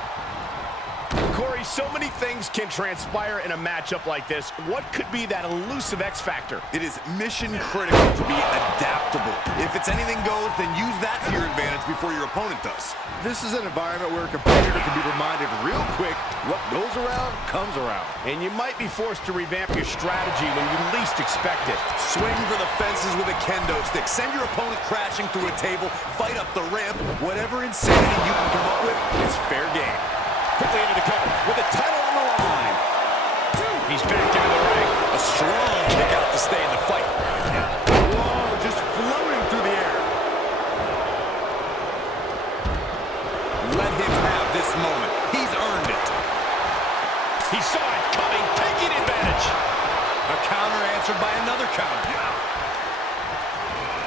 Corey, so many things can transpire in a matchup like this. What could be that elusive X factor? It is mission critical to be adaptable. If it's anything goes, then use that to your advantage before your opponent does. This is an environment where a competitor can be reminded real quick what goes around comes around. And you might be forced to revamp your strategy when you least expect it. Swing for the fences with a kendo stick. Send your opponent crashing through a table. Fight up the ramp. Whatever insanity you can come up with is fair game. Quickly into the cover with the title on the line. He's back into the ring. A strong kick out to stay in the fight. Whoa, just floating through the air. Let him have this moment. He's earned it. He saw it coming, taking advantage. A counter answered by another counter.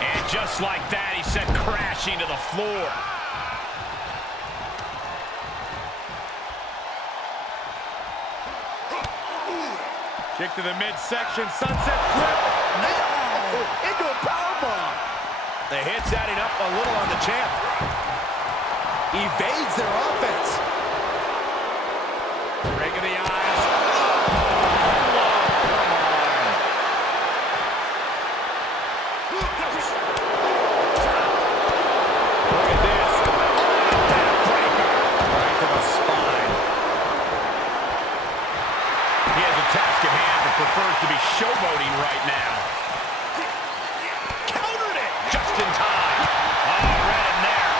And just like that, he sent crashing to the floor. Kick to the midsection, sunset flip. Into a powerbomb. The hit's adding up a little on the champ. Evades their offense. Rake of the eyes. Look at this. Backbreaker. Right to the spine. He has a task at hand, but prefers to be showboating right now. Countered it just in time. Oh, right in there.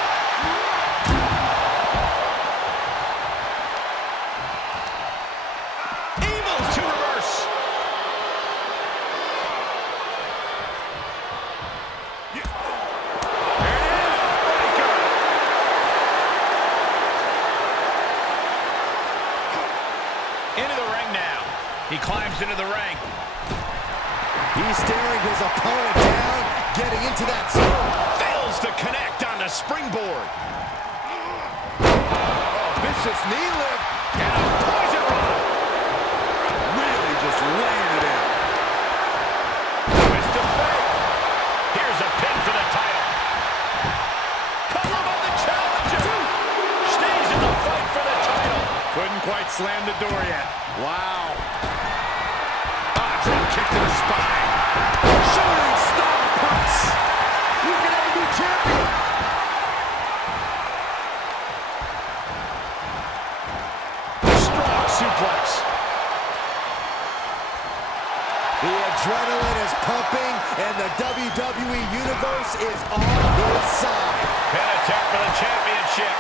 Evil to reverse. There it is. Breaker. Into the ring now. He climbs into the ring. He's staring his opponent down, getting into that zone. Fails to connect on the springboard. Vicious knee lift. And a poison rod. Really just laying it in. Twist of fate. Here's a pin for the title. Cover by the challenger. Stays in the fight for the title. Couldn't quite slam the door yet. Wow. Drop kick to the spine. Shooting star press. You can have a new champion. Strong suplex. The adrenaline is pumping, and the WWE Universe is on his side. Pin attempt for the championship.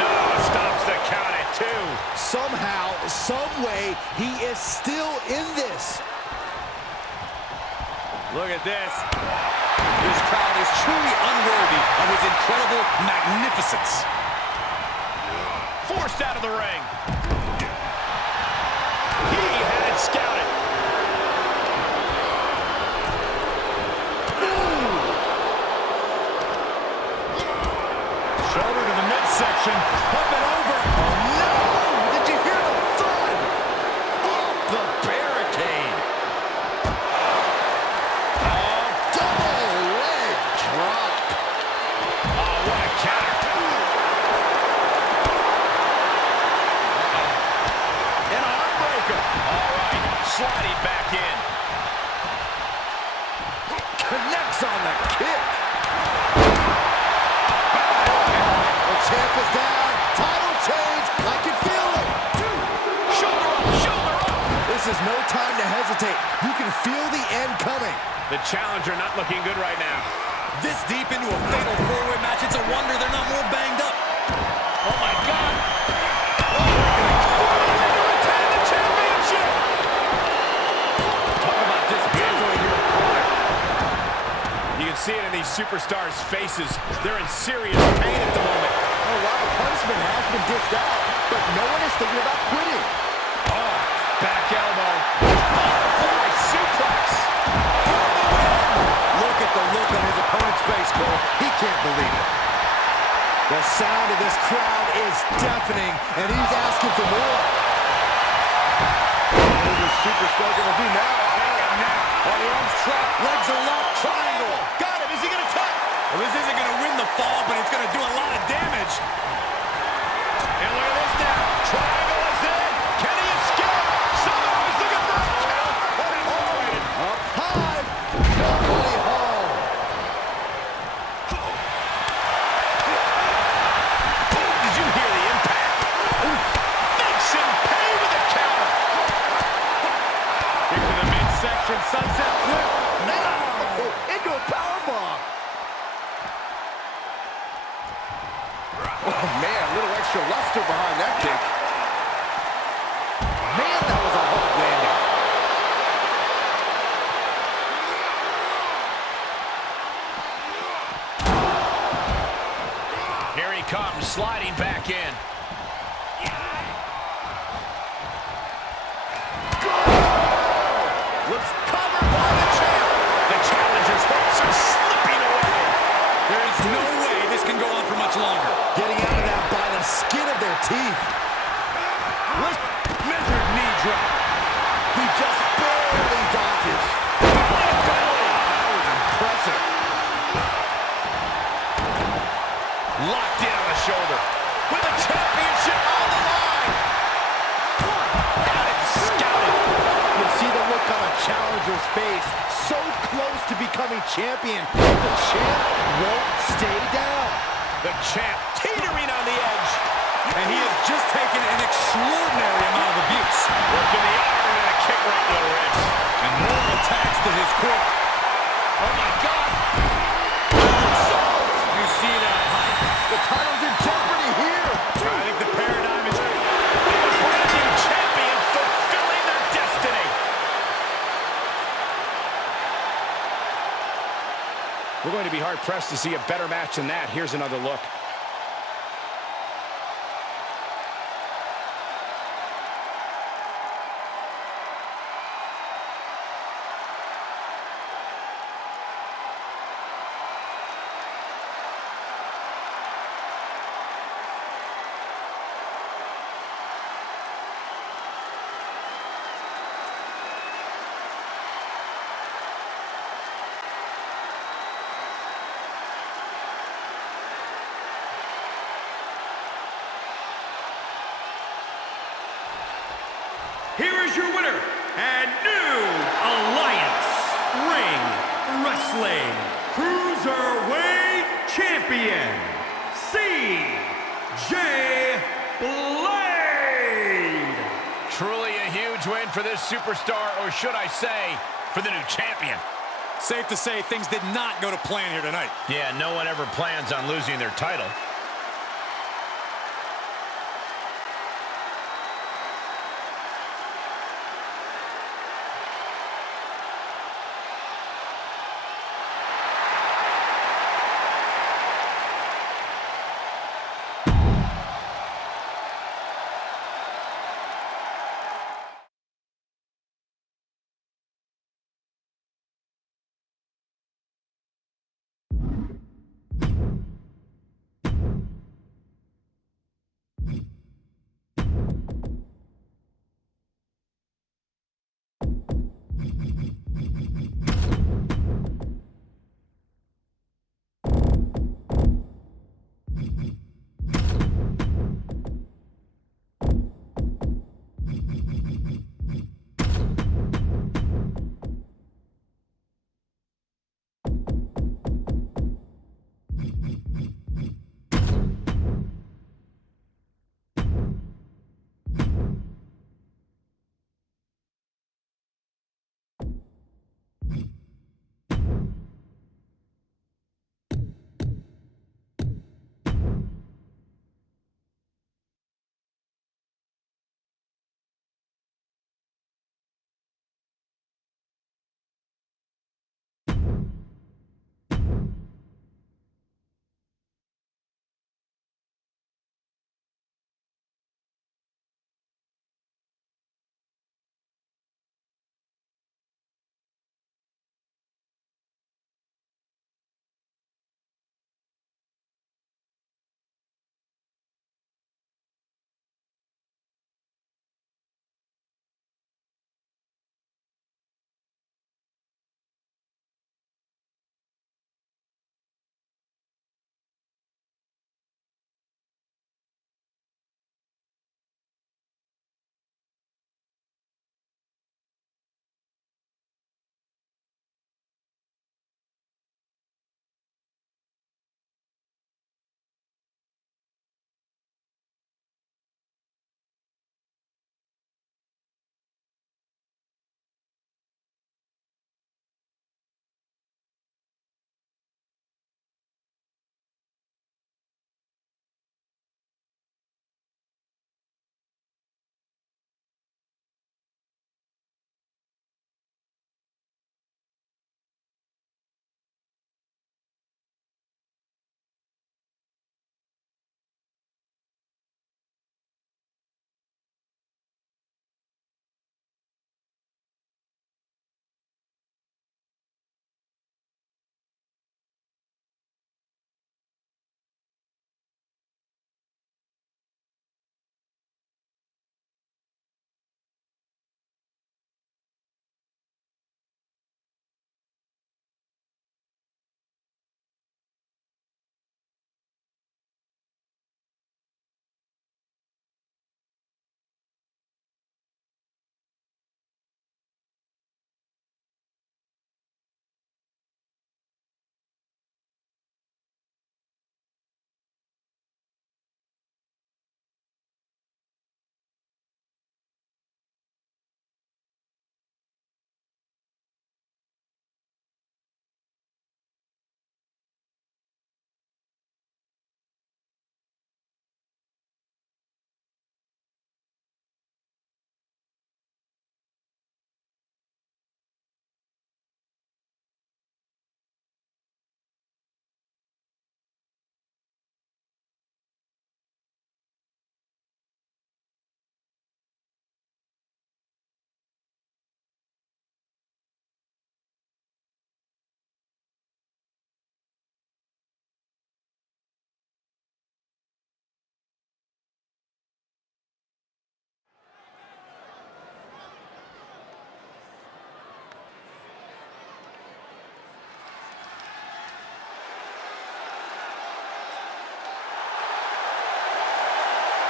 No, stops the count at 2. Somehow, some way, he is still in this. Look at this. This crowd is truly unworthy of his incredible magnificence. Forced out of the ring. He had it scouted. Shoulder to the midsection. Up and over. Oh, no! Did you hear the thud? Off the barricade. Double leg drop. Oh, what a sliding back in. Connects on the kick. The champ is down. Title change. I can feel it. Shoulder up, shoulder up. This is no time to hesitate. You can feel the end coming. The challenger not looking good right now. This deep into a fatal four-way match, it's a wonder they're not more banged up. Oh my God. Retain the championship. Talk about dismantling your opponent. You can see it in these superstars' faces. They're in serious pain at the moment. A lot of punishment has been dished out, but no one is thinking about quitting. Oh, back elbow. Butterfly suplex. Look at the look on his opponent's face, Cole. He can't believe it. The sound of this crowd is deafening, and he's asking for more. What is this superstar going to do now? Oh, the arms trapped. Legs are locked. Triangle. Got him. Is he going to tap? Well, this isn't going to win the fall, but it's going to do a lot of damage. And look at this now. Triangle is in. Can he escape? Somehow he's looking for a count. Oh, he's avoided. Up high. Nobody home. Did you hear the impact? Makes him pay with a counter. Kick to the midsection. Sunset flip. Into a powerbomb. Oh, man, a little extra luster behind that kick. Man, that was a hard landing. Here he comes, sliding back in. Looks covered by the champ. The challenger's hopes are slipping away. There is no way this can go on for much longer. Getting out of that by the skin of their teeth. Measured knee drop. He just barely dodges. That was impressive. Locked in on the shoulder. With the championship on the line. Got it scouted. You see the look on a challenger's face. So close to becoming champion. But the champ won't stay down. The champ teetering on the edge. And he has just taken an extraordinary amount of abuse. Working the arm and a kick right to the ribs. And more attacks to his quick. Oh my God. You see that height? The title's in jeopardy here. I think the paradigm is... A brand new champion fulfilling their destiny. We're going to be hard-pressed to see a better match than that. Here's another look. Here is your winner and new Alliance Ring Wrestling Cruiserweight Champion, C.J. Blade. Truly a huge win for this superstar, or should I say, for the new champion. Safe to say things did not go to plan here tonight. Yeah, no one ever plans on losing their title.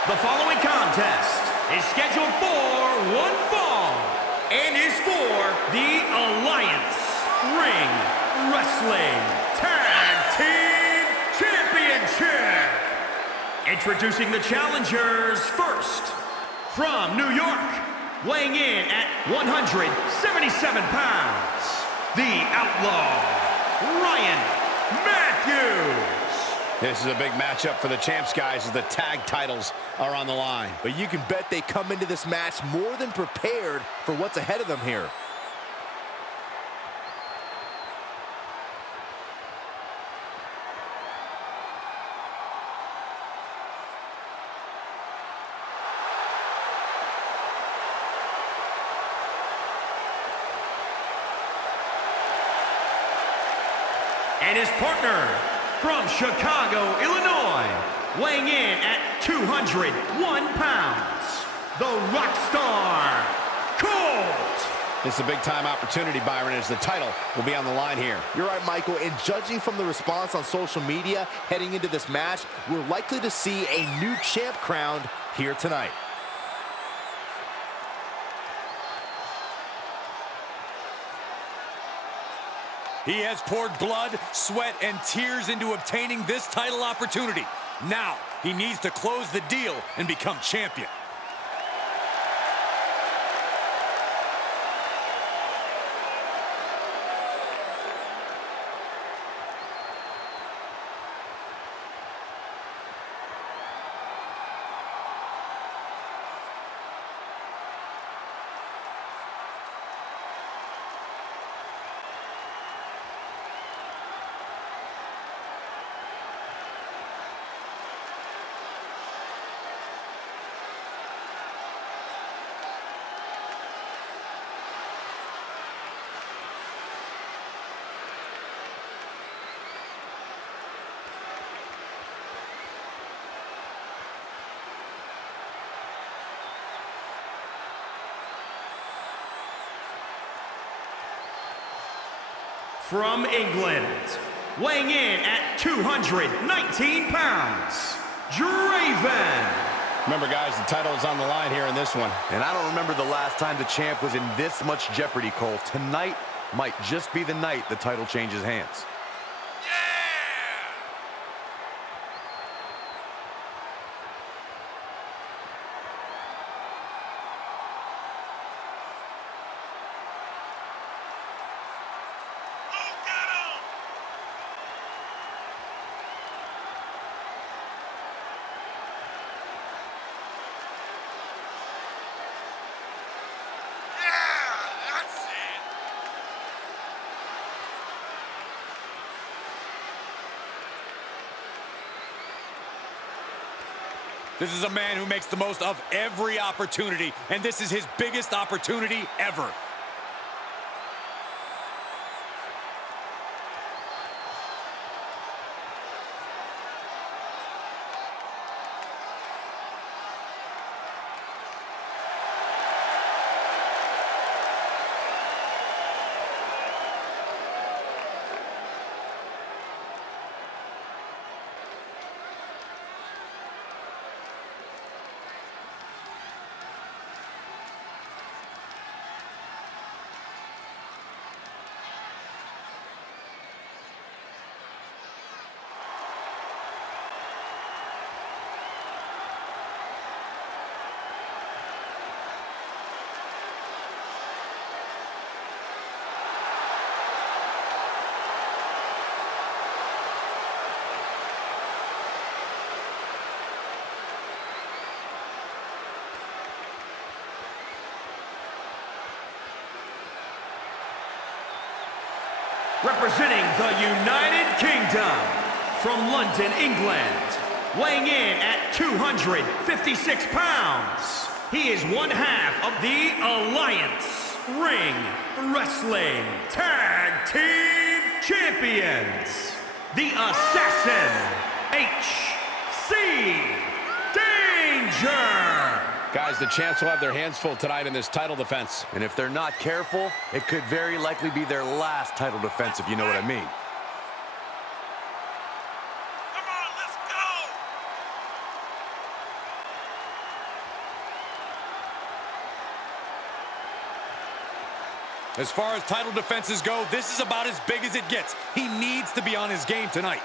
The following contest is scheduled for one fall and is for the Alliance Ring Wrestling Tag Team Championship. Introducing the challengers first, from New York, weighing in at 177 pounds, the Outlaw, Ryan Matthews. This is a big matchup for the champs, guys, as the tag titles are on the line. But you can bet they come into this match more than prepared for what's ahead of them here. And his partner, from Chicago, Illinois, weighing in at 201 pounds, the Rockstar, Colt. This is a big-time opportunity, Byron, as the title will be on the line here. You're right, Michael, and judging from the response on social media heading into this match, we're likely to see a new champ crowned here tonight. He has poured blood, sweat, and tears into obtaining this title opportunity. Now, he needs to close the deal and become champion. From England, weighing in at 219 pounds, Draven. Remember, guys, the title is on the line here in this one. And I don't remember the last time the champ was in this much jeopardy, Cole. Tonight might just be the night the title changes hands. This is a man who makes the most of every opportunity, and this is his biggest opportunity ever. Representing the United Kingdom, from London, England, weighing in at 256 pounds, he is one half of the Alliance Ring Wrestling Tag Team Champions, the Assassin, H.C. Danger. Guys, the champs will have their hands full tonight in this title defense. And if they're not careful, it could very likely be their last title defense, if you know what I mean. Come on, let's go! As far as title defenses go, this is about as big as it gets. He needs to be on his game tonight.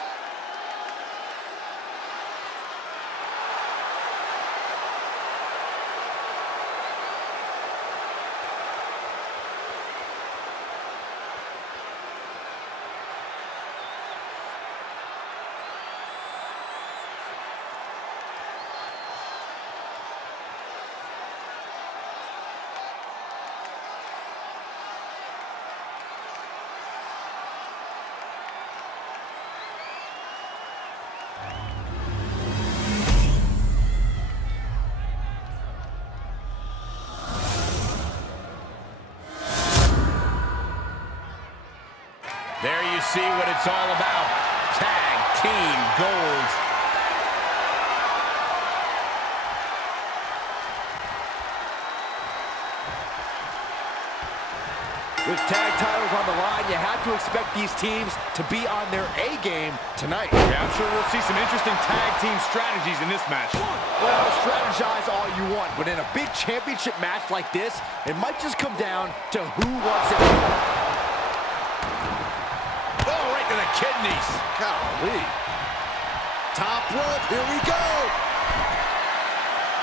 There you see what it's all about. Tag Team Gold. With tag titles on the line, you have to expect these teams to be on their A game tonight. Yeah, I'm sure we'll see some interesting tag team strategies in this match. Well, strategize all you want, but in a big championship match like this, it might just come down to who wants it more. Oh, right to the kidneys. Golly. Top rope, here we go.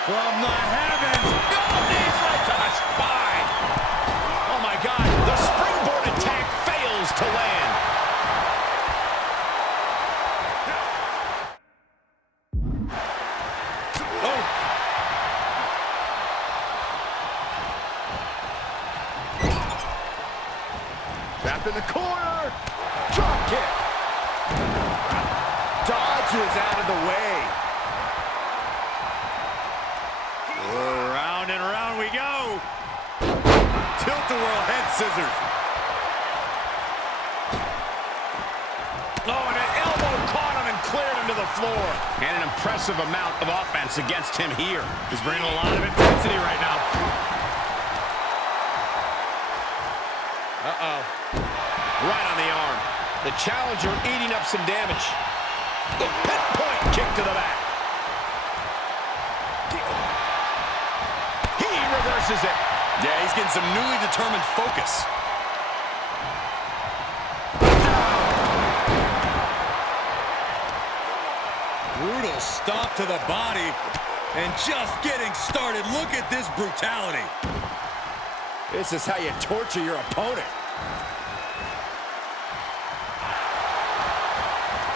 From the heavens. Oh, knees right to the spine. Oh, my God. The springboard attack fails to land. Oh. Trapped in the corner. Drop kick. Dodges out of the way. Round and round we go. Tilt-a-whirl head scissors. Oh, and an elbow caught him and cleared him to the floor. And an impressive amount of offense against him here. He's bringing a lot of intensity right now. Uh-oh. Right on the arm. The challenger eating up some damage. The pinpoint kick to the back. He reverses it. Yeah, he's getting some newly determined focus. Brutal stomp to the body. And just getting started. Look at this brutality. This is how you torture your opponent.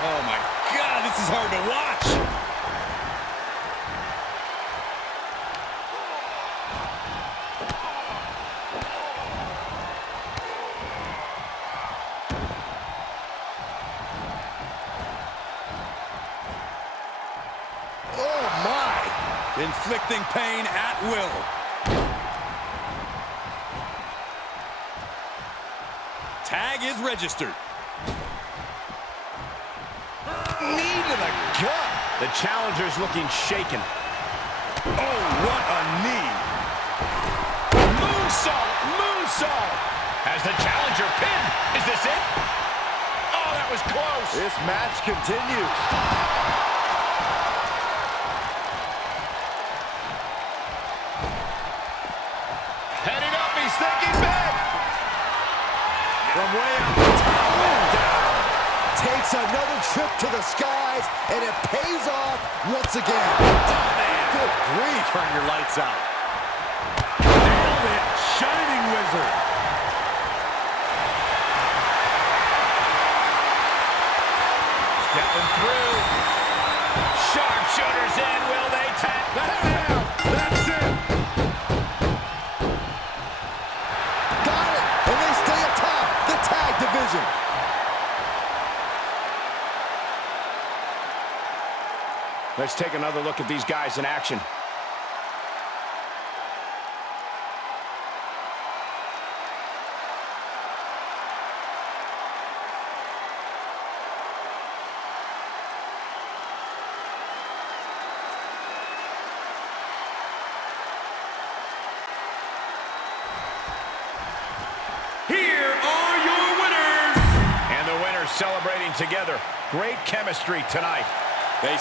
Oh, my God, this is hard to watch. Oh, my. Inflicting pain at will. Tag is registered. Knee to the gut. The challenger's looking shaken. Oh, what a knee. Moonsault, moonsault. Has the challenger pinned. Is this it? Oh, that was close. This match continues. Heading up, he's thinking big. From way up the top, down. Takes another trip to the skies, and it pays off once again. Oh, man. Good grief. Turn your lights out. Nailed it. Shining Wizard. Stepping through. Sharpshooters in. Will they tap? That's it. That's it. Got it. And they stay atop the tag division. Let's take another look at these guys in action. Here are your winners. And the winners celebrating together. Great chemistry tonight. They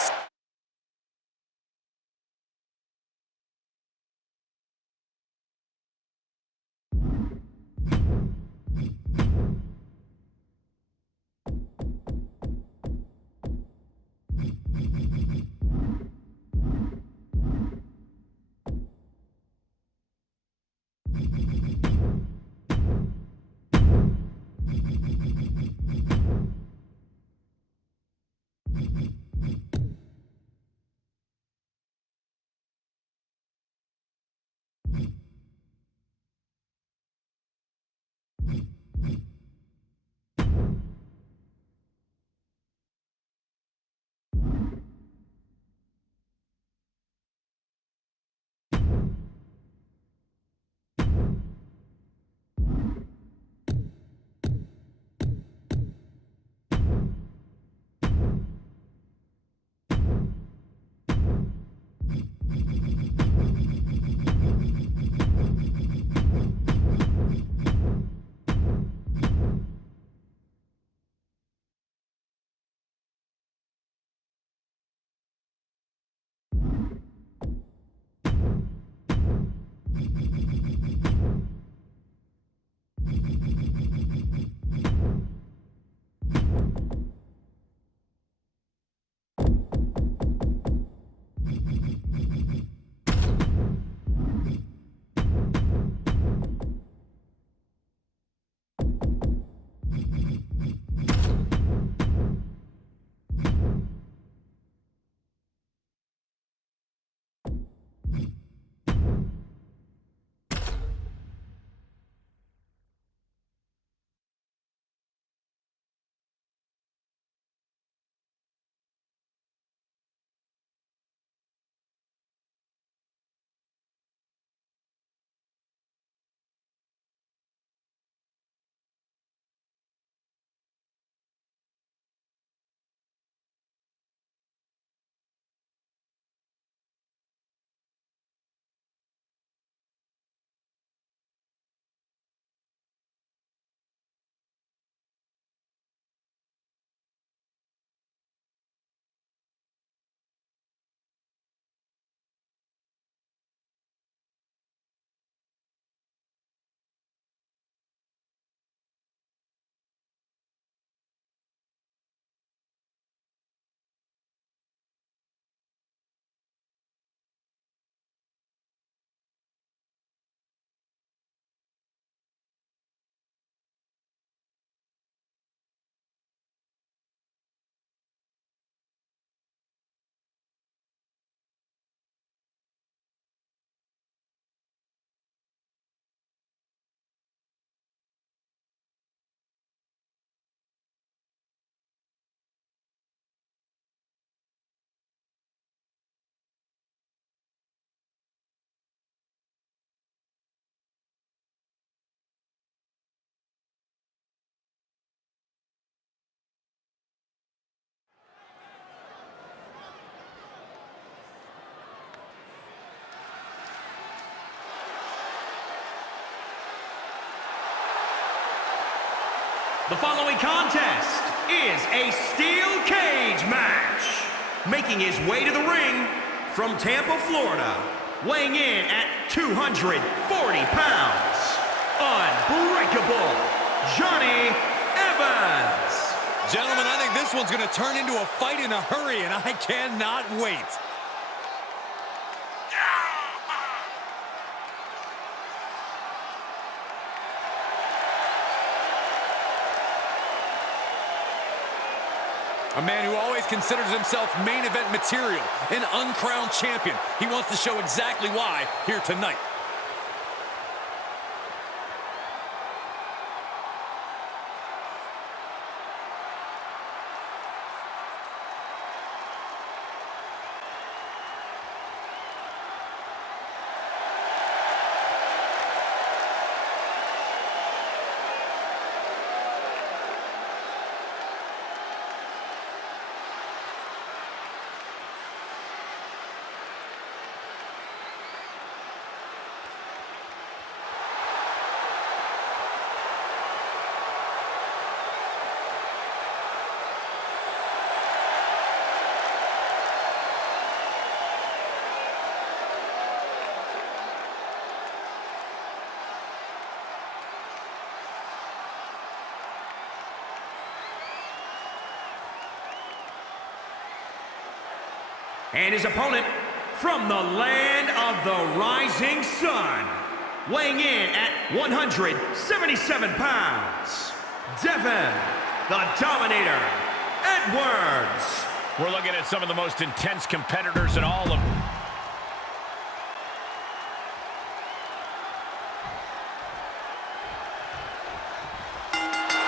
The following contest is a steel cage match. Making his way to the ring from Tampa, Florida, weighing in at 240 pounds, Unbreakable Johnny Evans. Gentlemen, I think this one's going to turn into a fight in a hurry, and I cannot wait. A man who always considers himself main event material, an uncrowned champion. He wants to show exactly why here tonight. And his opponent from the land of the rising sun, weighing in at 177 pounds, Devin, the Dominator, Edwards. We're looking at some of the most intense competitors in all of...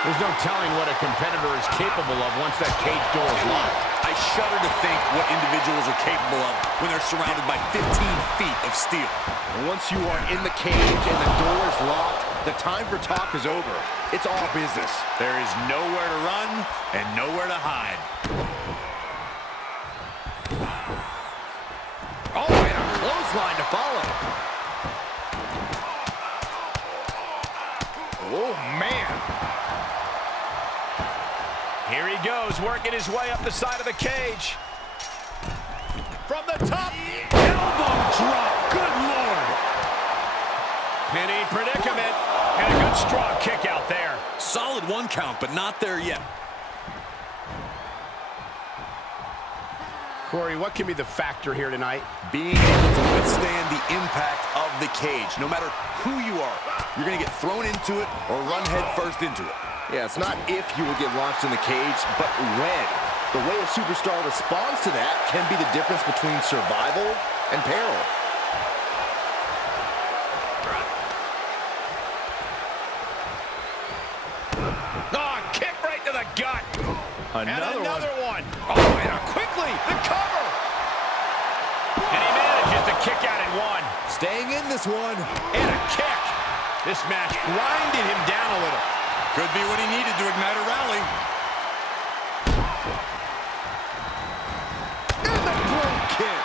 There's no telling what a competitor is capable of once that cage door is locked. I shudder to think what individuals are capable of when they're surrounded by 15 feet of steel. And once you are in the cage and the door is locked, the time for talk is over. It's all business. There is nowhere to run and nowhere to hide. Oh, and a clothesline to follow. Oh, man. Here he goes, working his way up the side of the cage. From the top, elbow drop, good Lord. Penny predicament, and a good strong kick out there. Solid 1 count, but not there yet. Corey, what can be the factor here tonight? Being able to withstand the impact of the cage. No matter who you are, you're going to get thrown into it or run head first into it. Yeah, it's not if you will get launched in the cage, but when. The way a superstar responds to that can be the difference between survival and peril. Oh, kick right to the gut. Another one. Oh, and quickly, the cover. And he manages to kick out in 1. Staying in this one. And a kick. This match grinded him down a little. Could be what he needed to ignite a rally. And the brogue kick.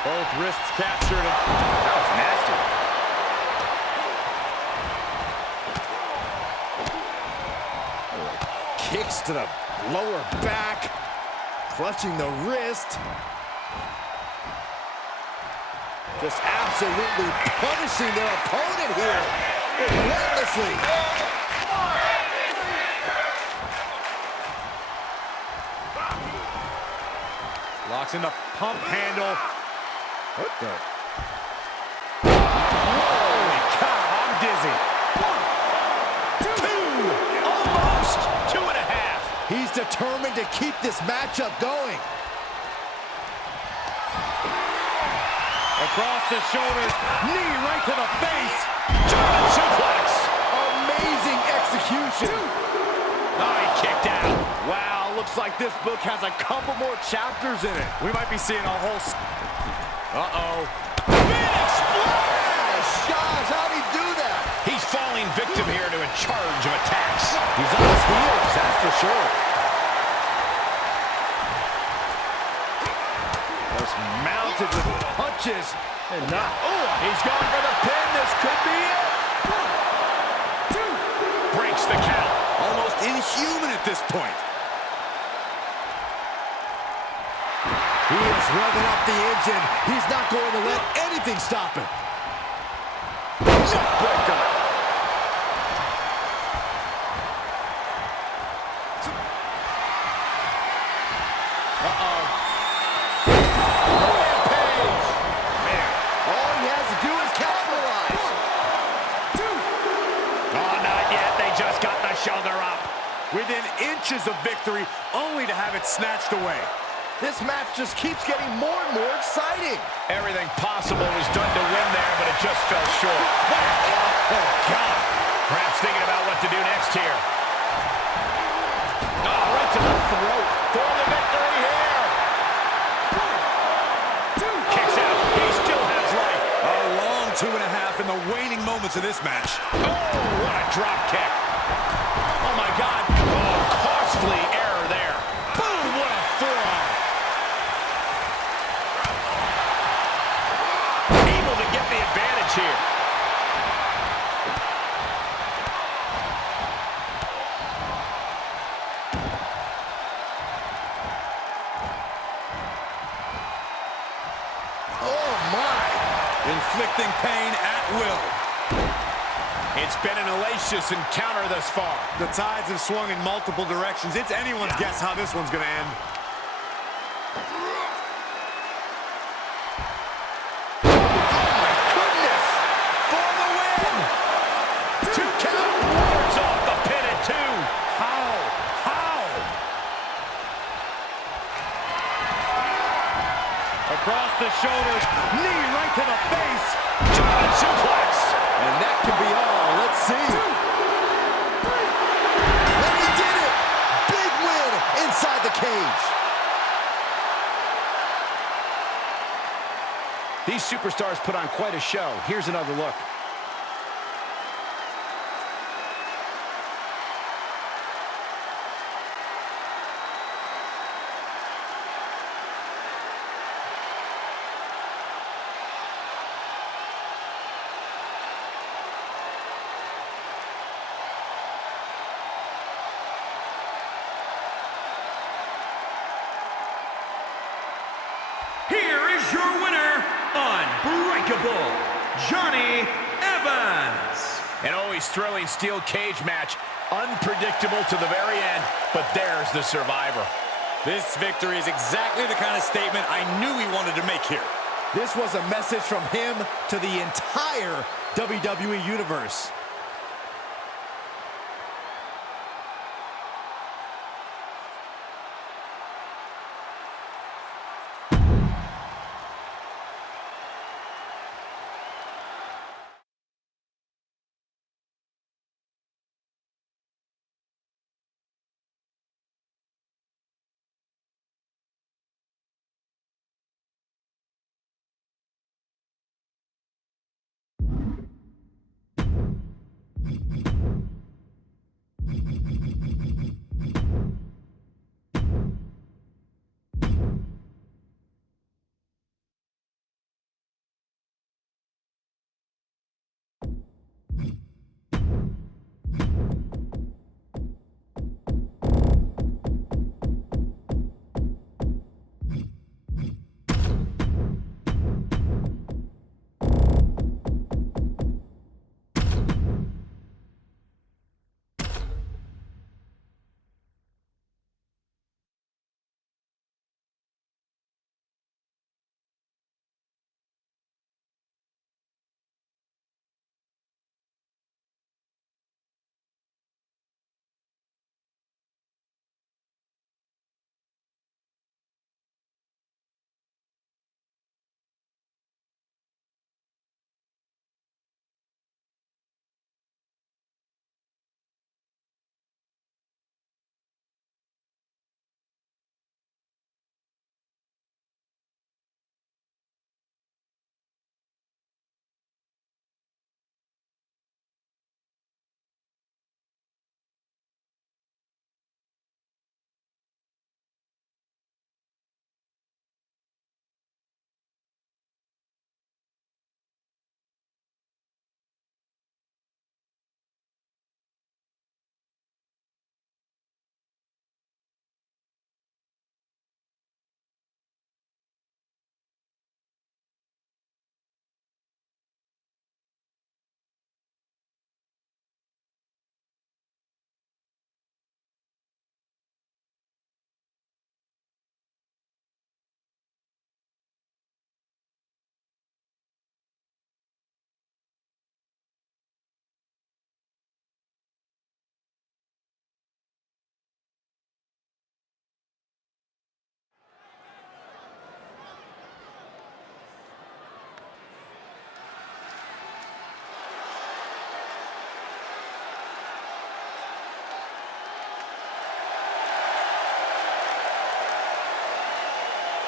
Both wrists captured. That was nasty. Kicks to the lower back. Clutching the wrist. Just absolutely punishing their opponent here. Relentlessly. Locks in the pump handle. What the? Holy cow, I'm dizzy. 2, almost 2.5. He's determined to keep this matchup going. Across the shoulders, knee right to the face. German suplex. Amazing execution. Oh, he kicked out. Wow, looks like this book has a couple more chapters in it. We might be seeing a whole... Uh-oh. Phoenix splash. Gosh, how'd he do that? He's falling victim here to a charge of attacks. He's on his heels, that's for sure. Just mounted with punches and not... Oh, he's going for the pin. This could be it. 1, 2. Breaks the count. Almost inhuman at this point. He is revving up the engine. He's not going to let anything stop him. Neckbreaker. Uh-oh. Rampage. Man, all he has to do is capitalize. 2. Oh, not yet. They just got the shoulder up. Within inches of victory, only to have it snatched away. This match just keeps getting more and more exciting. Everything possible was done to win there, but it just fell short. Oh, God. Perhaps thinking about what to do next here. Oh, right to the throat for the victory here. 1, 2. Kicks out. He still has life. A long 2.5 in the waning moments of this match. Oh, what a drop kick. Oh, my God. Oh, costly error there. Boom, what a forearm. Able to get the advantage here. Oh, my. Inflicting pain at will. It's been an hellacious encounter thus far. The tides have swung in multiple directions. It's anyone's guess how this one's going to end. Goodness. For the win. 2 count. Wards off the pin at 2. How? Across the shoulders, knee right to the face. German suplex. And that could be all. Let's see. These superstars put on quite a show. Here's another look. Here is your winner, Unbreakable, Johnny Evans. An always thrilling steel cage match. Unpredictable to the very end, but there's the survivor. This victory is exactly the kind of statement I knew he wanted to make here. This was a message from him to the entire WWE Universe.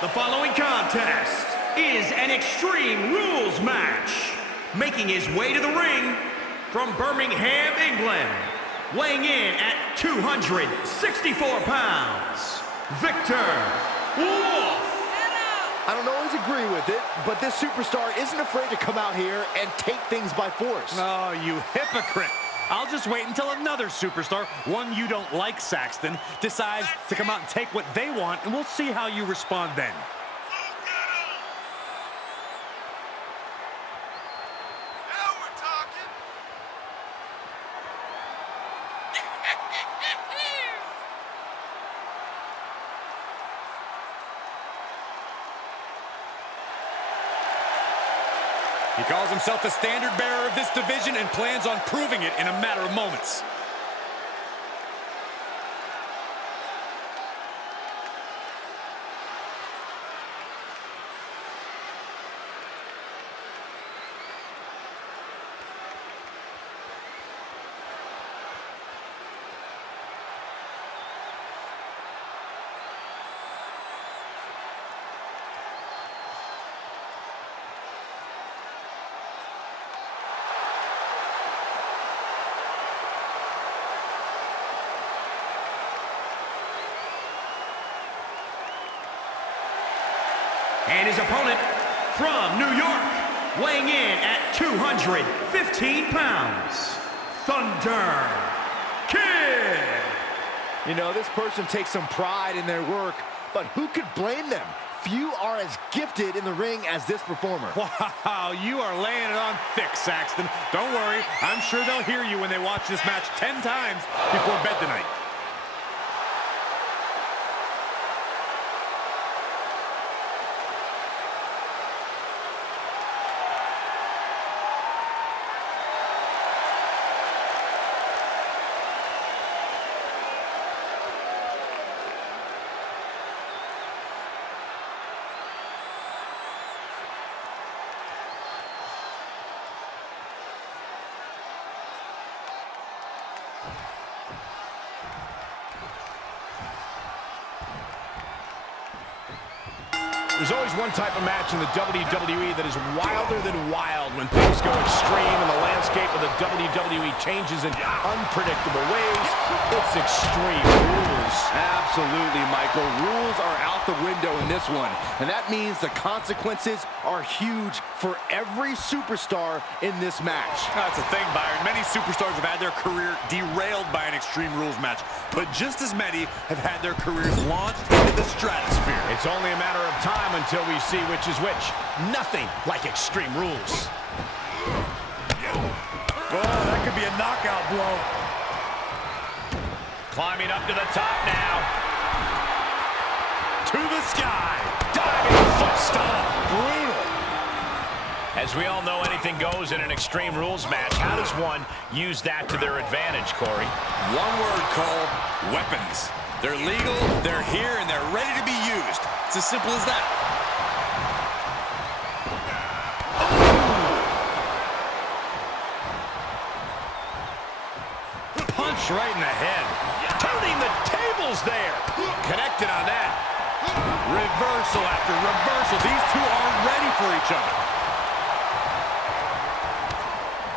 The following contest is an Extreme Rules match. Making his way to the ring from Birmingham, England, weighing in at 264 pounds, Victor Wolf. I don't always agree with it, but this superstar isn't afraid to come out here and take things by force. Oh, you hypocrite. I'll just wait until another superstar, one you don't like, Saxton, decides to come out and take what they want, and we'll see how you respond then. He calls himself the standard bearer of this division and plans on proving it in a matter of moments. And his opponent from New York, weighing in at 215 pounds, Thunder Kid. You know, this person takes some pride in their work, but who could blame them? Few are as gifted in the ring as this performer. Wow, you are laying it on thick, Saxton. Don't worry, I'm sure they'll hear you when they watch this match 10 times before bed tonight. There's always one type of match in the WWE that is wilder than wild when things go extreme and the landscape of the WWE changes in unpredictable ways. It's Extreme Rules. Absolutely, Michael. Rules are out the window in this one, and that means the consequences are huge for every superstar in this match. That's the thing, Byron. Many superstars have had their career derailed by an Extreme Rules match, but just as many have had their careers launched into the stratosphere. It's only a matter of time until we see which is which. Nothing like Extreme Rules. Oh, that could be a knockout blow. Climbing up to the top now. To the sky. Diving foot stomp. Brutal. As we all know, anything goes in an Extreme Rules match. How does one use that to their advantage, Corey? One word, Cole: weapons. They're legal, they're here, and they're ready to be used. It's as simple as that. Punch right in the head. Turning the tables there. Connected on that. Reversal after reversal. These two are ready for each other.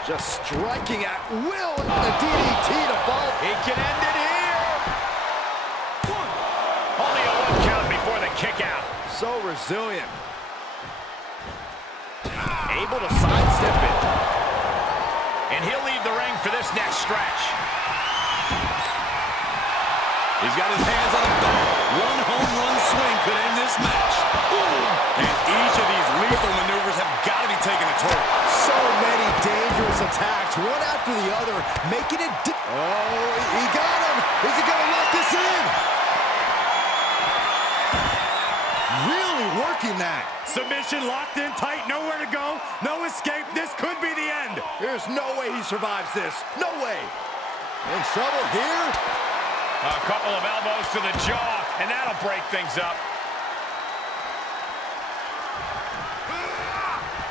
Just striking at will with the DDT to fall. He can end it here. Only a 1 count before the kick out. So resilient. Able to sidestep it. And he'll leave the ring for this next stretch. He's got his hands on the bat. One home run swing could end this match. And each of these lethal maneuvers have got to be taking a toll. So many dangerous attacks, one after the other, making it... Oh, he got him! Is he going to lock this in? Really working that. Submission locked in tight, nowhere to go, no escape. This could be the end. There's no way he survives this. No way. In trouble here. A couple of elbows to the jaw, and that'll break things up.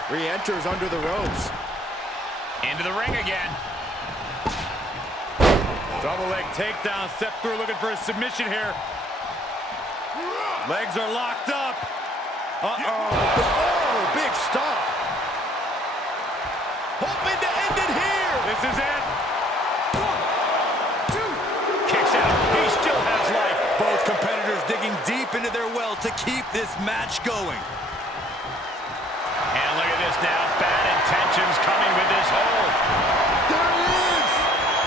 Re-enters under the ropes. Into the ring again. Double leg takedown, step through, looking for a submission here. Legs are locked up. Uh-oh. Oh, big stop. Hoping to end it here. This is it. 1, 2. Kicks out. He still has life. Both competitors digging deep into their well to keep this match going. And look at this now. Bad intentions coming with this hold. There it is.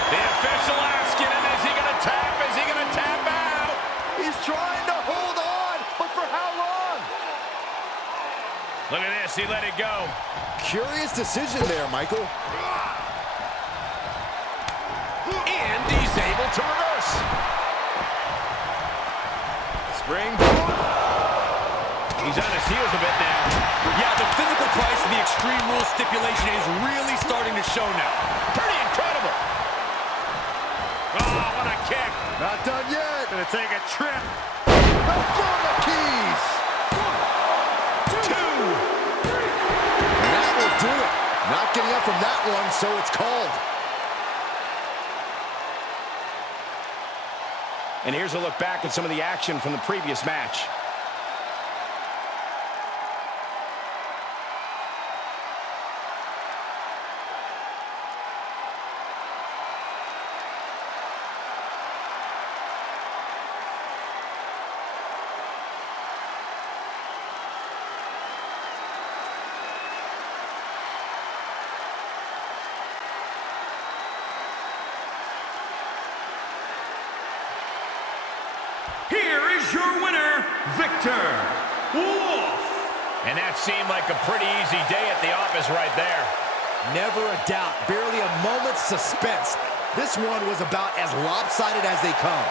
The official asking him, is he going to tap? Is he going to tap out? He's trying to hold on, but for how long? Look at this. He let it go. Curious decision there, Michael. And he's able to reverse. Springboard. He's on his heels a bit now. Yeah, the physical price of the Extreme Rules stipulation is really starting to show now. Pretty incredible. Oh, what a kick. Not done yet. Gonna take a trip. The Florida Keys. 1, 2, 3. And that will do it. Not getting up from that one, so it's called. And here's a look back at some of the action from the previous match. here is your winner, Victor Wolf. And that seemed like a pretty easy day at the office right there. Never a doubt, barely a moment's suspense. This one was about as lopsided as they come.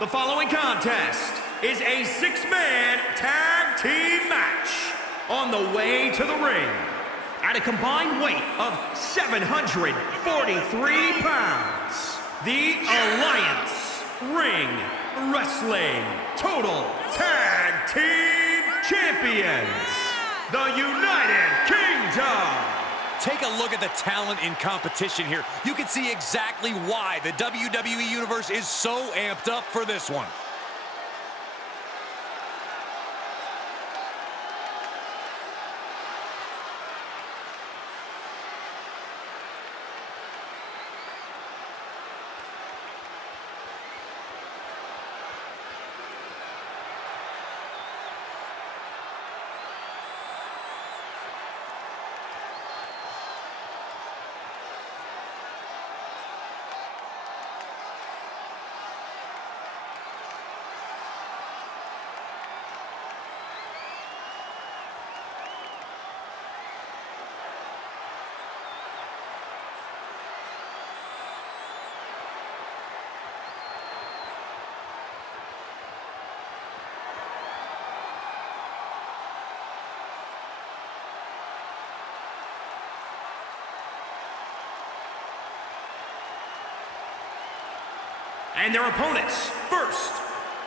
The following contest is a six-man tag team match on the way to the ring at a combined weight of 743 pounds. The Alliance Ring Wrestling Total Tag Team Champions, the United Kingdom. Take a look at the talent in competition here. You can see exactly why the WWE Universe is so amped up for this one. And their opponents, first,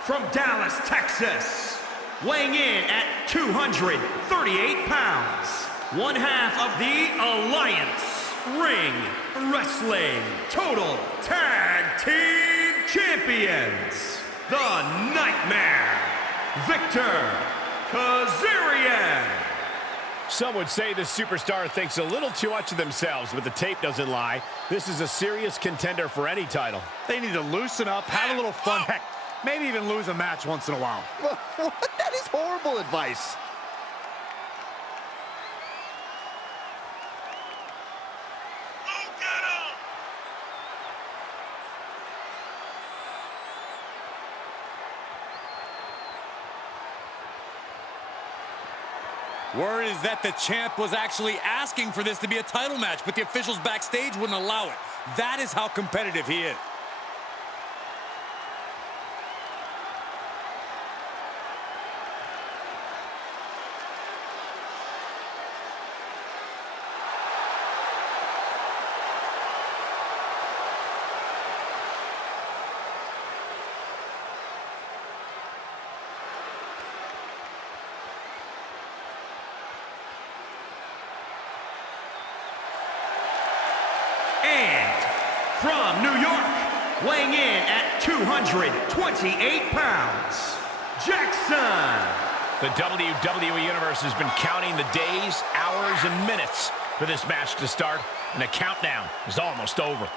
from Dallas, Texas, weighing in at 238 pounds, one half of the Alliance Ring Wrestling Total Tag Team Champions, the Nightmare, Victor Kazarian. Some would say the superstar thinks a little too much of themselves, but the tape doesn't lie. This is a serious contender for any title. They need to loosen up, have a little fun, heck, maybe even lose a match once in a while. That is horrible advice. Word is that the champ was actually asking for this to be a title match, but the officials backstage wouldn't allow it. That is how competitive he is. And from New York, weighing in at 228 pounds, Jackson. The WWE Universe has been counting the days, hours, and minutes for this match to start, and the countdown is almost over.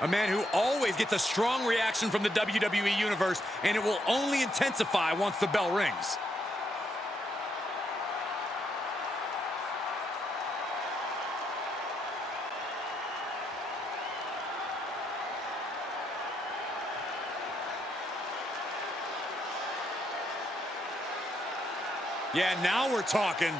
A man who always gets a strong reaction from the WWE Universe, and it will only intensify once the bell rings. Yeah, now we're talking.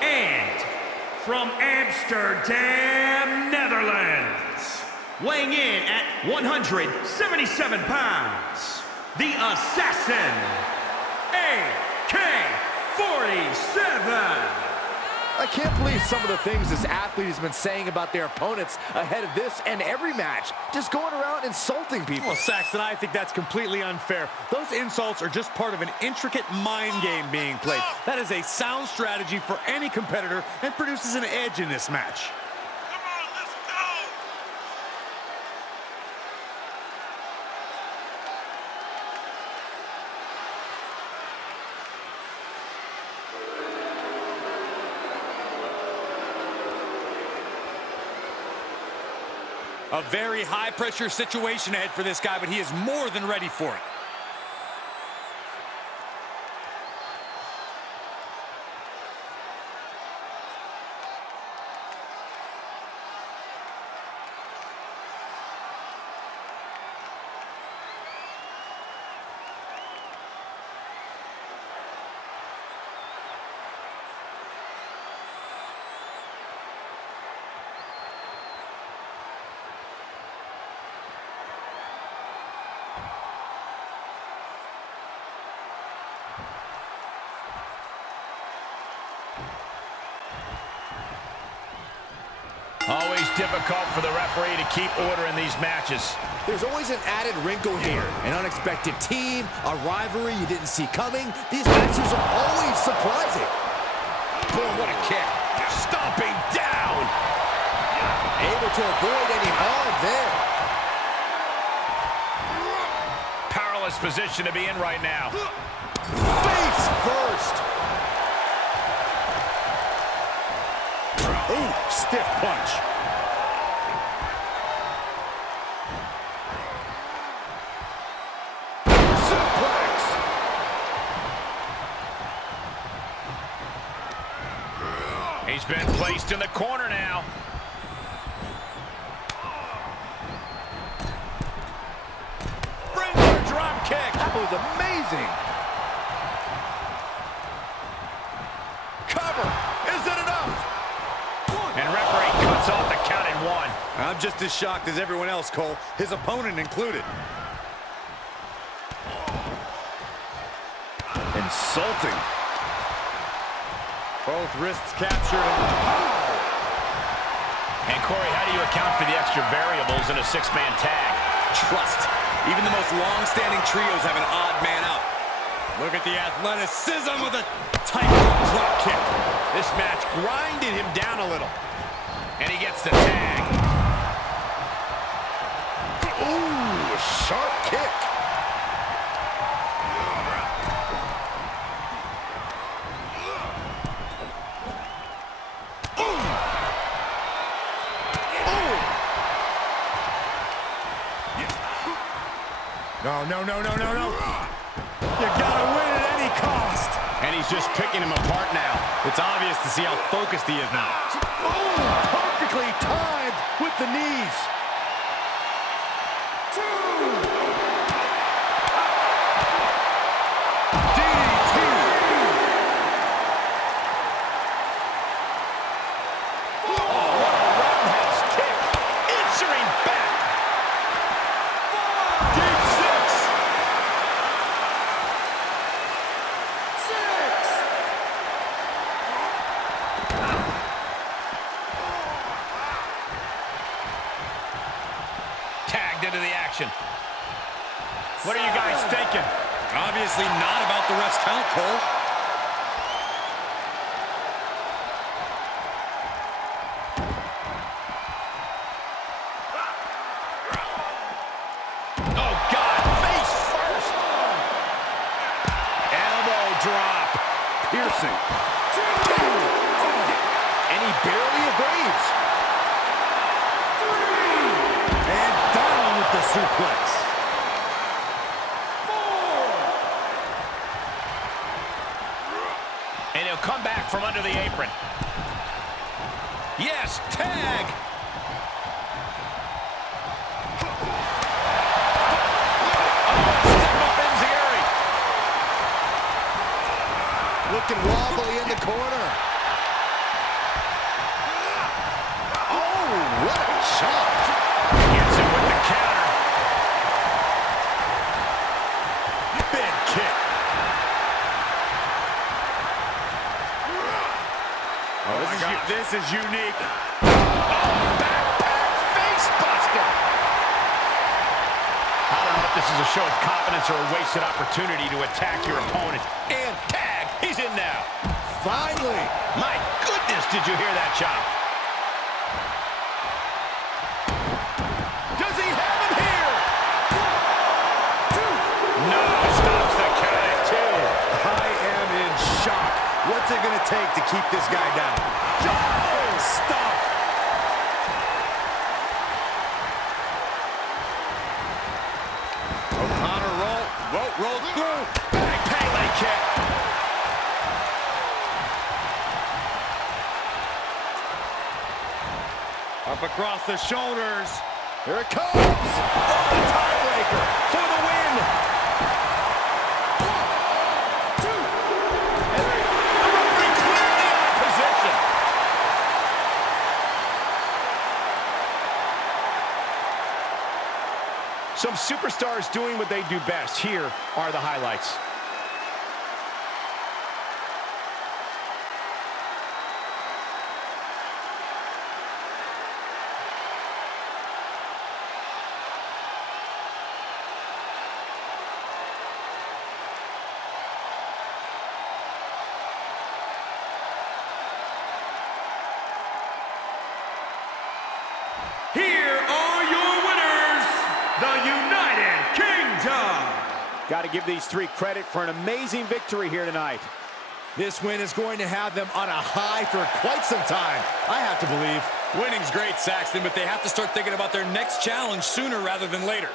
And from Amsterdam, Netherlands, weighing in at 177 pounds, the Assassin, AK-47. I can't believe some of the things this athlete has been saying about their opponents ahead of this and every match. Just going around insulting people. Well, Saxton, I think that's completely unfair. Those insults are just part of an intricate mind game being played. That is a sound strategy for any competitor and produces an edge in this match. A very high-pressure situation ahead for this guy, but he is more than ready for it. Always difficult for the referee to keep order in these matches. There's always an added wrinkle here. An unexpected team, a rivalry you didn't see coming. These matches are always surprising. Boom, what a kick. Stomping down. Able to avoid any harm there. Powerless position to be in right now. Face first. Ooh, stiff punch. Suplex. He's been placed in the corner now. Brings a drop kick. That was amazing. Cover. Is it enough? And referee cuts off the count at 1. I'm just as shocked as everyone else, Cole, his opponent included. Insulting. Both wrists captured. And Corey, how do you account for the extra variables in a 6-man tag? Trust. Even the most long-standing trios have an odd man out. Look at the athleticism with a tight drop kick. This match grinded him down a little. And he gets the tag. Ooh, sharp kick. No. You gotta win at any cost. And he's just picking him apart now. It's obvious to see how focused he is now. Oh, perfectly timed with the knees. DDT. Oh, what a roundhouse kick. Answering back. Deep 6. Tagged into the action. What are you guys thinking? Obviously not about the ref's count, Cole. Oh, God, face first. Elbow drop. Piercing. And he barely evades. And down with the suplex. 4. And he'll come back from under the apron. Yes, tag. Looking wobbly in the corner. Oh, what a shot. Gets him with the counter. Big kick. Oh, this is unique. Backpack face buster. I don't know if this is a show of confidence or a wasted opportunity to attack your opponent. And tag. He's in now. Finally. My goodness, did you hear that chop? Does he have him here? 1, 2. No, stops the count at 2. I am in shock. What's it going to take to keep this guy down? Oh, stop. O'Connor rolls through. Big Pele kick. Up across the shoulders. Here it comes. Oh, the tiebreaker for the win. 1, 2. And the referee clearly out of position. Some superstars doing what they do best. Here are the highlights. Got to give these three credit for an amazing victory here tonight. This win is going to have them on a high for quite some time, I have to believe. Winning's great, Saxton, but they have to start thinking about their next challenge sooner rather than later.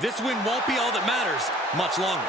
This win won't be all that matters much longer.